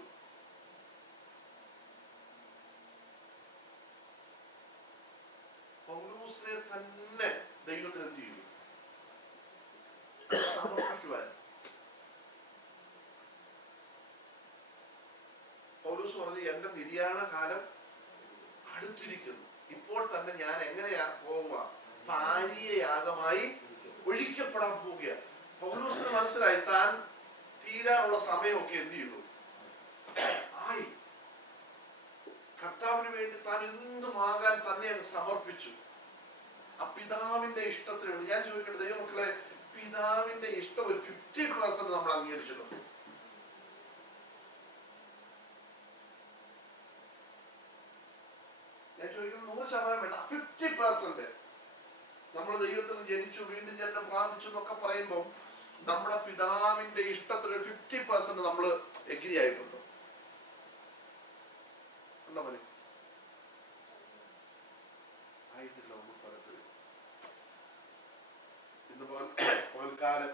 പൗലോസിനെ തന്നെ ദൈവത്തിന് എന്ത് ചെയ്തു? സമർപ്പിക്കുവാൻ. പൗലോസ് പറഞ്ഞു, എന്റെ നിര്യാണ കാലം അടുത്തിരിക്കുന്നു, ഇപ്പോൾ തന്നെ ഞാൻ എങ്ങനെയാ പോവുക? പാനീയയാഗമായി ഒഴിക്കപ്പെടാൻ പോവുകയാണ്. പൗലോസിന് മനസ്സിലായി, താൻ തീരാനുള്ള സമയമൊക്കെ എന്ത് ചെയ്തു? ആയി. കർത്താവിന് വേണ്ടി താൻ എന്തുമാകാൻ തന്നെ സമർപ്പിച്ചു. ആ പിതാവിന്റെ ഇഷ്ടത്തിന് വേണ്ടി. ഞാൻ ചോദിക്കട്ടെ ദൈവമക്കളെ, പിതാവിന്റെ ഇഷ്ടം ഒരു 50% നമ്മൾ അംഗീകരിച്ചിട്ടുണ്ട്. ഞാൻ ചോദിക്കുന്നത് 100% വേണ്ട, 50%. നമ്മൾ ദൈവത്തിൽ ജനിച്ചു, വീണ്ടും ജന്മം പ്രാപിച്ചു എന്നൊക്കെ പറയുമ്പോൾ നമ്മുടെ പിതാവിന്റെ ഇഷ്ടത്തിന് 50% നമ്മൾ എഗ്രി ആയിട്ടുണ്ടോ? എന്താ പറയുക? ആയിട്ടില്ല. നമുക്ക് പലപ്പോഴും ഇന്ന് പകൽക്കാലം